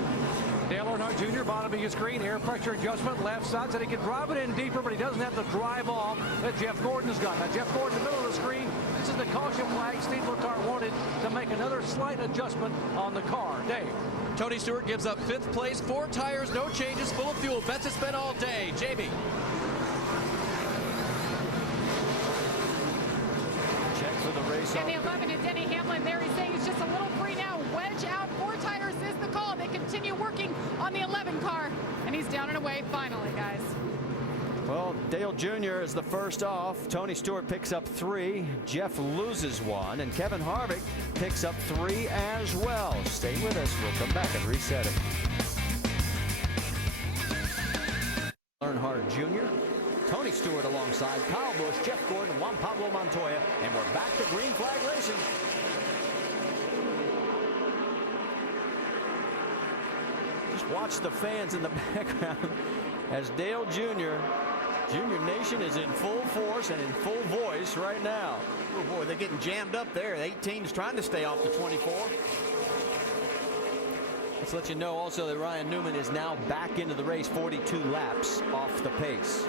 Dale Earnhardt Jr. bottom of your screen, air pressure adjustment left side, so he can drive it in deeper, but he doesn't have the drive off that Jeff Gordon's got. Now Jeff Gordon in the middle of the screen. This is the caution flag. Steve Letarte wanted to make another slight adjustment on the car. Dave. Tony Stewart gives up 5th place, 4 tires, no changes, full of fuel. Bets it's been all day. Jamie. Check for the race. And the 11 is Denny Hamlin there. He's saying he's just a little free now. Wedge out, 4 tires is the call. They continue working on the 11 car, and he's down and away finally, guys. Well, Dale Jr. is the first off. Tony Stewart picks up 3. Jeff loses 1. And Kevin Harvick picks up 3 as well. Stay with us. We'll come back and reset it. Earnhardt Jr., Tony Stewart alongside Kyle Busch, Jeff Gordon, Juan Pablo Montoya. And we're back to green flag racing. Just watch the fans in the background as Dale Jr. Junior Nation is in full force and in full voice right now. Oh boy, they're getting jammed up there. 18's trying to stay off the 24. Let's let you know also that Ryan Newman is now back into the race, 42 laps off the pace.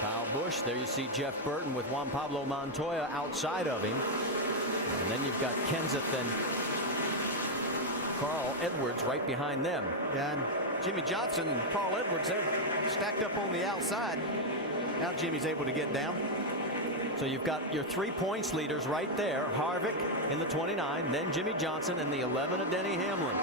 Kyle Busch, there you see Jeff Burton with Juan Pablo Montoya outside of him. And then you've got Kenseth and Carl Edwards right behind them. Yeah, and Jimmy Johnson and Carl Edwards, they're stacked up on the outside. Now Jimmy's able to get down. So you've got your 3 points leaders right there. Harvick in the 29, then Jimmy Johnson in the 11 of Denny Hamlin.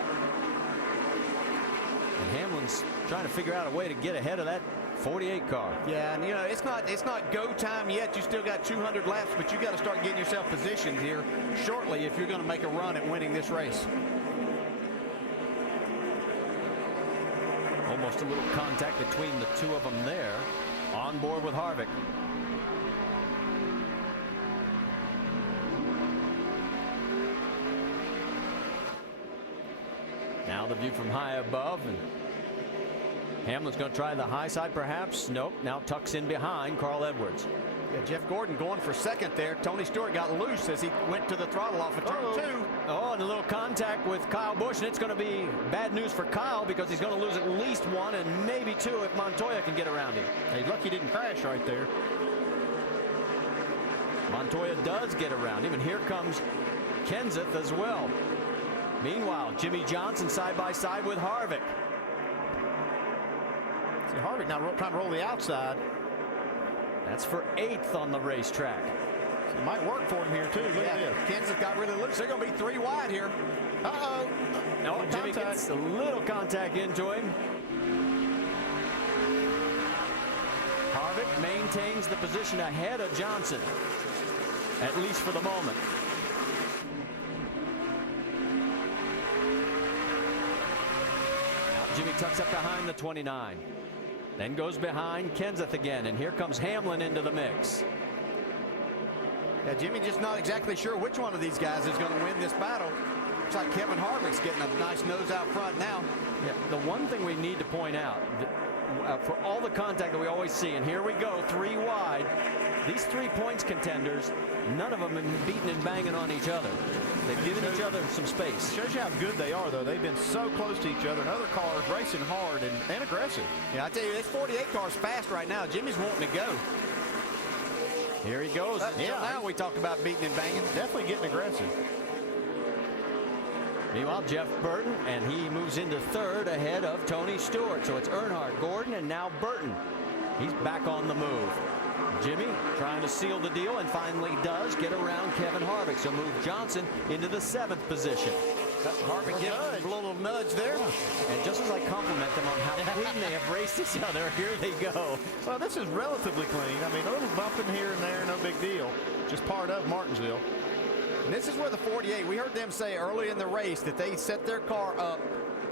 And Hamlin's trying to figure out a way to get ahead of that 48 car. Yeah, and you know, it's not go time yet. You still got 200 laps, but you got to start getting yourself positioned here shortly if you're going to make a run at winning this race. Almost a little contact between the 2 of them there. On board with Harvick. Now the view from high above, and Hamlin's going to try the high side perhaps. Nope, now tucks in behind Carl Edwards. Yeah, Jeff Gordon going for second there. Tony Stewart got loose as he went to the throttle off of turn 2. Oh, and a little contact with Kyle Busch, and it's going to be bad news for Kyle because he's going to lose at least 1 and maybe 2 if Montoya can get around him. He's lucky he didn't crash right there. Montoya does get around him, and here comes Kenseth as well. Meanwhile, Jimmy Johnson side by side with Harvick. See, Harvick now trying to roll the outside. That's for 8th on the racetrack. So it might work for him here too. Look at this. Kenseth got really loose. They're going to be 3 wide here. Uh-oh. No, Jimmy gets a little contact into him. Harvick maintains the position ahead of Johnson, at least for the moment. Now Jimmy tucks up behind the 29. Then goes behind Kenseth again, and here comes Hamlin into the mix. Yeah, Jimmy just not exactly sure which one of these guys is going to win this battle. Looks like Kevin Harvick's getting a nice nose out front now. Yeah, the one thing we need to point out, for all the contact that we always see, and here we go, 3 wide, these 3 points contenders, none of them have been beating and banging on each other. They've given each other some space. Shows you how good they are, though. They've been so close to each other, and other cars racing hard and aggressive. Yeah, I tell you, this 48 car's fast right now. Jimmy's wanting to go. Here he goes. Now we talked about beating and banging. Definitely getting aggressive. Meanwhile, Jeff Burton, and he moves into 3rd ahead of Tony Stewart. So it's Earnhardt, Gordon, and now Burton. He's back on the move. Jimmy trying to seal the deal and finally does get around Kevin Harvick. So move Johnson into the 7th position. Harvick gives a little nudge there. And just as I compliment them on how clean they have raced each other, here they go. Well, this is relatively clean. I mean, a little bumping here and there, no big deal. Just part of Martinsville. And this is where the 48, we heard them say early in the race that they set their car up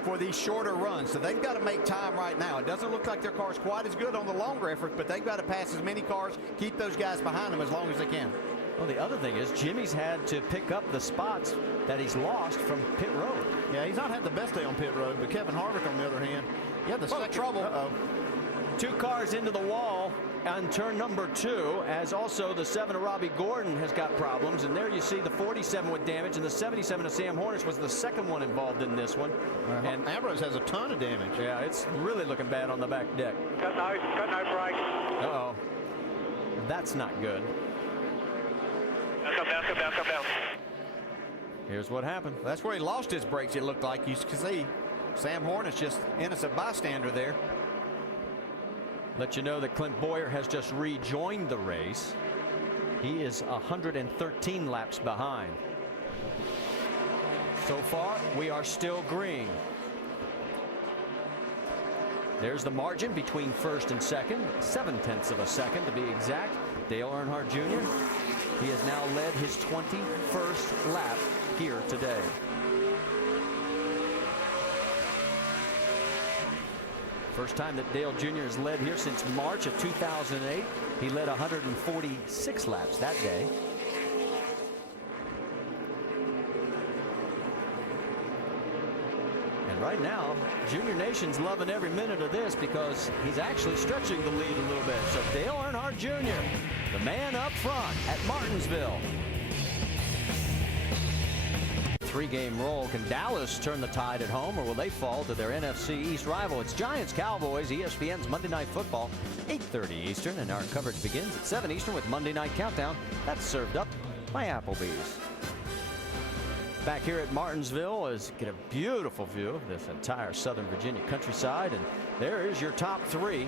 for these shorter runs. So they've got to make time right now. It doesn't look like their car's quite as good on the longer effort, but they've got to pass as many cars, keep those guys behind them as long as they can. Well, the other thing is Jimmy's had to pick up the spots that he's lost from pit road. Yeah, he's not had the best day on pit road, but Kevin Harvick, on the other hand, he had the second trouble. Uh-oh. 2 cars into the wall on turn number 2, as also the 7 of Robbie Gordon has got problems. And there you see the 47 with damage, and the 77 of Sam Hornish was the second one involved in this one. And Ambrose has a ton of damage. Yeah, it's really looking bad on the back deck. Cut no brakes. Uh-oh. That's not good. Come down. Here's what happened. That's where he lost his brakes, it looked like. You can see Sam Hornish just innocent bystander there. Let you know that Clint Boyer has just rejoined the race. He is 113 laps behind. So far, we are still green. There's the margin between first and second, 0.7 of a second to be exact. Dale Earnhardt Jr. He has now led his 21st lap here today. First time that Dale Jr. has led here since March of 2008. He led 146 laps that day. And right now, Junior Nation's loving every minute of this because he's actually stretching the lead a little bit. So Dale Earnhardt Jr., the man up front at Martinsville. 3-game roll. Can Dallas turn the tide at home, or will they fall to their NFC East rival? It's Giants Cowboys, ESPN's Monday Night Football, 8:30 Eastern, and our coverage begins at 7 Eastern with Monday Night Countdown. That's served up by Applebee's. Back here at Martinsville is get a beautiful view of this entire Southern Virginia countryside, and there is your top 3.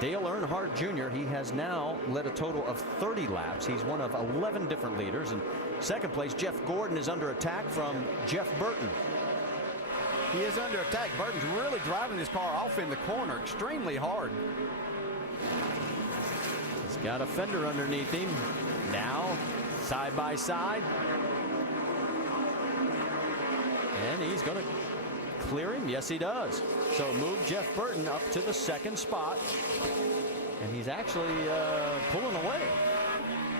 Dale Earnhardt Jr., he has now led a total of 30 laps. He's one of 11 different leaders. And second place, Jeff Gordon is under attack from Jeff Burton. He is under attack. Burton's really driving his car off in the corner extremely hard. He's got a fender underneath him. Now, side by side. And he's going to clear him. Yes, he does. So move Jeff Burton up to the second spot. And he's actually pulling away.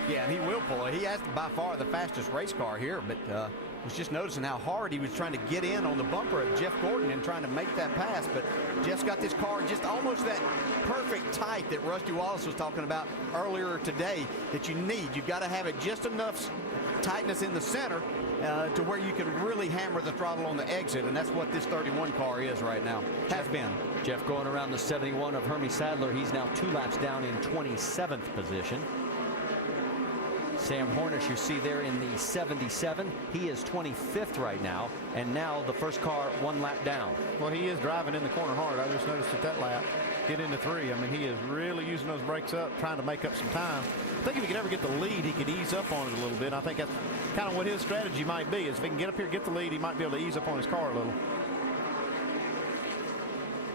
Yeah, and he will pull it. He has by far the fastest race car here, but was just noticing how hard he was trying to get in on the bumper of Jeff Gordon and trying to make that pass. But Jeff's got this car just almost that perfect tight that Rusty Wallace was talking about earlier today that you need. You've got to have it just enough tightness in the center to where you can really hammer the throttle on the exit, and that's what this 31 car is right now. Has been. Jeff going around the 71 of Hermie Sadler. He's now 2 laps down in 27th position. Sam Hornish, you see there in the 77. He is 25th right now, and now the first car 1 lap down. Well, he is driving in the corner hard. I just noticed that lap. Get into 3. I mean, he is really using those brakes up, trying to make up some time. I think if he could ever get the lead, he could ease up on it a little bit. I think that's kind of what his strategy might be, is if he can get up here, get the lead, he might be able to ease up on his car a little.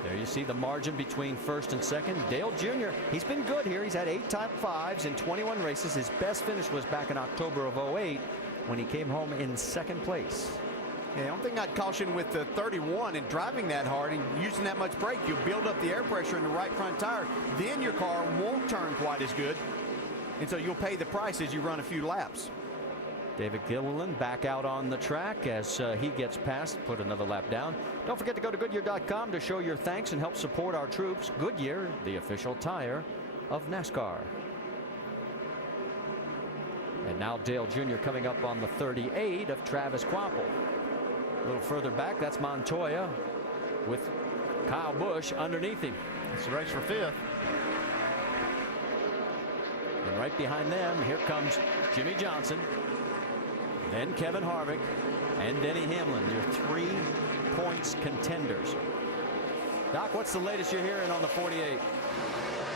There you see the margin between first and second. Dale Jr., he's been good here. He's had 8 top 5s in 21 races. His best finish was back in October of 08 when he came home in second place. Yeah, the only thing I'd caution with the 31 and driving that hard and using that much brake, you'll build up the air pressure in the right front tire. Then your car won't turn quite as good. And so you'll pay the price as you run a few laps. David Gilliland back out on the track as he gets past, put another lap down. Don't forget to go to Goodyear.com to show your thanks and help support our troops. Goodyear, the official tire of NASCAR. And now Dale Jr. coming up on the 38 of Travis Kvapil. A little further back, that's Montoya with Kyle Busch underneath him. It's the race for 5th. And right behind them, here comes Jimmy Johnson, then Kevin Harvick, and Denny Hamlin, your 3 points contenders. Doc, what's the latest you're hearing on the 48?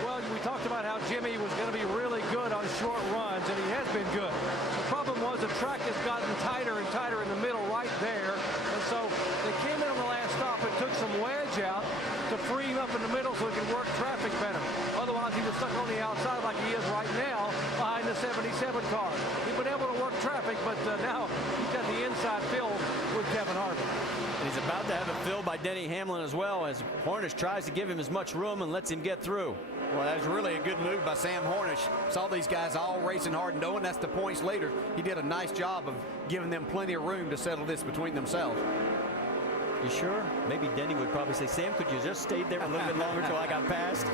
Well, we talked about how Jimmy was going to be really good on short runs, and he has been good. The problem was the track has gotten tighter and tighter in the middle right there, and so they came in on the last stop and took some wedge out to free him up in the middle so he could work traffic better. Otherwise, he was stuck on the outside like he is right now behind the 77 car. He's been able to work traffic, but now he's got the inside filled with Kevin Harvick. And he's about to have it filled by Denny Hamlin as well, as Hornish tries to give him as much room and lets him get through. Well, that was really a good move by Sam Hornish. Saw these guys all racing hard and knowing that's the points leader. He did a nice job of giving them plenty of room to settle this between themselves. You sure? Maybe Denny would probably say, Sam, could you just stay there a little bit longer till I got past?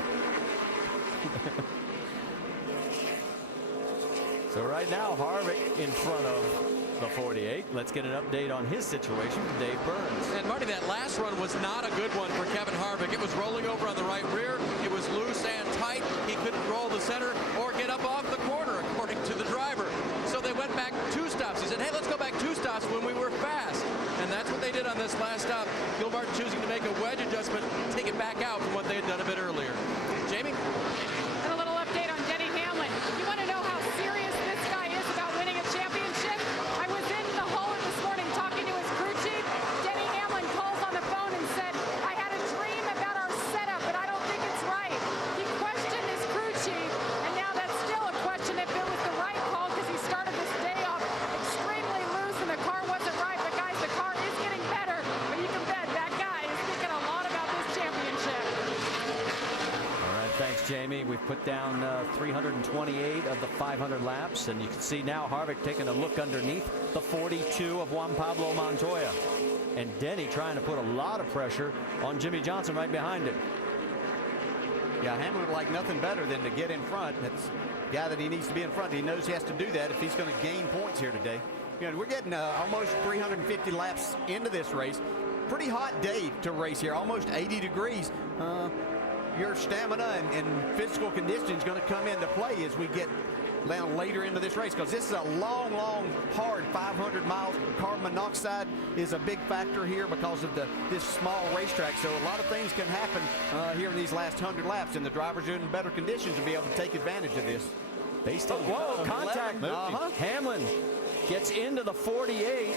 So right now, Harvick in front of the 48. Let's get an update on his situation from Dave Burns. And Marty, that last run was not a good one for Kevin Harvick. It was rolling over on the right rear. It was loose and tight. He couldn't roll the center or get up off the corner, according to the driver. So they went back 2 stops. He said, hey, let's go back 2 stops when we were fast. And that's what they did on this last stop. Gil Martin choosing to make a wedge adjustment, take it back out from what they had done a bit earlier. Jamie? And a little update on Denny Hamlin. You want to know how serious this guy is about winning a championship? I was in the hall this morning talking to his crew chief. Denny Hamlin calls on the phone and said, I had a dream about our setup, but I don't think it's right. He questioned his crew chief, and now that's still a question if it was the right call, because he started this day off extremely loose and the car wasn't right. But guys, the car is getting better, but you can bet that guy is thinking a lot about this championship. All right, thanks, Jamie. We've put down 328 of the 500 laps, and you can see now Harvick taking a look underneath the 42 of Juan Pablo Montoya. And Denny trying to put a lot of pressure on Jimmy Johnson right behind him. Yeah, Hamlin would like nothing better than to get in front. That's the guy that he needs to be in front. He knows he has to do that if he's going to gain points here today. You know, we're getting almost 350 laps into this race. Pretty hot day to race here, almost 80 degrees. Your stamina and physical condition is going to come into play as we get down later into this race, because this is a long, hard 500 miles. Carbon monoxide is a big factor here because of this small racetrack. So a lot of things can happen here in these last 100 laps, and the drivers are in better conditions to be able to take advantage of this. Based on contact. Hamlin gets into the 48.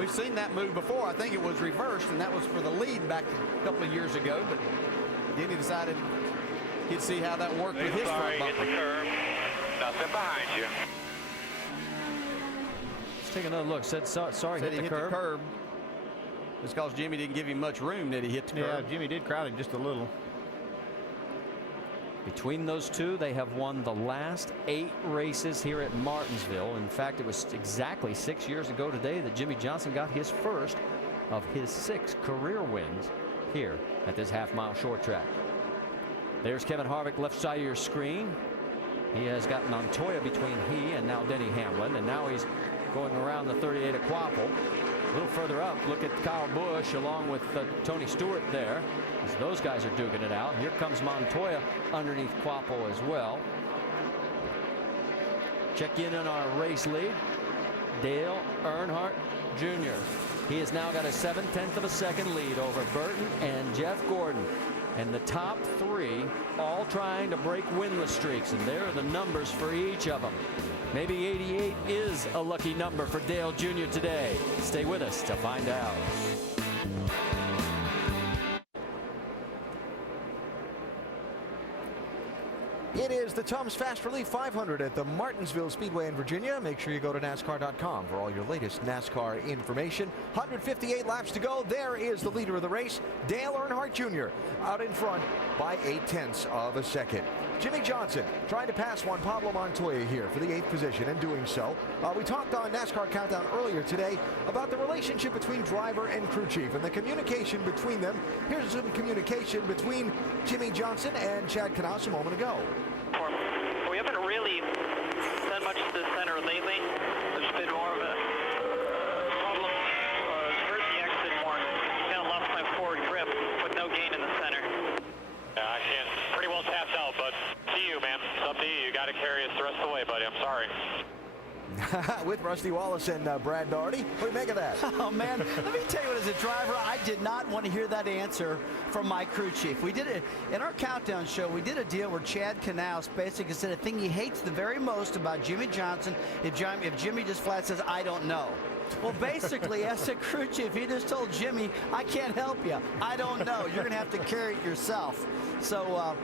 We've seen that move before. I think it was reversed, and that was for the lead back a couple of years ago. But then he decided he'd see how that worked with his front bumper. Hit the curb. Nothing behind you. Let's take another look. Said sorry, Said hit the curb. It's because Jimmy didn't give him much room that he hit the curb. Yeah, Jimmy did crowd him just a little. Between those two, they have won the last 8 races here at Martinsville. In fact, it was exactly 6 years ago today that Jimmy Johnson got his first of his 6 career wins here at this half-mile short track. There's Kevin Harvick, left side of your screen. He has got Montoya between he and now Denny Hamlin, and now he's going around the 38 at Quapple. A little further up, look at Kyle Busch along with Tony Stewart there, as those guys are duking it out. Here comes Montoya underneath Quapple as well. Check in on our race lead. Dale Earnhardt Jr. He has now got a 7/10 of a second lead over Burton and Jeff Gordon. And the top 3 all trying to break winless streaks, and there are the numbers for each of them. Maybe 88 is a lucky number for Dale Jr. today. Stay with us to find out. It is the Tums Fast Relief 500 at the Martinsville Speedway in Virginia. Make sure you go to NASCAR.com for all your latest NASCAR information. 158 laps to go. There is the leader of the race, Dale Earnhardt Jr., out in front by 0.8 of a second. Jimmy Johnson trying to pass Juan Pablo Montoya here for the 8th position, and doing so. We talked on NASCAR Countdown earlier today about the relationship between driver and crew chief and the communication between them. Here's some communication between Jimmy Johnson and Chad Knaus a moment ago. We haven't really done much to the center lately. There's been more of a problem towards the exit more. Kind of lost my forward grip with no gain in the center. Yeah, I can pretty well tapped out, but to you, man. It's up to you. You got to carry us the rest of the way, buddy. I'm sorry. With Rusty Wallace and Brad Daugherty. What do you make of that? Oh, man, let me tell you what, as a driver, I did not want to hear that answer from my crew chief. We did it in our countdown show. We did a deal where Chad Knaus basically said the thing he hates the very most about Jimmy Johnson, if Jimmy just flat says, I don't know. Well, basically, as a crew chief, he just told Jimmy, I can't help you. I don't know. You're going to have to carry it yourself. So,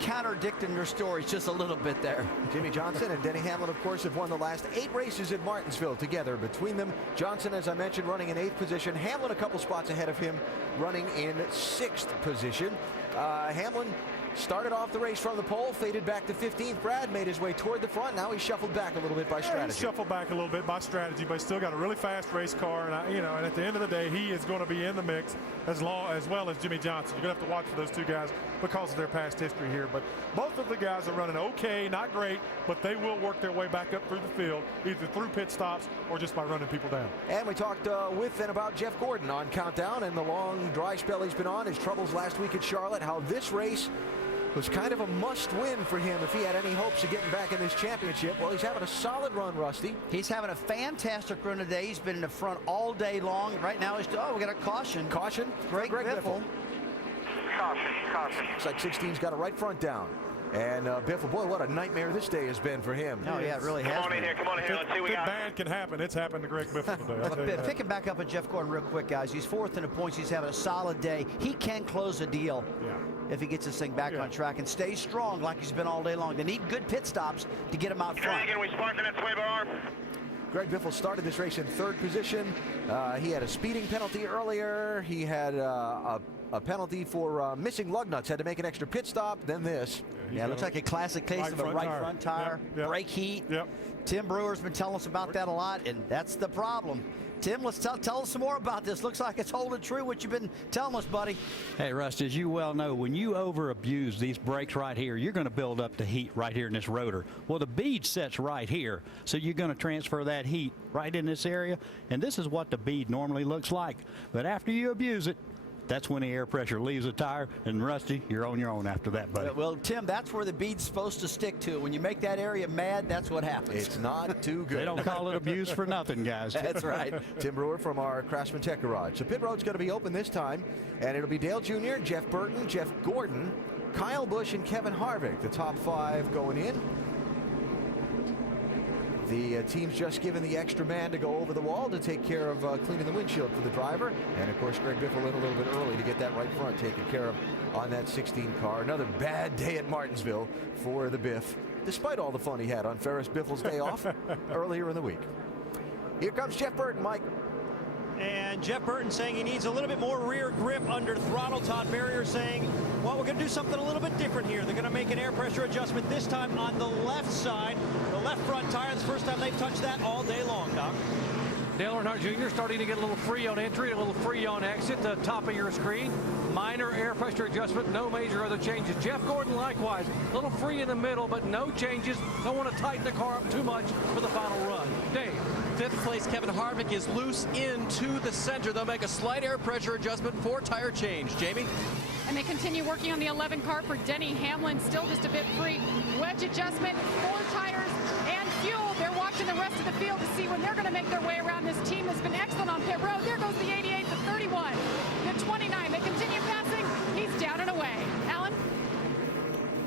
contradicting their stories just a little bit there. Jimmy Johnson and Denny Hamlin, of course, have won the last 8 races at Martinsville together. Between them, Johnson, as I mentioned, running in 8th position. Hamlin a couple spots ahead of him, running in 6th position. Hamlin started off the race from the pole, faded back to 15th. Brad made his way toward the front. Now he's shuffled back a little bit by strategy. He's shuffled back a little bit by strategy, but he's still got a really fast race car. And and at the end of the day, he is going to be in the mix as well as Jimmy Johnson. You're going to have to watch for those two guys because of their past history here. But both of the guys are running okay, not great, but they will work their way back up through the field, either through pit stops or just by running people down. And we talked with and about Jeff Gordon on Countdown and the long dry spell he's been on, his troubles last week at Charlotte, how this race was kind of a must-win for him if he had any hopes of getting back in this championship. Well, he's having a solid run, Rusty. He's having a fantastic run today. He's been in the front all day long. Right now, we got a caution. Caution. Greg Biffle. Caution. Looks like 16's got a right front down. And Biffle, boy, what a nightmare this day has been for him. Oh, yeah, it really has. Come on in here. Let's see what we got. Bad can happen. It's happened to Greg Biffle today. Picking back up at Jeff Gordon real quick, guys. He's 4th in the points. He's having a solid day. He can close a deal if he gets this thing back on track and stays strong like he's been all day long. They need good pit stops to get him out front. Dragon, we sparking that sway bar. Greg Biffle started this race in 3rd position. He had a speeding penalty earlier. He had a penalty for missing lug nuts. Had to make an extra pit stop. Then this. Yeah, it looks like a classic case of a right front tire. Brake heat. Tim Brewer's been telling us about that a lot, and that's the problem. Tim, let's tell us some more about this. Looks like it's holding true what you've been telling us, buddy. Hey, Rust, as you well know, when you over-abuse these brakes right here, you're going to build up the heat right here in this rotor. Well, the bead sets right here, so you're going to transfer that heat right in this area, and this is what the bead normally looks like. But after you abuse it, that's when the air pressure leaves the tire, and Rusty, you're on your own after that, buddy. Well, Tim, that's where the bead's supposed to stick to. When you make that area mad, that's what happens. It's not too good. They don't call it abuse for nothing, guys. That's right. Tim Brewer from our Craftsman Tech Garage. So pit road's going to be open this time, and it'll be Dale Jr., Jeff Burton, Jeff Gordon, Kyle Busch, and Kevin Harvick, the top 5 going in. The team's just given the extra man to go over the wall to take care of cleaning the windshield for the driver. And, of course, Greg Biffle in a little bit early to get that right front taken care of on that 16 car. Another bad day at Martinsville for the Biff, despite all the fun he had on Ferris Biffle's day off earlier in the week. Here comes Jeff Burton, Mike. And Jeff Burton saying he needs a little bit more rear grip under throttle. Todd Berrier saying, well, we're going to do something a little bit different here. They're going to make an air pressure adjustment this time on the left side. The left front tire, it's the first time they've touched that all day long, Doc. Dale Earnhardt Jr. starting to get a little free on entry, a little free on exit. The top of your screen, minor air pressure adjustment, no major other changes. Jeff Gordon likewise, a little free in the middle, but no changes. Don't want to tighten the car up too much for the final run. Dave. 5th place, Kevin Harvick is loose into the center. They'll make a slight air pressure adjustment for tire change. Jamie? And they continue working on the 11 car for Denny Hamlin, still just a bit free. Wedge adjustment, 4 tires and fuel. They're watching the rest of the field to see when they're going to make their way around. This team has been excellent on pit road. There goes the 88, the 31, the 29. They continue passing. He's down and away. Alan?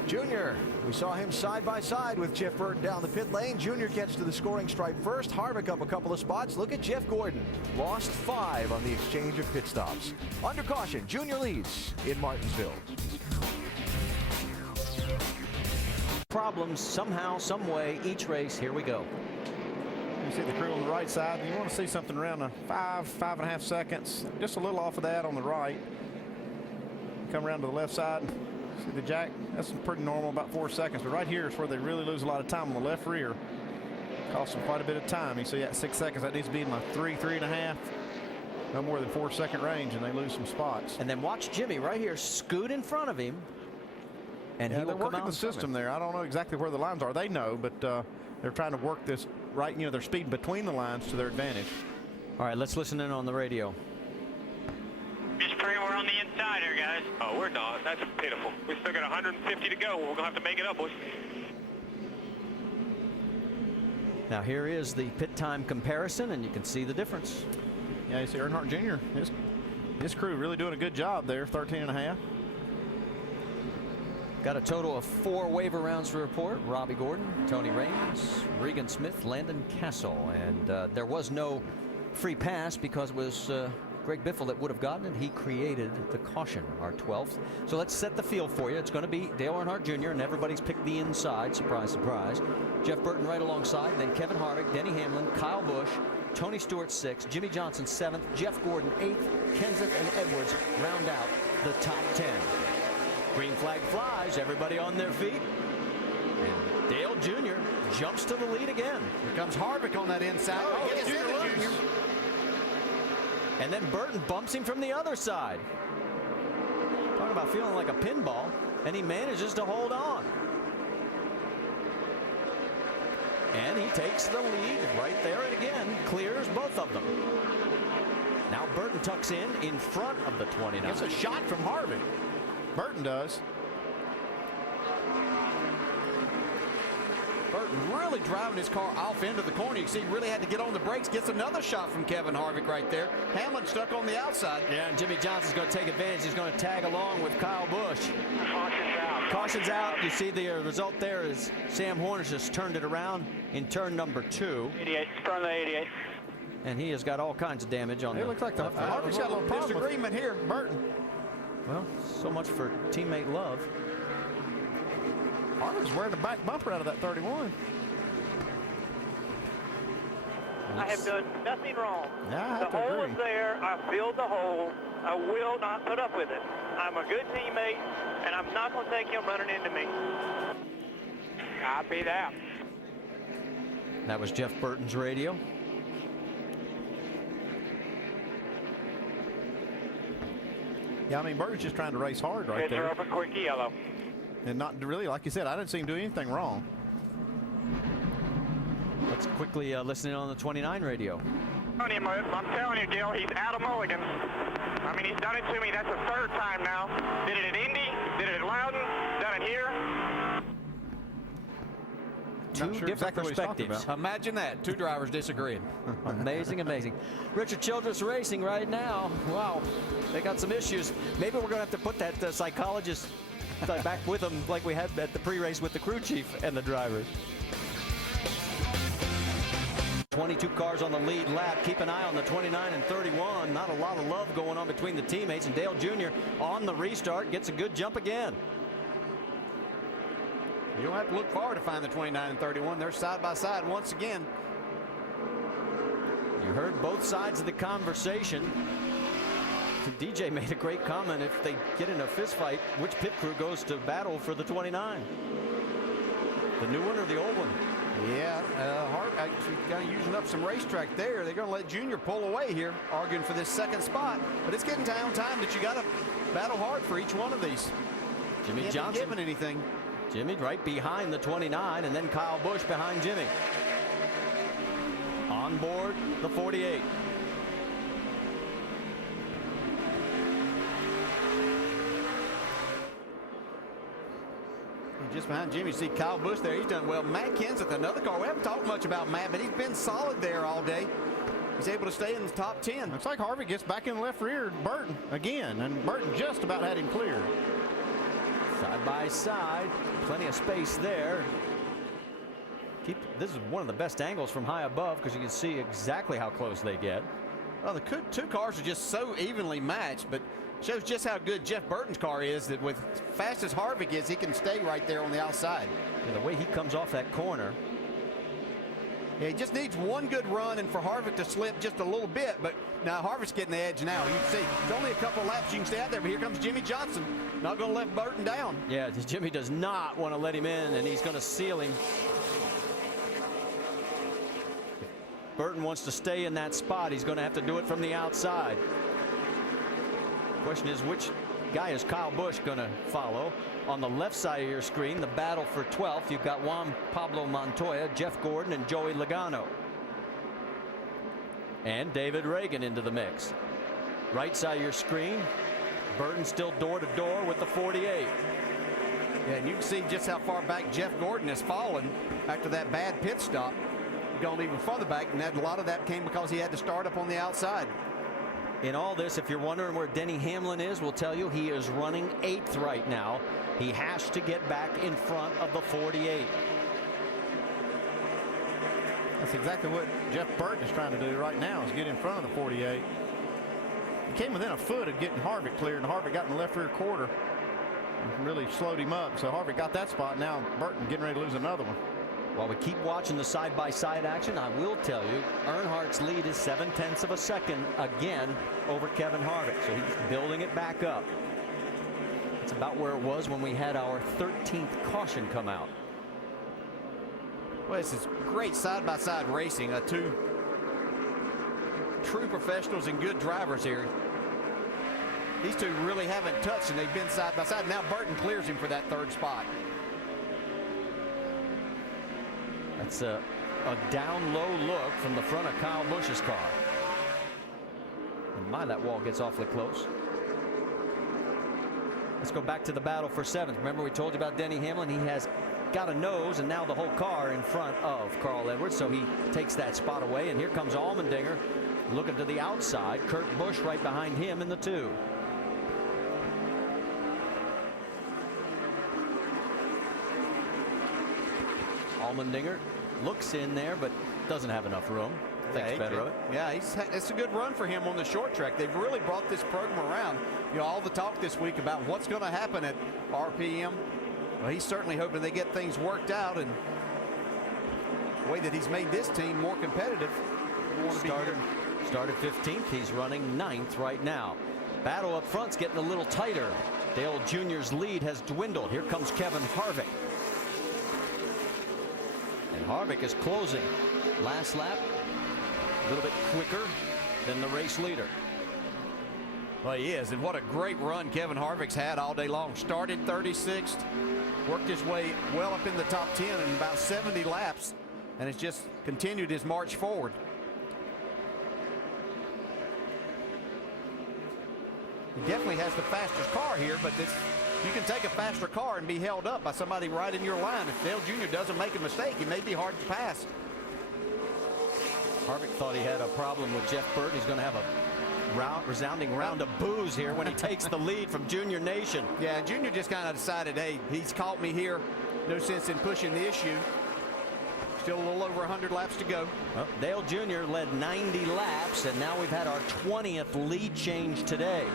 Junior, we saw him side by side with Jeff Burton down the pit lane. Junior gets to the scoring stripe first. Harvick up a couple of spots. Look at Jeff Gordon. Lost 5 on the exchange of pit stops. Under caution, Junior leads in Martinsville. Problems somehow, some way, each race. Here we go. You see the crew on the right side. You want to see something around a 5.5 seconds. Just a little off of that on the right. Come around to the left side. See the jack? That's pretty normal, about 4 seconds. But right here is where they really lose a lot of time on the left rear. Costs them quite a bit of time. You see that 6 seconds. That needs to be in the 3.5. No more than 4 second range, and they lose some spots. And then watch Jimmy right here scoot in front of him. And he will they're come working out the system there. I don't know exactly where the lines are. They know, but they're trying to work this right. They're speeding between the lines to their advantage. All right, let's listen in on the radio. Just pray we're on the inside here, guys. Oh, we're not. That's pitiful. We still got 150 to go. We're going to have to make it up, boys. Now here is the pit time comparison, and you can see the difference. Yeah, you see Earnhardt Jr. His crew really doing a good job there, 13.5. Got a total of 4 waiver rounds to report. Robbie Gordon, Tony Raines, Regan Smith, Landon Castle, and there was no free pass because it was Greg Biffle that would have gotten it. He created the caution, our 12th. So let's set the field for you. It's going to be Dale Earnhardt Jr., and everybody's picked the inside. Surprise, surprise. Jeff Burton right alongside. Then Kevin Harvick, Denny Hamlin, Kyle Busch, Tony Stewart 6th, Jimmy Johnson 7th, Jeff Gordon 8th, Kenseth and Edwards round out the top 10. Green flag flies, everybody on their feet. And Dale Jr. jumps to the lead again. Here comes Harvick on that inside. Oh, gets into Junior. And then Burton bumps him from the other side. Talking about feeling like a pinball, and he manages to hold on. And he takes the lead right there, and again clears both of them. Now Burton tucks in front of the 29. Gets a shot from Harvick. Burton does. Burton really driving his car off into the corner. You can see he really had to get on the brakes. Gets another shot from Kevin Harvick right there. Hamlin stuck on the outside. Yeah, and Jimmy Johnson's going to take advantage. He's going to tag along with Kyle Busch. Caution's out. Caution's out. You see the result there is Sam Horner just turned it around in turn number 2. 88, front of the 88. And he has got all kinds of damage on It looks like the Harvick's got a little disagreement here. Burton. Well, so much for teammate love. Harvick's wearing the back bumper out of that 31. I have done nothing wrong. Yeah, I the have to hole agree. is there. I filled the hole. I will not put up with it. I'm a good teammate, and I'm not going to take him running into me. Copy that. That was Jeff Burton's radio. Yeah, I mean, Burton's just trying to race hard right Heads are there. up a quick yellow. And not really, like you said, I didn't see him do anything wrong. Let's quickly listen in on the 29 radio. I'm telling you, Gil, he's out of mulligans. I mean, he's done it to me. That's the 3rd time now. Did it at Indy, did it at Loudon, done it here. Two different perspectives. Imagine that. 2 drivers disagreeing. Amazing, amazing. Richard Childress Racing right now. Wow, they got some issues. Maybe we're going to have to put that psychologist back with them like we had at the pre-race with the crew chief and the drivers. 22 cars on the lead lap. Keep an eye on the 29 and 31. Not a lot of love going on between the teammates. And Dale Jr. on the restart gets a good jump again. You don't have to look far to find the 29 and 31. They're side by side once again. You heard both sides of the conversation. DJ made a great comment. If they get in a fist fight, which pit crew goes to battle for the 29? The new one or the old one? Yeah, Hart actually kind of using up some racetrack there. They're going to let Junior pull away here, arguing for this 2nd spot. But it's getting time that you got to battle hard for each one of these. Jimmy He hasn't Johnson given anything. Jimmy right behind the 29, and then Kyle Busch behind Jimmy. On board the 48. Just behind Jimmy, you see Kyle Busch there. He's done well. Matt Kenseth, another car. We haven't talked much about Matt, but he's been solid there all day. He's able to stay in the top 10. Looks like Harvick gets back in the left rear. Burton again, and Burton just about had him cleared. Side by side, plenty of space there. This is one of the best angles from high above because you can see exactly how close they get. Well, the 2 cars are just so evenly matched, but shows just how good Jeff Burton's car is, that with fast as Harvick is, he can stay right there on the outside. And the way he comes off that corner. Yeah, he just needs one good run and for Harvick to slip just a little bit, but now Harvick's getting the edge now. You can see it's only a couple laps you can stay out there, but here comes Jimmy Johnson. Not going to let Burton down. Yeah, Jimmy does not want to let him in, and he's going to seal him. If Burton wants to stay in that spot, he's going to have to do it from the outside. Question is, which guy is Kyle Busch going to follow? On the left side of your screen, the battle for 12th, you've got Juan Pablo Montoya, Jeff Gordon, and Joey Logano. And David Reagan into the mix. Right side of your screen, Burton still door to door with the 48. Yeah, and you can see just how far back Jeff Gordon has fallen after that bad pit stop. Gone even further back, and a lot of that came because he had to start up on the outside. In all this, if you're wondering where Denny Hamlin is, we'll tell you he is running 8th right now. He has to get back in front of the 48. That's exactly what Jeff Burton is trying to do right now, is get in front of the 48. He came within a foot of getting Harvick cleared, and Harvick got in the left rear quarter and really slowed him up. So Harvick got that spot. Now Burton getting ready to lose another one. While we keep watching the side-by-side action, I will tell you, Earnhardt's lead is 0.7 of a second again over Kevin Harvick. So he's building it back up. It's about where it was when we had our 13th caution come out. Well, this is great side-by-side racing. Two true professionals and good drivers here. These two really haven't touched, and they've been side-by-side. Now Burton clears him for that third spot. That's a down-low look from the front of Kyle Busch's car. And my, that wall gets awfully close. Let's go back to the battle for 7th. Remember we told you about Denny Hamlin? He has got a nose and now the whole car in front of Carl Edwards, so he takes that spot away. And here comes Allmendinger looking to the outside. Kurt Busch right behind him in the 2. Allmendinger looks in there but doesn't have enough room. Thinks better of it. Yeah, it's a good run for him on the short track. They've really brought this program around. You know, all the talk this week about what's going to happen at RPM. Well, he's certainly hoping they get things worked out, and the way that he's made this team more competitive. Started 15th. He's running 9th right now. Battle up front's getting a little tighter. Dale Jr.'s lead has dwindled. Here comes Kevin Harvick. And Harvick is closing. Last lap, a little bit quicker than the race leader. Well, he is, and what a great run Kevin Harvick's had all day long. Started 36th, worked his way well up in the top 10 in about 70 laps, and has just continued his march forward. He definitely has the fastest car here, but you can take a faster car and be held up by somebody right in your line. If Dale Jr. doesn't make a mistake, it may be hard to pass. Harvick thought he had a problem with Jeff Burton. He's going to have a resounding round of boos here when he takes the lead from Junior Nation. Yeah, Junior just kind of decided, hey, he's caught me here. No sense in pushing the issue. Still a little over 100 laps to go. Well, Dale Jr. led 90 laps, and now we've had our 20th lead change today.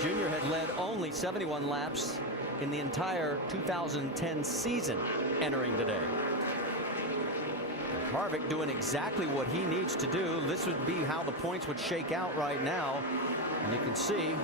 Junior had led only 71 laps in the entire 2010 season entering today. Harvick doing exactly what he needs to do. This would be how the points would shake out right now. And you can see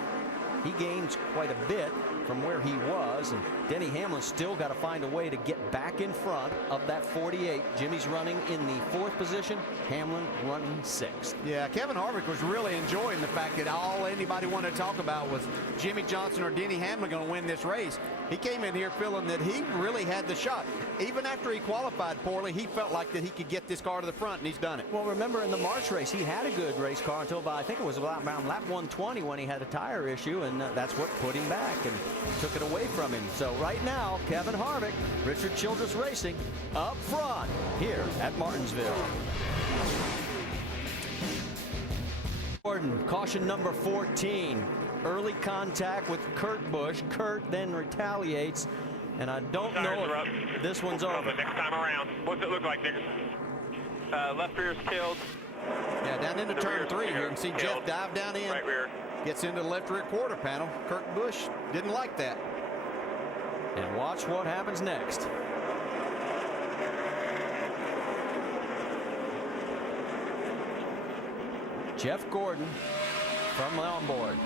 he gains quite a bit from where he was. And Denny Hamlin still got to find a way to get back in front of that 48. Jimmy's running in the 4th position. Hamlin running 6th. Yeah, Kevin Harvick was really enjoying the fact that all anybody wanted to talk about was Jimmy Johnson or Denny Hamlin going to win this race. He came in here feeling that he really had the shot. Even after he qualified poorly, he felt like that he could get this car to the front, and he's done it. Well, remember in the March race, he had a good race car until about, I think it was around lap 120 when he had a tire issue, and that's what put him back and took it away from him. So right now, Kevin Harvick, Richard Childress Racing, up front here at Martinsville. Gordon, caution number 14. Early contact with Kurt Busch. Kurt then retaliates, and I don't know if this one's over. Next time around, what's it look like, Nick? Left rear's killed. Yeah, down into turn 3 here. You can see Jeff dive down in. Right rear. Gets into the left rear quarter panel. Kurt Busch didn't like that. And watch what happens next. Jeff Gordon from onboard.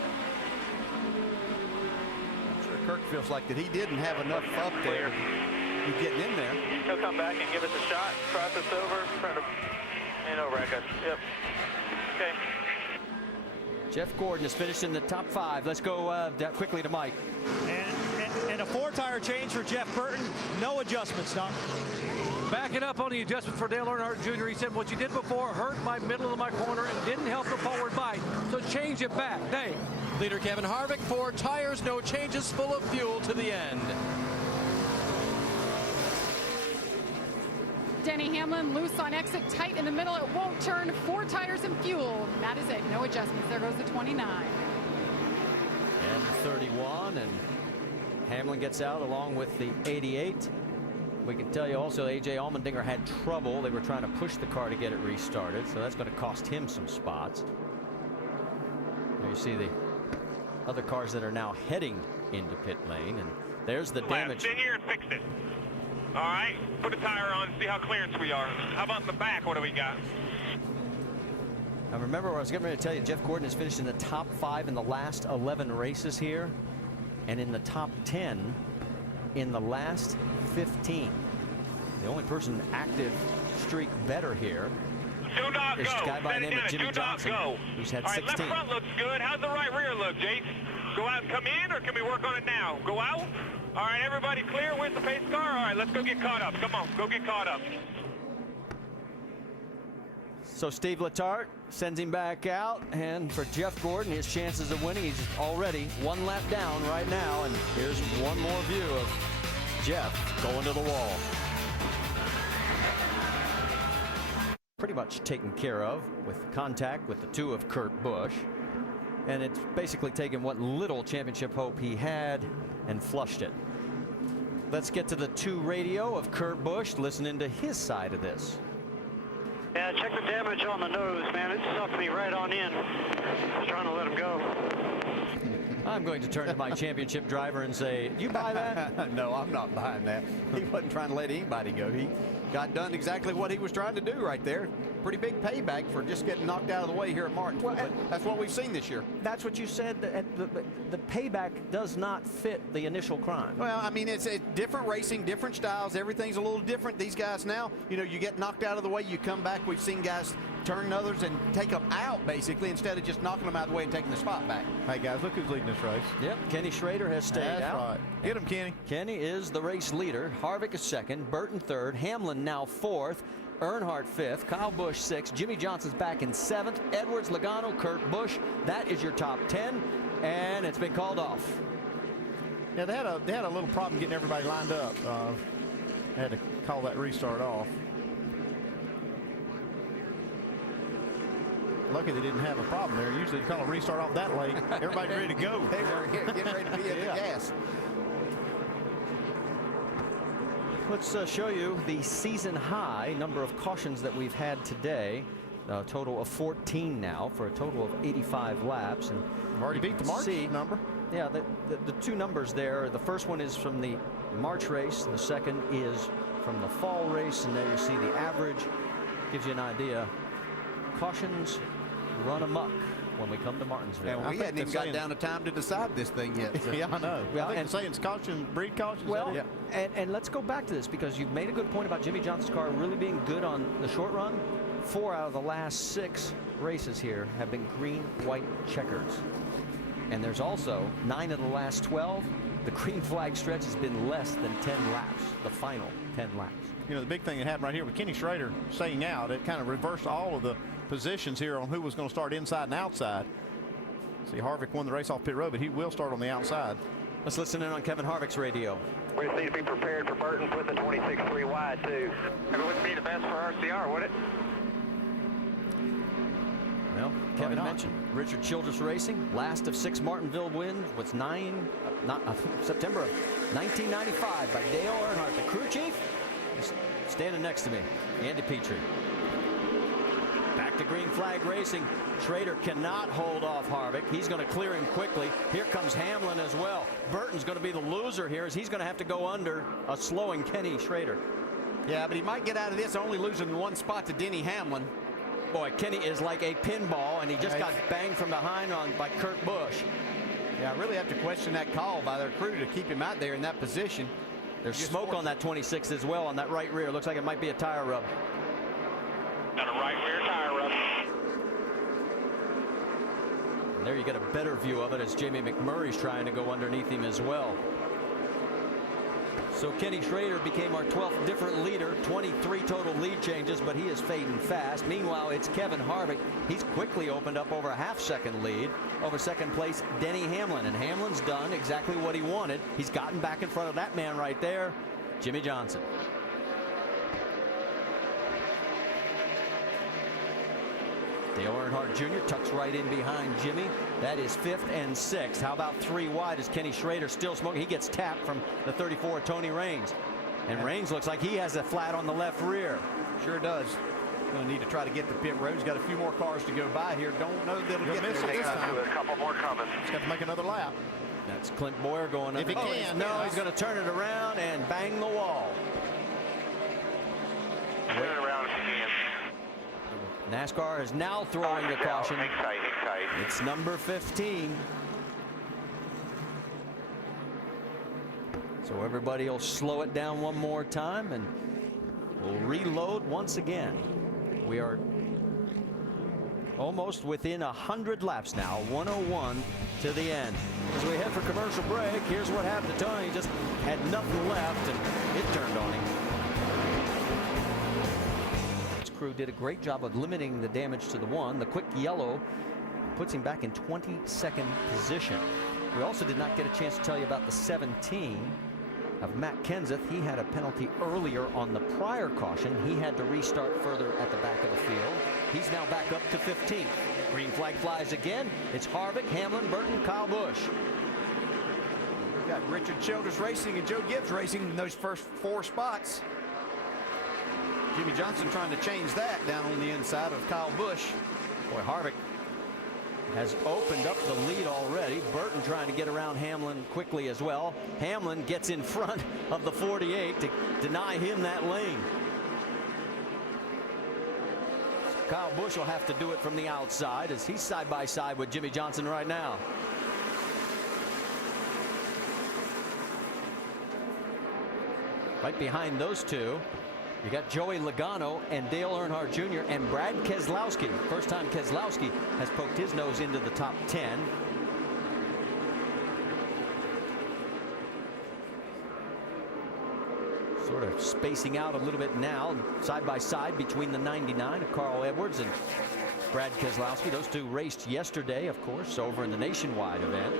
I'm sure Kirk feels like that he didn't have enough up there. He's getting in there. He'll come back and give us a shot. Cross us over. And over, I guess. Yep. Okay. Jeff Gordon is finished in the top 5. Let's go quickly to Mike. And a 4-tire change for Jeff Burton. No adjustments, Doc. Backing up on the adjustment for Dale Earnhardt Jr. He said, what you did before hurt my middle of my corner and didn't help the forward bite. So change it back. Dave. Leader Kevin Harvick, 4 tires, no changes, full of fuel to the end. Denny Hamlin loose on exit, tight in the middle. It won't turn. 4 tires and fuel. That is it. No adjustments. There goes the 29. And 31, and Hamlin gets out along with the 88. We can tell you also A.J. Allmendinger had trouble. They were trying to push the car to get it restarted, so that's going to cost him some spots. There you see the other cars that are now heading into pit lane, and there's the damage. Sit here and fix it. All right, put a tire on and see how clearance we are. How about in the back? What do we got? I remember I was getting ready to tell you, Jeff Gordon has finished in the top 5 in the last 11 races here, and in the top 10 in the last 15. The only person active streak better here Do not is go. a guy by the name of Jimmy Do Johnson, not go. who's had All right, 16. left front looks good. How's the right rear look, Jace? Go out and come in, or can we work on it now? Go out? All right, everybody clear? Where's the pace car? All right, let's go get caught up. Come on, go get caught up. So Steve Letarte sends him back out, and for Jeff Gordon, his chances of winning, he's already 1 lap down right now, and here's one more view of Jeff going to the wall. Pretty much taken care of with contact with the 2 of Kurt Busch, and it's basically taken what little championship hope he had and flushed it. Let's get to the 2 radio of Kurt Busch, listening to his side of this. Yeah, check the damage on the nose, man. It sucked me right on in. I was trying to let him go. I'm going to turn to my championship driver and say, you buy that? No, I'm not buying that. He wasn't trying to let anybody go. He got done exactly what he was trying to do right there. Pretty big payback for just getting knocked out of the way here at Martinsville. But that's what we've seen this year. That's what you said. The payback does not fit the initial crime. Well, I mean, it's different racing, different styles. Everything's a little different. These guys now, you know, you get knocked out of the way, you come back. We've seen guys turn others and take them out, basically, instead of just knocking them out of the way and taking the spot back. Hey, guys, look who's leading this race. Yep, Kenny Schrader has stayed That's out. right. Get him, Kenny. Kenny is the race leader. Harvick is 2nd, Burton 3rd, Hamlin now 4th, Earnhardt 5th, Kyle Busch 6th, Jimmy Johnson's back in 7th, Edwards, Logano, Kurt Busch. That is your top 10, and it's been called off. Yeah, they had a little problem getting everybody lined up. They had to call that restart off. Lucky they didn't have a problem there. Usually they call a restart off that late. Everybody ready to go. They were getting ready to be at the gas. Let's show you the season high number of cautions that we've had today. A total of 14 now for a total of 85 laps. And we've already beat the March number. Yeah, the 2 numbers there. The first one is from the March race. And the second is from the fall race. And there you see the average. Gives you an idea. Cautions run amok when we come to Martinsville. And we hadn't even got down to time to decide this thing yet. So. Yeah, I know. Well, I think the saying's caution, breed caution. Well, and let's go back to this, because you've made a good point about Jimmy Johnson's car really being good on the short run. 4 out of the last 6 races here have been green, white checkers. And there's also 9 of the last 12. The green flag stretch has been less than 10 laps, the final 10 laps. You know, the big thing that happened right here with Kenny Schrader staying out, it kind of reversed all of the positions here on who was going to start inside and outside. See, Harvick won the race off pit road, but he will start on the outside. Let's listen in on Kevin Harvick's radio. We just need to be prepared for Burton with the 26.3 wide, too. It wouldn't be the best for RCR, would it? Well, Kevin mentioned Richard Childress Racing, last of 6 Martinsville wins, was September of 1995 by Dale Earnhardt, the crew chief. Just standing next to me, Andy Petrie. Back to green flag racing. Schrader cannot hold off Harvick. He's going to clear him quickly. Here comes Hamlin as well. Burton's going to be the loser here, as he's going to have to go under a slowing Kenny Schrader. Yeah, but he might get out of this only losing 1 spot to Denny Hamlin. Boy, Kenny is like a pinball, and he just got banged from behind by Kurt Busch. Yeah, I really have to question that call by their crew to keep him out there in that position. There's smoke on that 26 as well on that right rear. Looks like it might be a tire rub. Got a right rear tire rub. And there you get a better view of it as Jamie McMurray's trying to go underneath him as well. So Kenny Schrader became our 12th different leader, 23 total lead changes, but he is fading fast. Meanwhile, it's Kevin Harvick. He's quickly opened up over a half-second lead over second place Denny Hamlin, and Hamlin's done exactly what he wanted. He's gotten back in front of that man right there, Jimmy Johnson. Dale Earnhardt Jr. tucks right in behind Jimmy. That is 5th and 6th. How about 3 wide as Kenny Schrader still smoking? He gets tapped from the 34 Tony Raines. And Raines looks like he has a flat on the left rear. Sure does. Going to need to try to get the pit road. He's got a few more cars to go by here. Don't know that he'll get miss there it this time. A couple more coming. He's got to make another lap. That's Clint Boyer going up. If he can, No, yes. he's going to turn it around and bang the wall. Turn it around if you can. NASCAR is now throwing the caution. Hang tight, hang tight. It's number 15. So everybody will slow it down one more time and we'll reload once again. We are almost within 100 laps now, 101 to the end. As we head for commercial break, here's what happened to Tony. He just had nothing left and it turned on him. His crew did a great job of limiting the damage to the one. The quick yellow puts him back in 22nd position. We also did not get a chance to tell you about the 17 of Matt Kenseth. He had a penalty earlier on the prior caution. He had to restart further at the back of the field. He's now back up to 15th. Green flag flies again. It's Harvick, Hamlin, Burton, Kyle Busch. We've got Richard Childress Racing and Joe Gibbs Racing in those first 4 spots. Jimmy Johnson trying to change that down on the inside of Kyle Busch. Boy, Harvick has opened up the lead already. Burton trying to get around Hamlin quickly as well. Hamlin gets in front of the 48 to deny him that lane. Kyle Busch will have to do it from the outside as he's side by side with Jimmy Johnson right now. Right behind those two, you got Joey Logano and Dale Earnhardt Jr. and Brad Keselowski. First time Keselowski has poked his nose into the top 10. Sort of spacing out a little bit now, side by side between the 99 of Carl Edwards and Brad Keselowski. Those two raced yesterday, of course, over in the Nationwide event.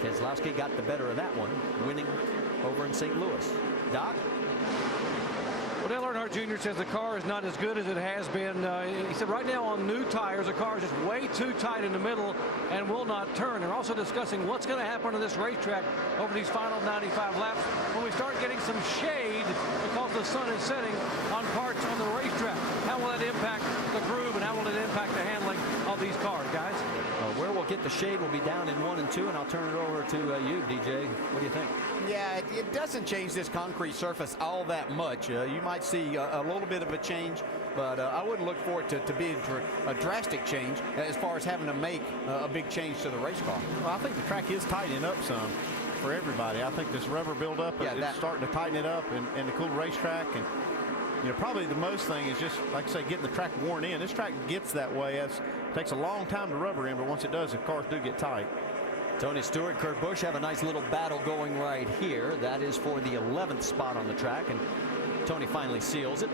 Keselowski got the better of that one, winning over in St. Louis. Doc? Well, Dale Earnhardt Jr. says the car is not as good as it has been. He said right now on new tires, the car is just way too tight in the middle and will not turn. They're also discussing what's going to happen to this racetrack over these final 95 laps when we start getting some shade because the sun is setting on parts on the racetrack. How will that impact the groove and how will it impact the handling of these cars, guys? Where we'll get the shade will be down in 1 and 2, and I'll turn it over to you, DJ. What do you think? Yeah, it doesn't change this concrete surface all that much. You might see a little bit of a change, but I wouldn't look for it to be a drastic change as far as having to make a big change to the race car. Well, I think the track is tightening up some for everybody. I think this rubber buildup is starting to tighten it up and the cool racetrack. And you know, probably the most thing is just, like I say, getting the track worn in. This track gets that way. It takes a long time to rubber in, but once it does, the cars do get tight. Tony Stewart, Kurt Busch have a nice little battle going right here. That is for the 11th spot on the track, and Tony finally seals it.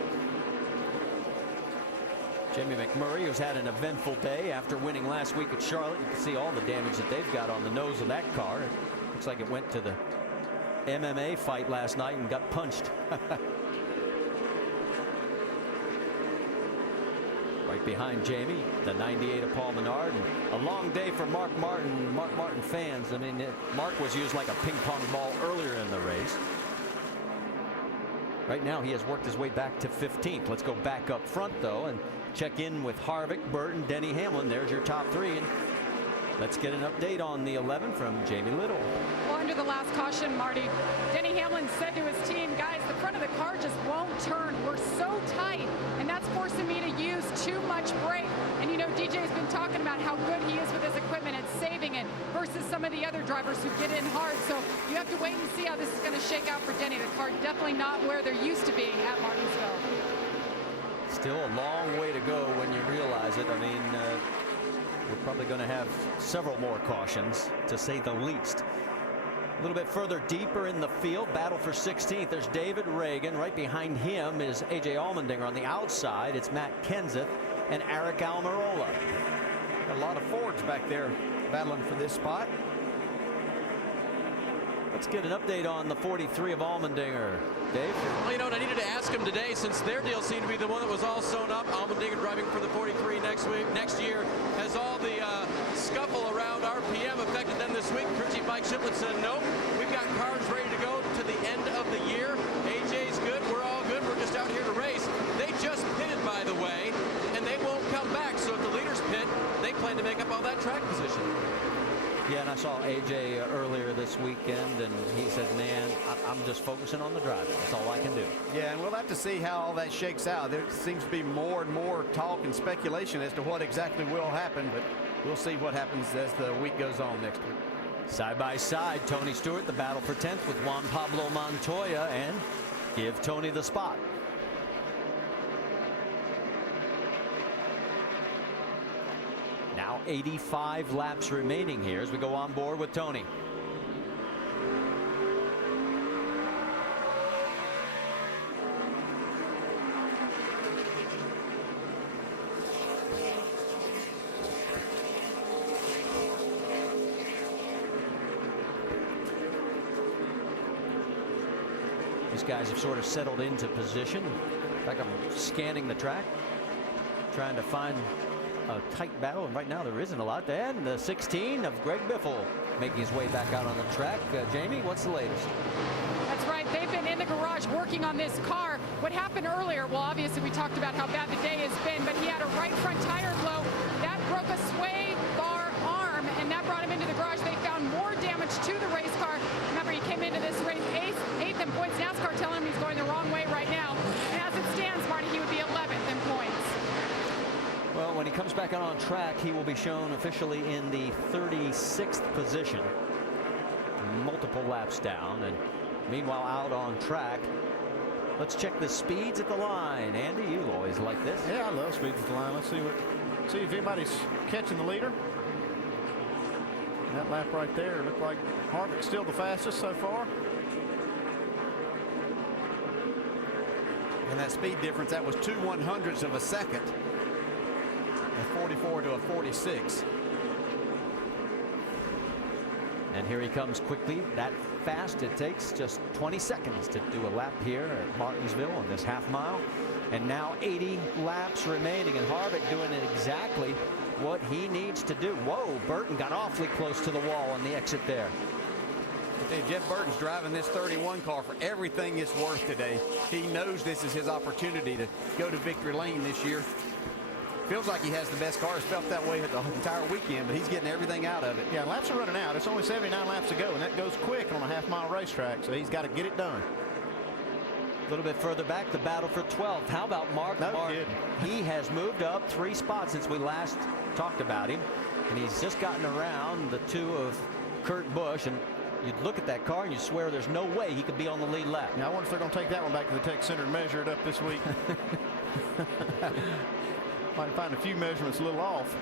Jamie McMurray, who's had an eventful day after winning last week at Charlotte. You can see all the damage that they've got on the nose of that car. It looks like it went to the MMA fight last night and got punched. Right behind Jamie, the 98 of Paul Menard. And a long day for Mark Martin fans. I mean, Mark was used like a ping pong ball earlier in the race. Right now he has worked his way back to 15th. Let's go back up front though and check in with Harvick, Burton, Denny Hamlin. There's your top 3. And let's get an update on the 11 from Jamie Little. Well, under the last caution, Marty, Denny Hamlin said to his team, guys, the front of the car just won't turn. We're so tight, and that's forcing me to use too much brake. And you know, DJ's been talking about how good he is with his equipment and saving it versus some of the other drivers who get in hard. So you have to wait and see how this is going to shake out for Denny. The car definitely not where they're used to being at Martinsville. Still a long way to go when you realize it. I mean, we're probably going to have several more cautions, to say the least. A little bit further deeper in the field, battle for 16th. There's David Reagan. Right behind him is A.J. Allmendinger. On the outside, it's Matt Kenseth and Eric Almirola. A lot of Fords back there battling for this spot. Let's get an update on the 43 of Allmendinger. Dave? Well, you know what, I needed to ask him today, since their deal seemed to be the one that was all sewn up. Allmendinger driving for the 43 next year. Has all the scuffle around RPM affected them this week? Crew Chief Mike Shiplett said, nope, we've got cars ready to go to the end of the year. AJ's good. weekend, and he said, man, I'm just focusing on the driving. That's all I can do. Yeah, and we'll have to see how all that shakes out. There seems to be more and more talk and speculation as to what exactly will happen, but we'll see what happens as the week goes on next week. Side by side, Tony Stewart, the battle for 10th with Juan Pablo Montoya, and give Tony the spot. Now 85 laps remaining here as we go on board with Tony. These guys have sort of settled into position. In fact, I'm scanning the track, trying to find a tight battle, and right now there isn't a lot. And the 16 of Greg Biffle making his way back out on the track. Jamie, what's the latest? That's right. They've been in the garage working on this car. What happened earlier, well, obviously we talked about how bad the day has been, but he had a right front tire blow. That broke a sway bar arm, and that brought him into the garage. They found more damage to the race car. Remember, he came into this race eighth in points. NASCAR telling him he's going the wrong way right now. And as it stands, Marty, he would be 11th in points. Well, when he comes back out on track, he will be shown officially in the 36th position, multiple laps down. And meanwhile, out on track, let's check the speeds at the line. Andy, you always like this. Yeah, I love speeds at the line. Let's see if anybody's catching the leader. That lap right there looked like Harvick's still the fastest so far. And that speed difference, that was 2/100ths of a second. A 44 to a 46. And here he comes quickly. That fast. It takes just 20 seconds to do a lap here at Martinsville on this half mile. And now 80 laps remaining, and Harvick doing exactly what he needs to do. Whoa, Burton got awfully close to the wall on the exit there. Jeff Burton's driving this 31 car for everything it's worth today. He knows this is his opportunity to go to victory lane this year. Feels like he has the best car. It's felt that way the entire weekend, but he's getting everything out of it. Yeah, laps are running out. It's only 79 laps to go, and that goes quick on a half-mile racetrack, so he's got to get it done. A little bit further back, the battle for 12th. How about Mark? He has moved up 3 spots since we last talked about him, and he's just gotten around the 2 of Kurt Busch, and you'd look at that car and you swear there's no way he could be on the lead lap. Now, I wonder if they're going to take that one back to the tech center and measure it up this week. Might find a few measurements a little off.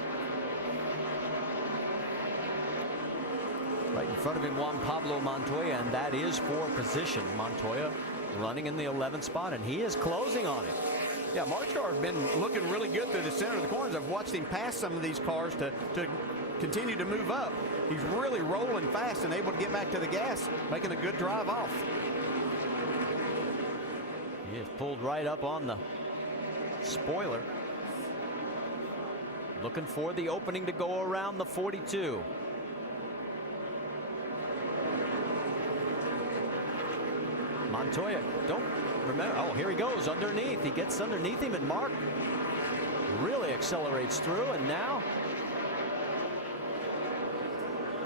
Right in front of him, Juan Pablo Montoya, and that is for position. Montoya running in the 11th spot, and he is closing on it. Yeah, Mark's car has been looking really good through the center of the corners. I've watched him pass some of these cars to continue to move up. He's really rolling fast and able to get back to the gas, making a good drive off. He is pulled right up on the spoiler. Looking for the opening to go around the 42. Montoya, don't remember. Oh, here he goes underneath. He gets underneath him, and Mark really accelerates through, and now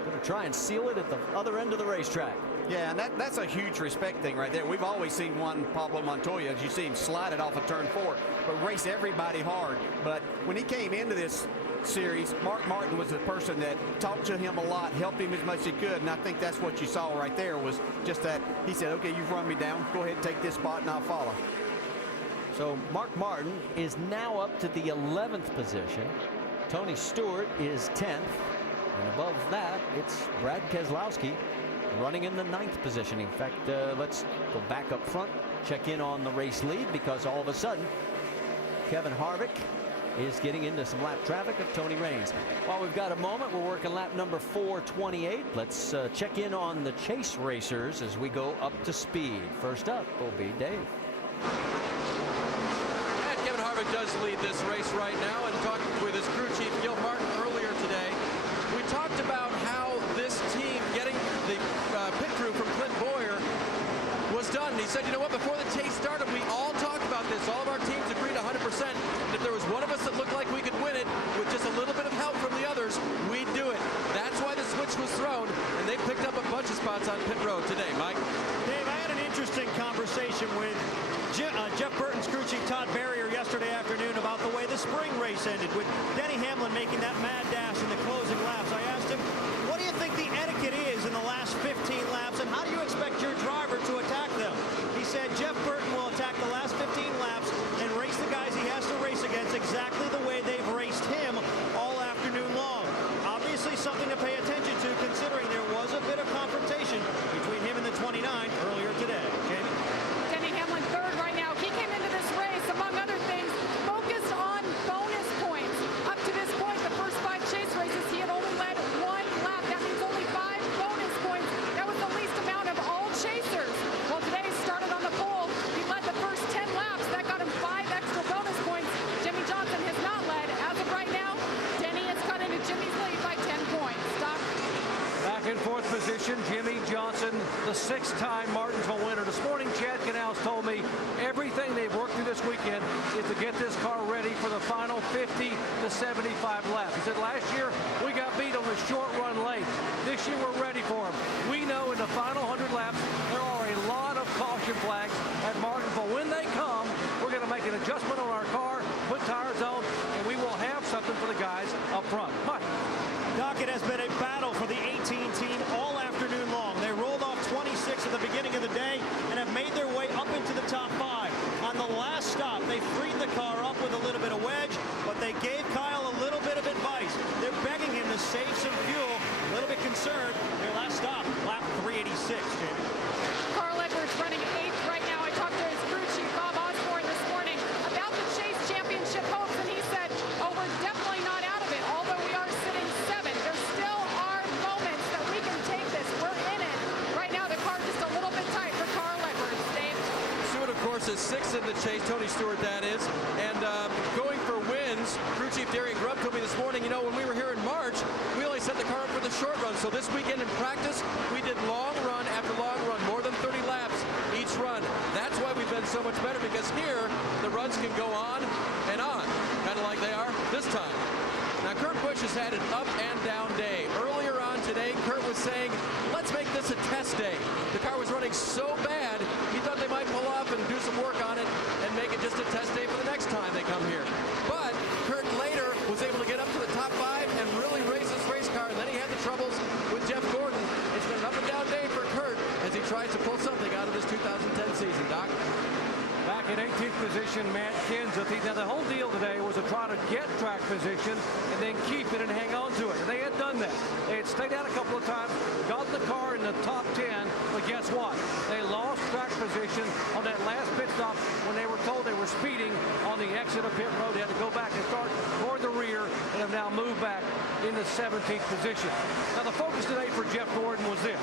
going to try and seal it at the other end of the racetrack. Yeah, and that's a huge respect thing right there. We've always seen Juan Pablo Montoya, as you see him slide it off of turn 4, but race everybody hard. But when he came into this series, Mark Martin was the person that talked to him a lot, helped him as much as he could, and I think that's what you saw right there was just that he said, okay, you've run me down. Go ahead and take this spot, and I'll follow. So Mark Martin is now up to the 11th position. Tony Stewart is 10th. And above that, it's Brad Keselowski running in the 9th position. In fact, let's go back up front, check in on the race lead, because all of a sudden, Kevin Harvick is getting into some lap traffic of Tony Raines. While we've got a moment, we're working lap number 428. Let's check in on the chase racers as we go up to speed. First up will be Dave. And Kevin Harvick does lead this race right now, and talking with his crew chief Gil Martin earlier today, we talked about how this team getting the pit crew from Clint Boyer was done. And he said, you know what, before the chase started, we all talked about this. All of our teams agreed 100%. And if there was one of us that looked like we could win it with just a little bit of help from the others, we'd do it. That's why the switch was thrown, and they picked up a bunch of spots pit road today, Mike. Dave, I had an interesting conversation with Jeff Burton's crew chief Todd Barrier yesterday afternoon about the way the spring race ended, with Denny Hamlin making that mad dash in the closing laps. I asked him, what do you think the etiquette is in the last 15 laps, and how do you expect your driver to attack them? He said Jeff Burton will attack the last 15 laps and race the guys he has to race against exactly the way they've raced him all afternoon long. Obviously something to pay attention to, considering there was a bit of confrontation between him and the 29 earlier today. Jamie? Denny Hamlin third right now. He came into this race, among other things, focused on bonus points. Up to this point, the first 5 chase races, he had only led 1 lap. That means only 5 bonus points. That was the least amount of all chasers. Well, today started on the pole. He led the first 10 laps. That got him 5 extra bonus points. Jimmy Johnson has not led. As of right now, Denny has cut into Jimmy's lead by 10 points. Doc? Back in 4th position, Jimmy Johnson, the 6-time Martinsville winner. This morning, Chad Canals told me everything they've worked through this weekend is to get this car ready for the final 50 to 75 laps. He said last year we got beat on the short run late. This year we're ready for them. We know in the final 100 laps there are a lot of caution flags at Martinsville. When they come, we're going to make an adjustment on our car, put tires on, and we will have something for the guys up front. Mike. Doc, it has been a battle for the 18 team all afternoon long. They rolled off 26 at the beginning of the day and have made their way up into the top 5. On the last stop, they freed the car up with a little bit of wedge, but they gave Kyle a little bit of advice. They're begging him to save some fuel. A little bit concerned. Their last stop, lap 386, Jamie. Carl Edwards running 8th right now. I talked to his crew chief, Bob Osborne, this morning about the Chase Championship hopes, and he said, oh, we're definitely not out of it, although we are sitting 7th. There still are moments that we can take this. We're in it. Right now, the car just a little bit tight for Carl Edwards. Dave? Stewart, of course, is 6th in the chase. Tony Stewart, that is. And going for wins, crew chief Darian Grubb told me this morning, you know, when we were here in March, we only set the car up for the short run. So this weekend in practice, we did long run after long run, more than 30 laps each run. That's why we've been so much better, because here the runs can go on, kind of like they are this time. Now, Kurt Busch has had an up and down day. Earlier on today, Kurt was saying, let's make this a test day. The car was running so bad, he thought they might pull off and do some work on it and make it just a test day for the next time they come here. But Kurt later was able to get up to the top 5 and really race his race car, and then he had the troubles with Jeff Gordon. It's been an up and down day for Kurt as he tries to pull something out of this 2010 season, Doc. Back in 18th position, Matt Kenseth. Now, the whole deal today was to try to get track position and then keep it and hang on to it. And they had done that. They had stayed out a couple of times, got the car in the top 10, but guess what? They lost track position on that last pit stop when they were told they were speeding on the exit of pit road. They had to go back and start toward the rear and have now moved back in the 17th position. Now, the focus today for Jeff Gordon was this: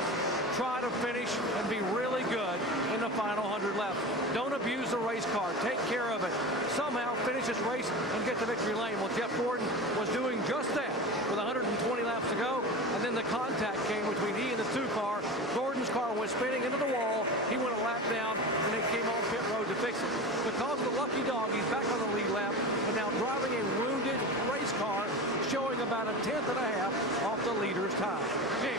try to finish and be really good in the final 100 laps. Don't abuse the race car. Take care of it. Somehow finish this race and get to victory lane. Well, Jeff Gordon was doing just that with 120 laps to go, and then the contact came between he and the 2 car. Gordon's car went spinning into the wall. He went a lap down, and they came on pit road to fix it. Because of the lucky dog, he's back on the lead lap, and now driving a wounded race car, showing about a 10th and a half off the leader's time. Jamie.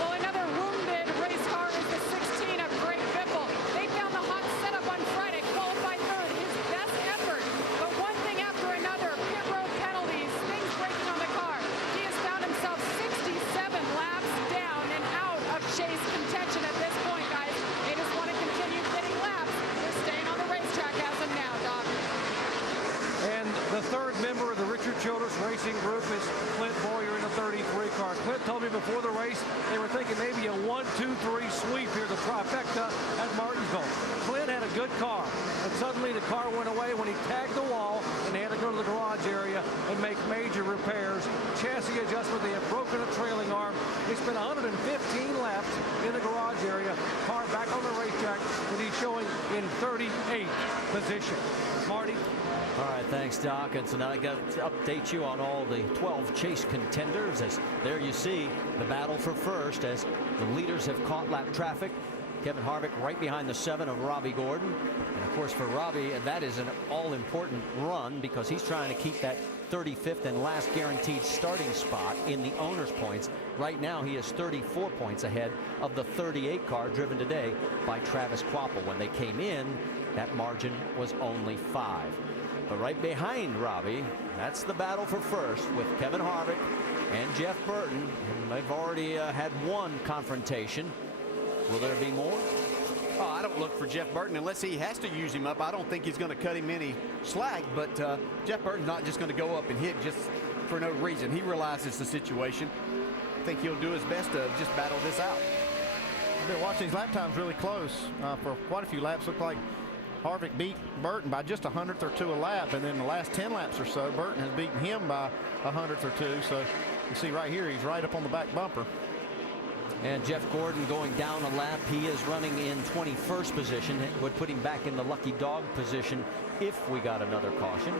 Well, another wounded race car is the 16 of Greg Biffle. They found the hot setup on Friday, qualified 3rd, his best effort. But one thing after another, pit road penalties, things breaking on the car. He has found himself 67 laps down and out of chase contention at this point, guys. They just want to continue getting laps. They're staying on the racetrack as of now, Doc. And the 3rd member of the Richard Childress Racing Group is Clint Boyer in the 33 car. Clint told me before the race they were thinking maybe a 1-2-3 sweep here, the trifecta at Martinsville. Clint had a good car, and suddenly the car went away when he tagged the wall, and they had to go to the garage area and make major repairs. Chassis adjustment, they had broken a trailing arm. They spent 115 laps in the garage area. Car back on the racetrack, and he's showing in 38th position. Marty? All right, thanks, Doc. And so now I got to update you on all the 12 chase contenders. As there you see the battle for first as the leaders have caught lap traffic. Kevin Harvick right behind the 7 of Robbie Gordon. And of course for Robbie, that is an all-important run because he's trying to keep that 35th and last guaranteed starting spot in the owner's points. Right now he is 34 points ahead of the 38 car driven today by Travis Kvapil. When they came in, that margin was only 5. But right behind Robbie, that's the battle for first with Kevin Harvick and Jeff Burton. And they've already had one confrontation. Will there be more? Oh, I don't look for Jeff Burton unless he has to use him up. I don't think he's going to cut him any slack, but Jeff Burton's not just going to go up and hit just for no reason. He realizes the situation. I think he'll do his best to just battle this out. I've been watching these lap times really close for quite a few laps. Looked like Harvick beat Burton by just 100th or 2 a lap, and then the last 10 laps or so, Burton has beaten him by 100th or 2. So you see right here, he's right up on the back bumper. And Jeff Gordon going down a lap. He is running in 21st position. It would put him back in the lucky dog position if we got another caution.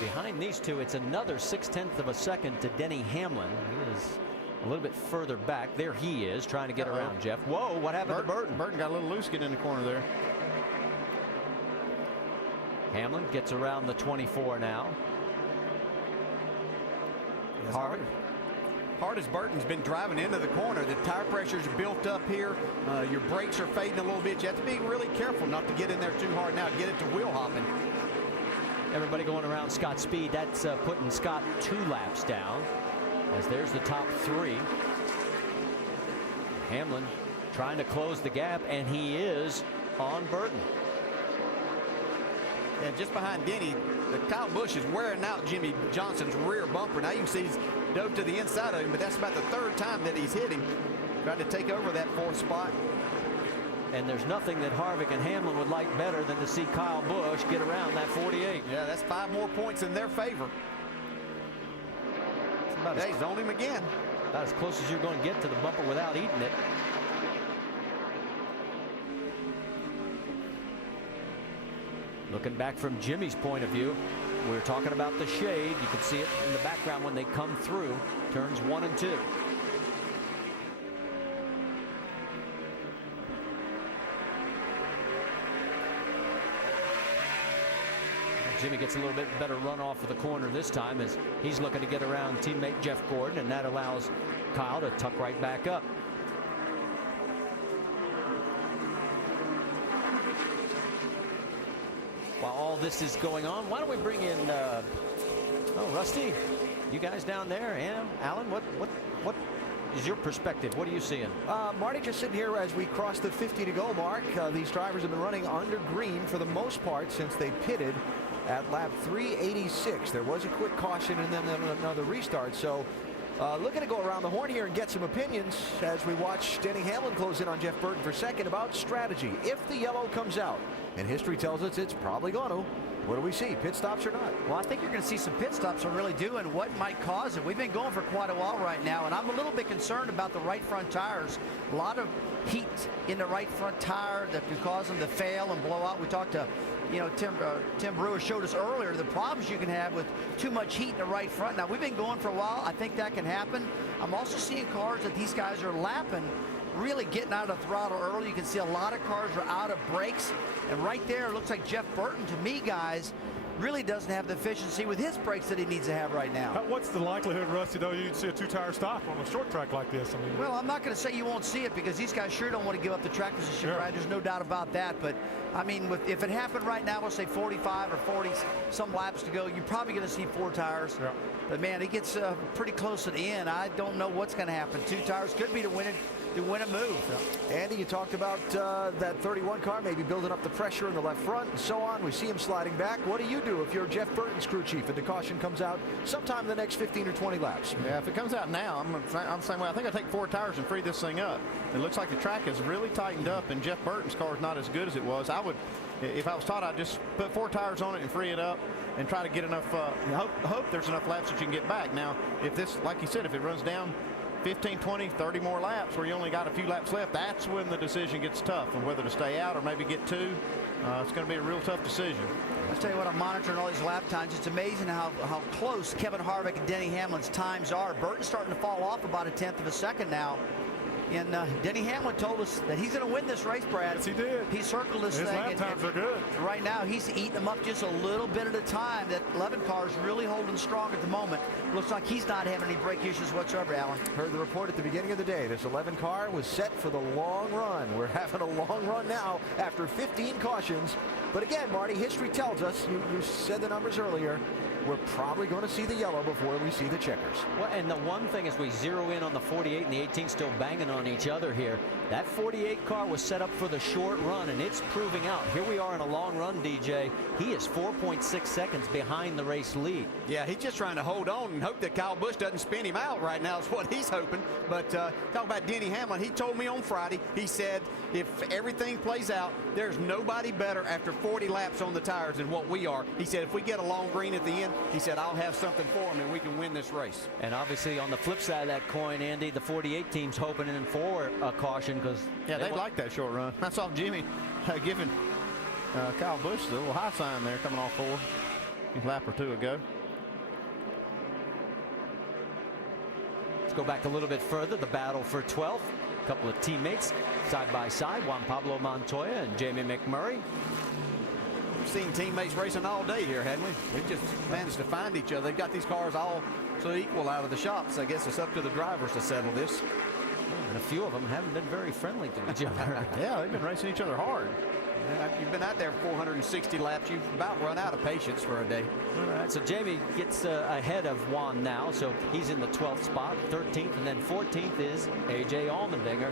Behind these two, it's another 0.6 of a second to Denny Hamlin. He is a little bit further back. There he is trying to get around Jeff. Whoa, what happened to Burton? Burton got a little loose getting in the corner there. Hamlin gets around the 24 now. Hard as Burton's been driving into the corner, the tire pressure's built up here. Your brakes are fading a little bit. You have to be really careful not to get in there too hard now, get it to wheel hopping. Everybody going around Scott's speed. That's putting Scott 2 laps down, as there's the top 3. Hamlin trying to close the gap, and he is on Burton. And just behind Denny, Kyle Busch is wearing out Jimmy Johnson's rear bumper. Now you can see he's dove to the inside of him, but that's about the 3rd time that he's hit him. Trying to take over that 4th spot. And there's nothing that Harvick and Hamlin would like better than to see Kyle Busch get around that 48. Yeah, that's 5 more points in their favor. He's zoned him again. About as close as you're going to get to the bumper without eating it. Looking back from Jimmy's point of view, we were talking about the shade. You can see it in the background when they come through turns 1 and 2. Jimmy gets a little bit better run off of the corner this time as he's looking to get around teammate Jeff Gordon, and that allows Kyle to tuck right back up. While all this is going on, why don't we bring in Rusty, you guys down there, and Alan, what is your perspective? What are you seeing? Marty, just sitting here as we cross the 50 to go mark. These drivers have been running under green for the most part since they pitted at lap 386. There was a quick caution and then another restart. So looking to go around the horn here and get some opinions as we watch Denny Hamlin close in on Jeff Burton for second about strategy. If the yellow comes out, and history tells us it's probably going to, what do we see? Pit stops or not? Well, I think you're going to see some pit stops on really do and what might cause it. We've been going for quite a while right now, and I'm a little bit concerned about the right front tires. A lot of heat in the right front tire that can cause them to fail and blow out. We talked to, Tim Brewer showed us earlier the problems you can have with too much heat in the right front. Now, we've been going for a while. I think that can happen. I'm also seeing cars that these guys are lapping, really getting out of the throttle early. You can see a lot of cars are out of brakes. And right there, it looks like Jeff Burton, to me, guys, really doesn't have the efficiency with his brakes that he needs to have right now. What's the likelihood, Rusty, though, you'd see a 2-tire stop on a short track like this? I mean, well, I'm not going to say you won't see it because these guys sure don't want to give up the track position, right? There's no doubt about that. But, I mean, if it happened right now, we'll say 45 or 40 some laps to go, you're probably going to see 4 tires. Yeah. But, man, it gets pretty close to the end. I don't know what's going to happen. 2 tires could be to win a move. Yeah. Andy, you talked about that 31 car maybe building up the pressure in the left front and so on. We see him sliding back. What do you do if you're Jeff Burton's crew chief and the caution comes out sometime in the next 15 or 20 laps? Yeah, if it comes out now, I'm the same way. I think I take 4 tires and free this thing up. It looks like the track has really tightened up, and Jeff Burton's car is not as good as it was. I would, if I was taught, I'd just put 4 tires on it and free it up and try to get enough, hope there's enough laps that you can get back. Now, if this, like you said, if it runs down 15, 20, 30 more laps where you only got a few laps left, that's when the decision gets tough on whether to stay out or maybe get 2. It's going to be a real tough decision. I'll tell you what, I'm monitoring all these lap times. It's amazing how close Kevin Harvick and Denny Hamlin's times are. Burton's starting to fall off about 1/10 of a second now. And Denny Hamlin told us that he's going to win this race, Brad. Yes, he did. He circled this His thing. lap times are good. Right now, he's eating them up just a little bit at a time. That 11 car is really holding strong at the moment. Looks like he's not having any brake issues whatsoever, Alan. Heard the report at the beginning of the day. This 11 car was set for the long run. We're having a long run now after 15 cautions. But again, Marty, history tells us, you said the numbers earlier, we're probably going to see the yellow before we see the checkers. Well, and the one thing as we zero in on the 48 and the 18 still banging on each other here, that 48 car was set up for the short run, and it's proving out. Here we are in a long run, DJ. He is 4.6 seconds behind the race lead. Yeah, he's just trying to hold on and hope that Kyle Busch doesn't spin him out right now is what he's hoping. But talk about Denny Hamlin. He told me on Friday, he said, if everything plays out, there's nobody better after 40 laps on the tires than what we are. He said, if we get a long green at the end, he said, I'll have something for him and we can win this race. And obviously on the flip side of that coin, Andy, the 48 team's hoping in for a caution because they like that short run. I saw Jimmy giving Kyle Busch the little high sign there coming off a lap or two ago. Let's go back a little bit further. The battle for 12th. A couple of teammates side by side. Juan Pablo Montoya and Jamie McMurray. We've seen teammates racing all day here, hadn't we? They've just managed to find each other. They've got these cars all so equal out of the shops. I guess it's up to the drivers to settle this. And a few of them haven't been very friendly to each other. Yeah, they've been racing each other hard. You've been out there 460 laps. You've about run out of patience for a day. All right, so Jamie gets ahead of Juan now, so he's in the 12th spot. 13th and then 14th is A.J. Allmendinger.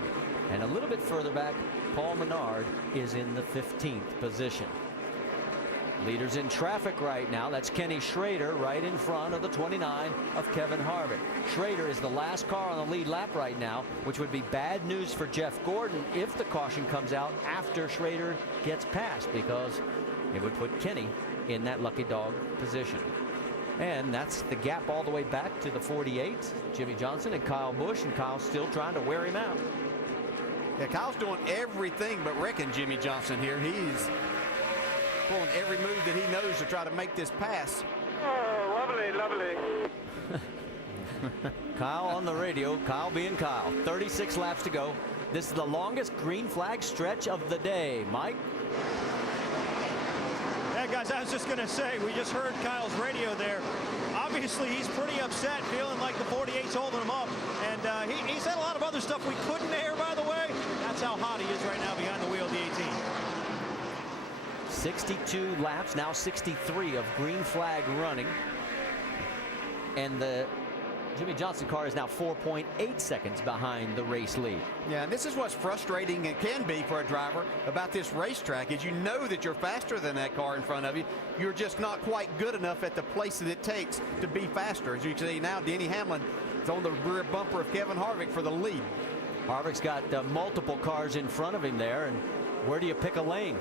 And a little bit further back, Paul Menard is in the 15th position. Leaders in traffic right now. That's Kenny Schrader right in front of the 29 of Kevin Harvick. Schrader is the last car on the lead lap right now, which would be bad news for Jeff Gordon if the caution comes out after Schrader gets past, because it would put Kenny in that lucky dog position. And that's the gap all the way back to the 48. Jimmy Johnson and Kyle Busch, and Kyle's still trying to wear him out. Yeah, Kyle's doing everything but wrecking Jimmy Johnson here. He's pulling every move that he knows to try to make this pass. Oh, lovely, lovely. Kyle on the radio, Kyle being Kyle. 36 laps to go. This is the longest green flag stretch of the day. Mike? Yeah, guys, I was just going to say, we just heard Kyle's radio there. Obviously, he's pretty upset, feeling like the 48's holding him up. And he said a lot of other stuff we couldn't air, by the way. That's how hot he is right now behind the wheel of the 18. 62 laps, now 63 of green flag running. And the Jimmy Johnson car is now 4.8 seconds behind the race lead. Yeah, and this is what's frustrating and can be for a driver about this racetrack is you know that you're faster than that car in front of you. You're just not quite good enough at the place that it takes to be faster. As you can see now, Denny Hamlin is on the rear bumper of Kevin Harvick for the lead. Harvick's got multiple cars in front of him there, and where do you pick a lane?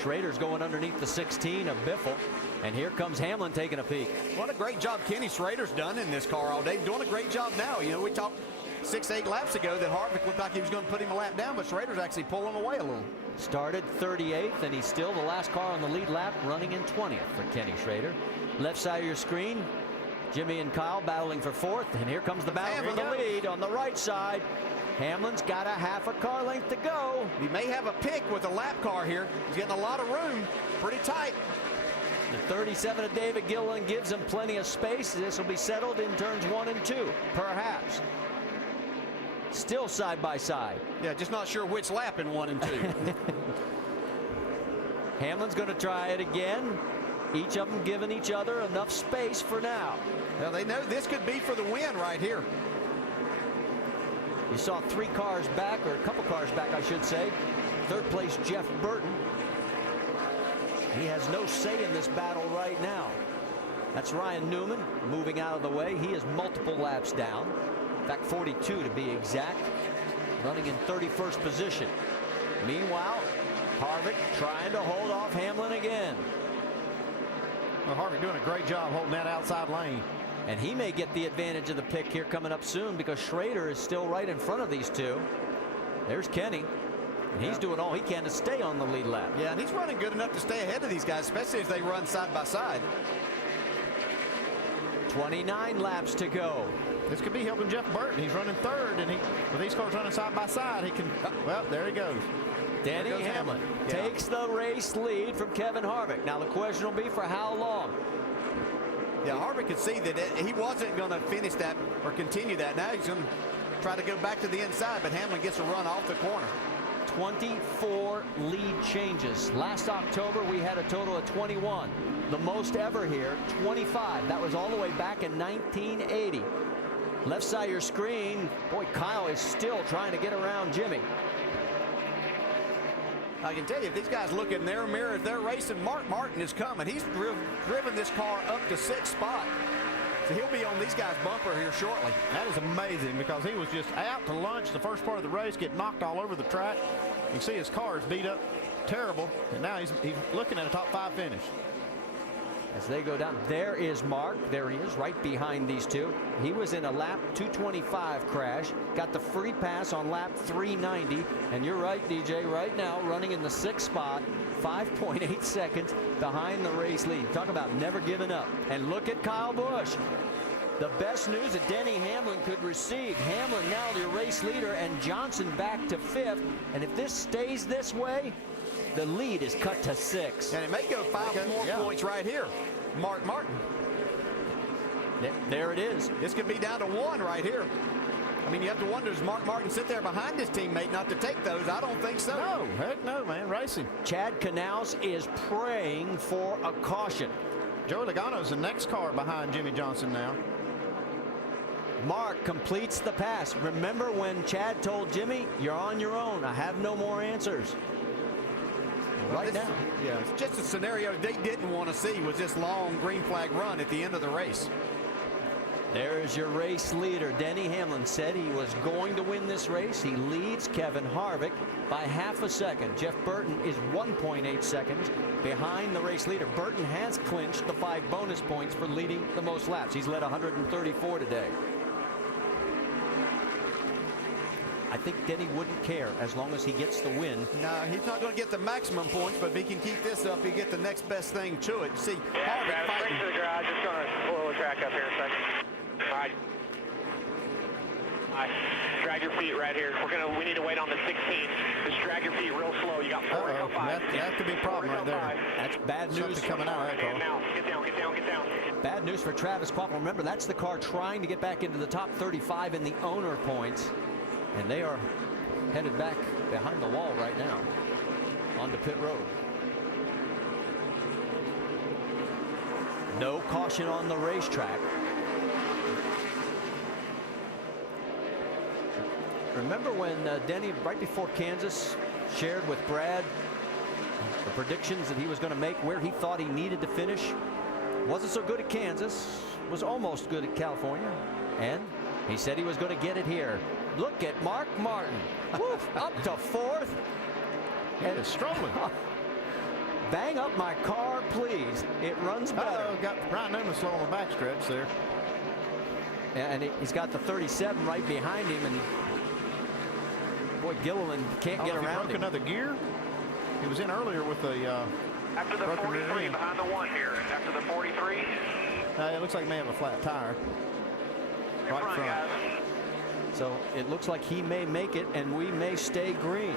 Schrader's going underneath the 16 of Biffle, and here comes Hamlin taking a peek. What a great job Kenny Schrader's done in this car all day. Doing a great job now. You know, we talked 6-8 laps ago that Harvick looked like he was going to put him a lap down, but Schrader's actually pulling away a little. Started 38th, and he's still the last car on the lead lap, running in 20th for Kenny Schrader. Left side of your screen, Jimmy and Kyle battling for 4th, and here comes the battle for the lead on the right side. Hamlin's got a half a car length to go. He may have a pick with a lap car here. He's getting a lot of room. Pretty tight. The 37 of David Gilliland gives him plenty of space. This will be settled in turns 1 and 2, perhaps. Still side by side. Yeah, just not sure which lap in 1 and 2. Hamlin's going to try it again. Each of them giving each other enough space for now. Well, they know this could be for the win right here. You saw 3 cars back, or a couple cars back, I should say. 3rd place, Jeff Burton. He has no say in this battle right now. That's Ryan Newman moving out of the way. He is multiple laps down. In fact, 42 to be exact. Running in 31st position. Meanwhile, Harvick trying to hold off Hamlin again. Well, Harvick doing a great job holding that outside lane. And he may get the advantage of the pick here coming up soon, because Schrader is still right in front of these two. There's Kenny. And he's doing all he can to stay on the lead lap. Yeah, and he's running good enough to stay ahead of these guys, especially as they run side by side. 29 laps to go. This could be helping Jeff Burton. He's running third, and with these cars running side by side, he can. Well, there he goes. Denny Hamlin takes the race lead from Kevin Harvick. Now the question will be for how long. Yeah, Harvick could see that he wasn't going to finish that or continue that. Now he's going to try to go back to the inside, but Hamlin gets a run off the corner. 24 lead changes. Last October, we had a total of 21. The most ever here, 25. That was all the way back in 1980. Left side of your screen, boy, Kyle is still trying to get around Jimmy. I can tell you, if these guys look in their mirrors, they're racing. Mark Martin is coming. He's driven this car up to 6th spot. So he'll be on these guys' bumper here shortly. That is amazing because he was just out to lunch the first part of the race, get knocked all over the track. You can see his car is beat up terrible, and now he's looking at a top 5 finish. As they go down, there is Mark. There he is, right behind these two. He was in a lap 225 crash, got the free pass on lap 390, and you're right, DJ, right now running in the 6th spot, 5.8 seconds behind the race lead. Talk about never giving up. And look at Kyle Busch. The best news that Denny Hamlin could receive. Hamlin now the race leader, and Johnson back to 5th. And if this stays this way, the lead is cut to 6. And it may go 5 more points right here. Mark Martin. There it is. This could be down to 1 right here. I mean, you have to wonder, does Mark Martin sit there behind his teammate not to take those? I don't think so. No, heck no, man. Racing. Chad Knaus is praying for a caution. Joey Logano's the next car behind Jimmy Johnson now. Mark completes the pass. Remember when Chad told Jimmy, you're on your own. I have no more answers. Right now. Yeah, it's just a scenario they didn't want to see, was this long green flag run at the end of the race. There is your race leader. Denny Hamlin said he was going to win this race. He leads Kevin Harvick by half a second. Jeff Burton is 1.8 seconds behind the race leader. Burton has clinched the 5 bonus points for leading the most laps. He's led 134 today. I think Denny wouldn't care as long as he gets the win. No, he's not going to get the maximum points, but if he can keep this up, he'll get the next best thing to it. See, Harvick fighting. To the garage. Just going to pull the track up here in a second. All right. All right. Drag your feet right here. We need to wait on the 16. Just drag your feet real slow. You got 4 to go 5. That could be a problem right there. That's bad news. Something coming out. And now, get down, get down, get down. Bad news for Travis Kvapil. Remember, that's the car trying to get back into the top 35 in the owner points. And they are headed back behind the wall right now onto pit road. No caution on the racetrack. Remember when Denny, right before Kansas, shared with Brad the predictions that he was going to make, where he thought he needed to finish? Wasn't so good at Kansas, was almost good at California, and he said he was going to get it here. Look at Mark Martin. Woof, up to 4th. And it's strolling. Bang up my car, please. It runs better. Got Ryan Newman slow on the backstretch there. And he's got the 37 right behind him. And boy, Gilliland can't get around him. Broke another gear. He was in earlier with the after the 43 behind the 1 here. After the 43. It looks like he may have a flat tire. Right front. Guys. So it looks like he may make it, and we may stay green.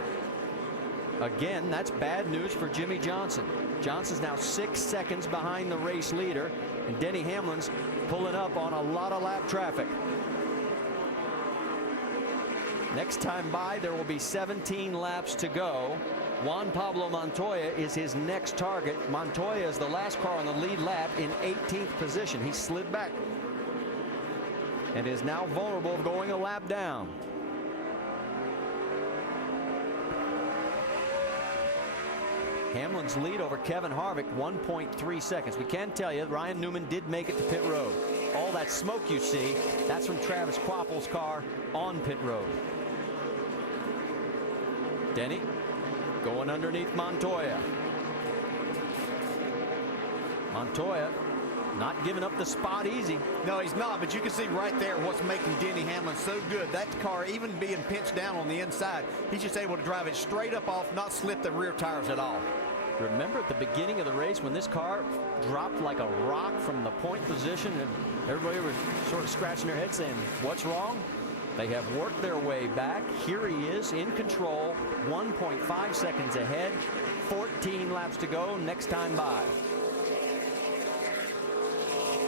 Again, that's bad news for Jimmy Johnson. Johnson's now 6 seconds behind the race leader, and Denny Hamlin's pulling up on a lot of lap traffic. Next time by, there will be 17 laps to go. Juan Pablo Montoya is his next target. Montoya is the last car on the lead lap in 18th position. He slid back and is now vulnerable of going a lap down. Hamlin's lead over Kevin Harvick, 1.3 seconds. We can tell you Ryan Newman did make it to pit road. All that smoke you see, that's from Travis Kvapil's car on pit road. Denny going underneath Montoya. Montoya not giving up the spot easy. No, he's not, but you can see right there what's making Denny Hamlin so good. That car, even being pinched down on the inside, he's just able to drive it straight up off, not slip the rear tires at all. Remember at the beginning of the race when this car dropped like a rock from the point position, and Everybody was sort of scratching their head saying, what's wrong? They have worked their way back. Here he is in control, 1.5 seconds ahead, 14 laps to go, next time by.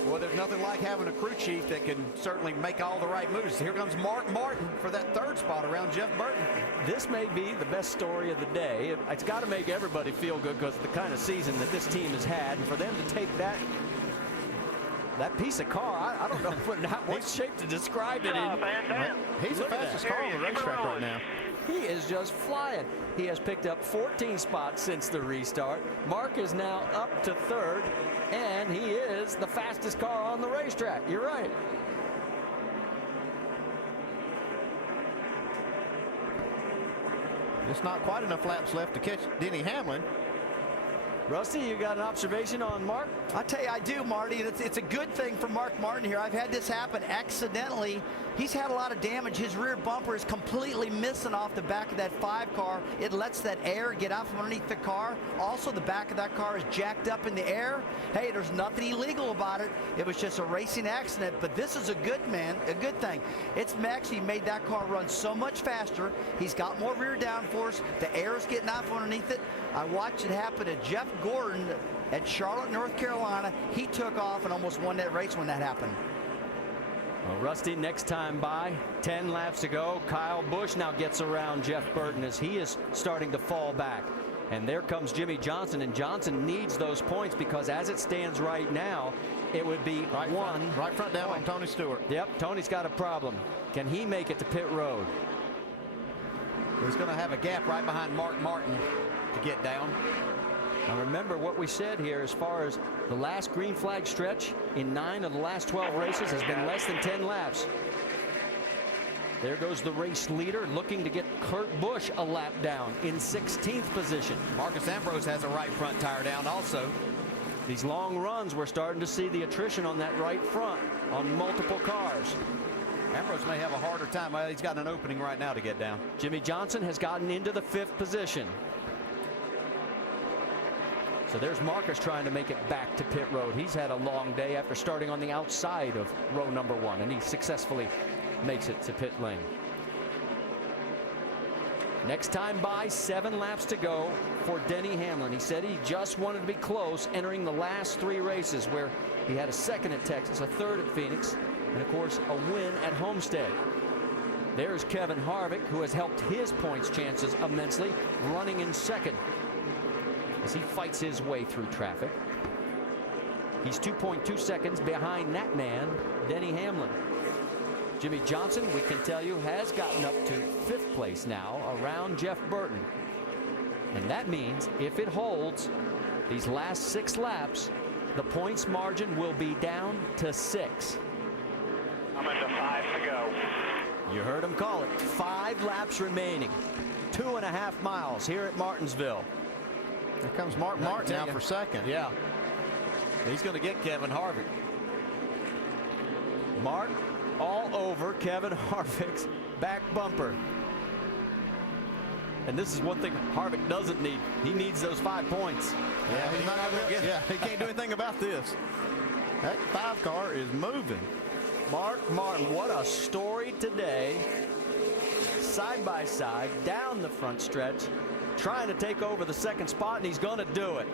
Well, there's nothing like having a crew chief that can certainly make all the right moves. Here comes Mark Martin for that third spot around Jeff Burton. This may be the best story of the day. It's got to make everybody feel good because of the kind of season that this team has had. And for them to take that piece of car, I don't know what shape to describe it in. He's the fastest car on the racetrack right now. He is just flying. He has picked up 14 spots since the restart. Mark is now up to third, and he is the fastest car on the racetrack. You're right. It's not quite enough laps left to catch Denny Hamlin. Rusty, you got an observation on Mark? I tell you, I do, Marty. It's a good thing for Mark Martin here. I've had this happen accidentally. He's had a lot of damage. His rear bumper is completely missing off the back of that 5 car. It lets that air get out from underneath the car. Also, the back of that car is jacked up in the air. Hey, there's nothing illegal about it. It was just a racing accident, but this is a good thing. It's actually made that car run so much faster. He's got more rear downforce. The air is getting out from underneath it. I watched it happen to Jeff Gordon at Charlotte, North Carolina. He took off and almost won that race when that happened. Well, Rusty, next time by, 10 laps to go. Kyle Busch now gets around Jeff Burton as he is starting to fall back. And there comes Jimmy Johnson, and Johnson needs those points because as it stands right now, it would be right front down on Tony Stewart. Yep, Tony's got a problem. Can he make it to pit road? He's going to have a gap right behind Mark Martin to get down. Now remember what we said here as far as the last green flag stretch in 9 of the last 12 races has been less than 10 laps. There goes the race leader looking to get Kurt Busch a lap down in 16th position. Marcus Ambrose has a right front tire down also. These long runs, we're starting to see the attrition on that right front on multiple cars. Ambrose may have a harder time. Well, he's got an opening right now to get down. Jimmy Johnson has gotten into the 5th position. So there's Marcus trying to make it back to pit road. He's had a long day after starting on the outside of row number 1, and he successfully makes it to pit lane. Next time by, 7 laps to go for Denny Hamlin. He said he just wanted to be close entering the last 3 races where he had a 2nd at Texas, a 3rd at Phoenix, and of course a win at Homestead. There's Kevin Harvick, who has helped his points chances immensely, running in 2nd as he fights his way through traffic. He's 2.2 seconds behind that man, Denny Hamlin. Jimmy Johnson, we can tell you, has gotten up to 5th place now around Jeff Burton. And that means if it holds these last 6 laps, the points margin will be down to 6. I'm into 5 to go. You heard him call it. 5 laps remaining. 2.5 miles here at Martinsville. Here comes Mark Martin now for 2nd. Yeah. He's going to get Kevin Harvick. Mark all over Kevin Harvick's back bumper. And this is one thing Harvick doesn't need. He needs those 5 points. Yeah, he's not gonna get, he can't do anything about this. That 5 car is moving. Mark Martin, what a story today. Side by side, down the front stretch, trying to take over the 2nd spot, and he's going to do it.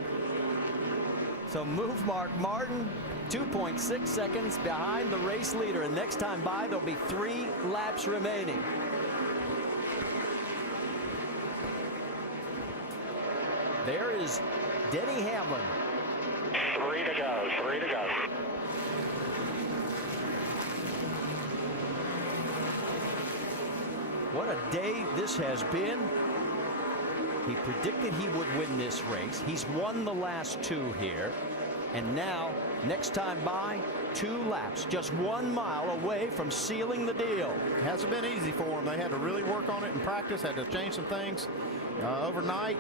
So move Mark Martin 2.6 seconds behind the race leader, and next time by there'll be 3 laps remaining. There is Denny Hamlin. 3 to go, 3 to go. What a day this has been. He predicted he would win this race. He's won the last 2 here. And now, next time by, 2 laps, just 1 mile away from sealing the deal. It hasn't been easy for him. They had to really work on it in practice, had to change some things overnight.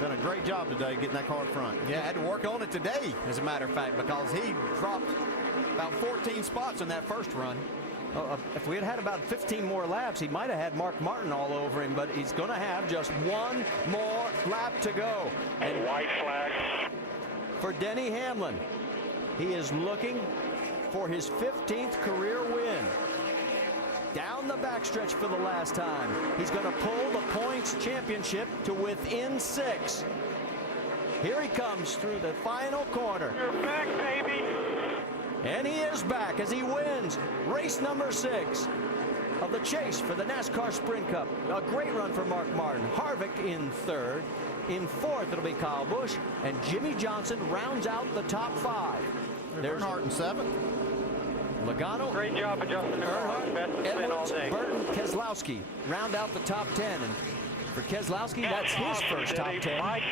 Done a great job today getting that car in front. Yeah, had to work on it today, as a matter of fact, because he dropped about 14 spots in that first run. If we had had about 15 more laps, he might have had Mark Martin all over him, but he's going to have just 1 more lap to go. And white flag for Denny Hamlin. He is looking for his 15th career win. Down the backstretch for the last time. He's going to pull the points championship to within 6. Here he comes through the final corner. You're back, baby. And he is back as he wins race number 6 of the chase for the NASCAR Sprint Cup. A great run for Mark Martin. Harvick in 3rd. In 4th, it'll be Kyle Busch. And Jimmy Johnson rounds out the top 5. There's Earnhardt in 7th. Logano, Great job adjusting the car. Best spin all Edwards, day. Burton, Keselowski round out the top 10. And for Keselowski, that's his first top 10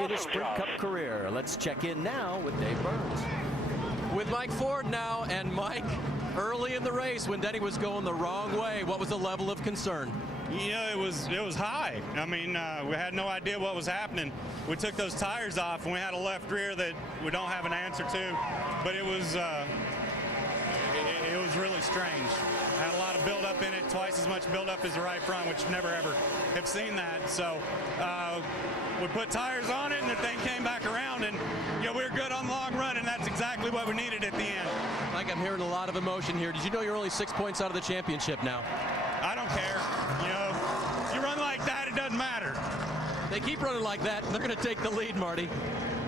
in his Sprint Cup career. Let's check in now with Dave Burns. With Mike Ford now, and Mike, early in the race when Denny was going the wrong way, what was the level of concern? Yeah, it was high. I mean, we had no idea what was happening. We took those tires off, and we had a left rear that we don't have an answer to. But it was really strange. Had a lot of buildup in it, twice as much buildup as the right front, which never ever have seen that. So we put tires on it, and the thing came back around, and we were good on the long run, and that's exactly what we needed at the end. Mike, I'm hearing a lot of emotion here. Did you know you're only 6 points out of the championship now? I don't care. You run like that, it doesn't matter. They keep running like that, and they're going to take the lead, Marty.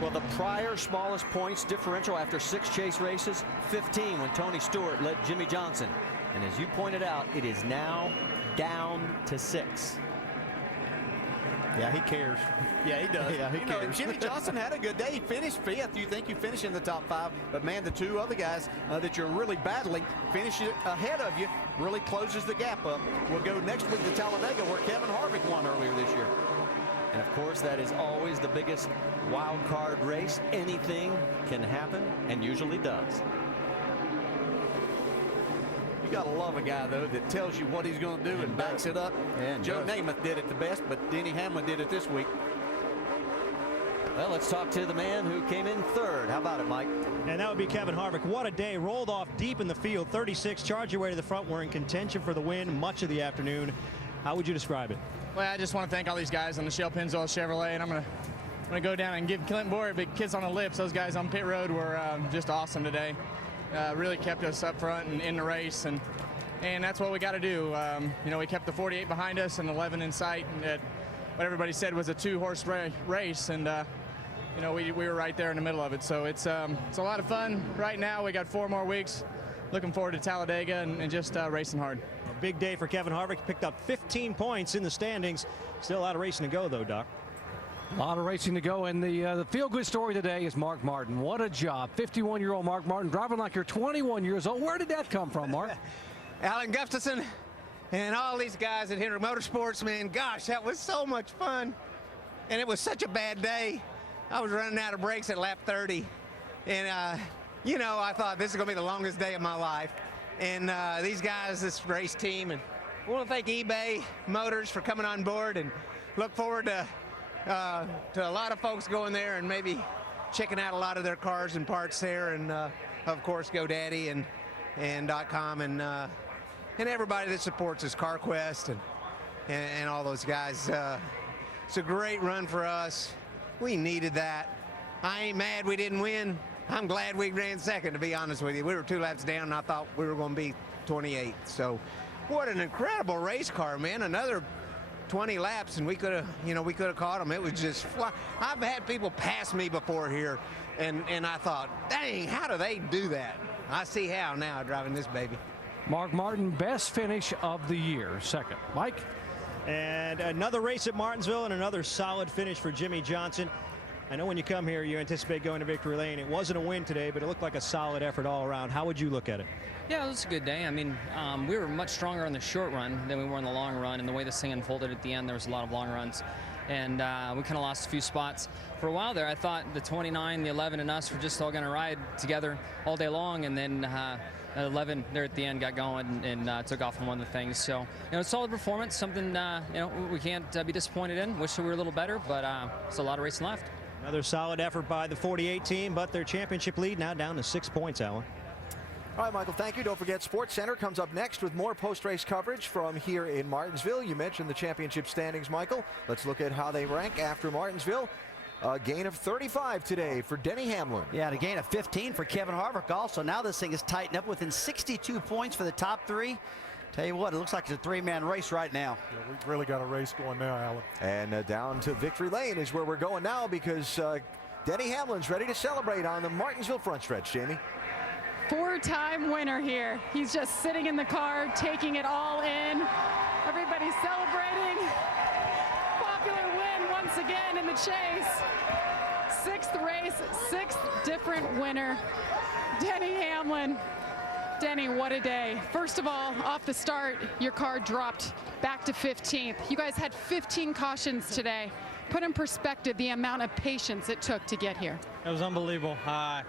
Well, the prior smallest points differential after 6 chase races, 15 when Tony Stewart led Jimmy Johnson. And as you pointed out, it is now down to 6. Yeah, he cares. Yeah, he does. Yeah, he cares. Jimmy Johnson had a good day. He finished 5th. You think you finish in the top 5, but man, the 2 other guys that you're really battling finish ahead of you, really closes the gap up. We'll go next week to Talladega, where Kevin Harvick won earlier this year. And of course, that is always the biggest wild card race. Anything can happen, and usually does. You got to love a guy, though, that tells you what he's going to do and backs it up. And Joe Namath did it the best, but Denny Hamlin did it this week. Well, let's talk to the man who came in 3rd. How about it, Mike? And that would be Kevin Harvick. What a day. Rolled off deep in the field. 36, charged your way to the front. We're in contention for the win much of the afternoon. How would you describe it? Well, I just want to thank all these guys on the Shell Pennzoil Chevrolet, and I'm gonna go down and give Clinton Boyer a big kiss on the lips. Those guys on pit road were just awesome today. Really kept us up front and in the race, and that's what we got to do. We kept the 48 behind us and 11 in sight, and that what everybody said was a 2-horse race, and we were right there in the middle of it. So it's a lot of fun right now. We got 4 more weeks. Looking forward to Talladega and just racing hard. A big day for Kevin Harvick. Picked up 15 points in the standings. Still a lot of racing to go, though, Doc. A lot of racing to go, and the feel-good story today is Mark Martin. What a job. 51-year-old Mark Martin driving like you're 21 years old. Where did that come from, Mark? Alan Gustafson and all these guys at Henry Motorsports, man, gosh, that was so much fun. And it was such a bad day. I was running out of brakes at lap 30. And, I thought this is going to be the longest day of my life. And these guys, this race team, and I want to thank eBay Motors for coming on board, and look forward to a lot of folks going there and maybe checking out a lot of their cars and parts there. And, of course, GoDaddy and .com and everybody that supports us, CarQuest and all those guys. It's a great run for us. We needed that. I ain't mad we didn't win. I'm glad we ran second, to be honest with you. We were 2 laps down, and I thought we were going to be 28. So what an incredible race car, man. Another 20 laps, and we could have caught them. It was just I've had people pass me before here, and I thought, dang, how do they do that? I see how now driving this baby. Mark Martin, best finish of the year, 2nd. Mike? And another race at Martinsville and another solid finish for Jimmy Johnson. I know when you come here, you anticipate going to victory lane. It wasn't a win today, but it looked like a solid effort all around. How would you look at it? Yeah, it was a good day. I mean, we were much stronger on the short run than we were in the long run, and the way this thing unfolded at the end, there was a lot of long runs. And we kind of lost a few spots. For a while there, I thought the 29, the 11, and us were just all going to ride together all day long, and then 11 there at the end got going and took off on one of the things. So, solid performance, something, we can't be disappointed in. Wish we were a little better, but it's a lot of racing left. Another solid effort by the 48 team, but their championship lead now down to 6 points, Alan. All right, Michael, thank you. Don't forget, Sports Center comes up next with more post-race coverage from here in Martinsville. You mentioned the championship standings, Michael. Let's look at how they rank after Martinsville. A gain of 35 today for Denny Hamlin. Yeah, and a gain of 15 for Kevin Harvick also. Now this thing is tightened up within 62 points for the top three. Tell you what, it looks like it's a three-man race right now. Yeah, we've really got a race going now, Alan. And down to victory lane is where we're going now, because Denny Hamlin's ready to celebrate on the Martinsville front stretch, Jamie. Four-time winner here. He's just sitting in the car, taking it all in. Everybody's celebrating. Popular win once again in the chase. Sixth race, sixth different winner. Denny Hamlin. Denny, what a day. First of all, off the start, your car dropped back to 15th. You guys had 15 cautions today. Put in perspective the amount of patience it took to get here. It was unbelievable. I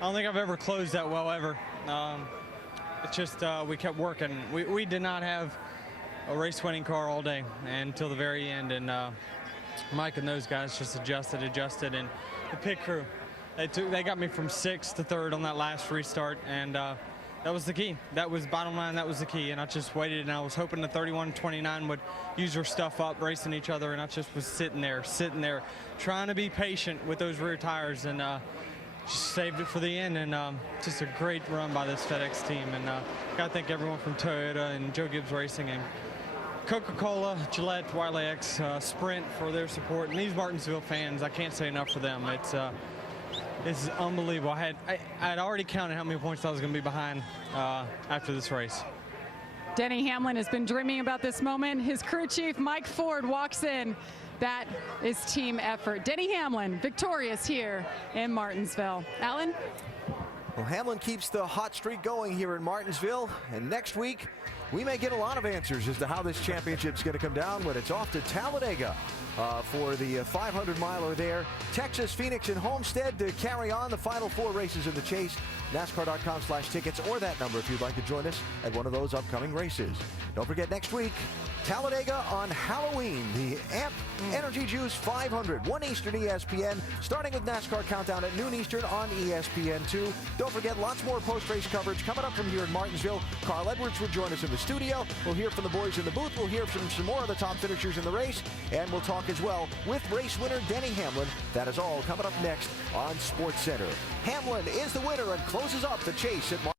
don't think I've ever closed that well ever. It's just we kept working. We did not have a race-winning car all day until the very end, and Mike and those guys just adjusted, and the pit crew, they got me from 6th to 3rd on that last restart, and that was the key. That was bottom line. That was the key. And I just waited, and I was hoping the 31-29 would use their stuff up, racing each other. And I just was sitting there, trying to be patient with those rear tires, and just saved it for the end. And just a great run by this FedEx team. And got to thank everyone from Toyota and Joe Gibbs Racing and Coca-Cola, Gillette, Wiley X, Sprint for their support. And these Martinsville fans, I can't say enough for them. It's unbelievable. I had already counted how many points I was going to be behind after this race. Denny Hamlin has been dreaming about this moment. His crew chief, Mike Ford, walks in. That is team effort. Denny Hamlin, victorious here in Martinsville. Alan? Well, Hamlin keeps the hot streak going here in Martinsville, and next week we may get a lot of answers as to how this championship's going to come down when it's off to Talladega for the 500-miler there. Texas, Phoenix, and Homestead to carry on the final 4 races in the chase. NASCAR.com/tickets or that number if you'd like to join us at one of those upcoming races. Don't forget, next week, Talladega on Halloween. The AMP Energy Juice 500, 1 Eastern ESPN, starting with NASCAR Countdown at noon Eastern on ESPN2. Don't forget, lots more post-race coverage coming up from here in Martinsville. Carl Edwards will join us in the studio. We'll hear from the boys in the booth. We'll hear from some more of the top finishers in the race. And we'll talk as well with race winner Denny Hamlin. That is all coming up next on SportsCenter. Hamlin is the winner and closes up the chase at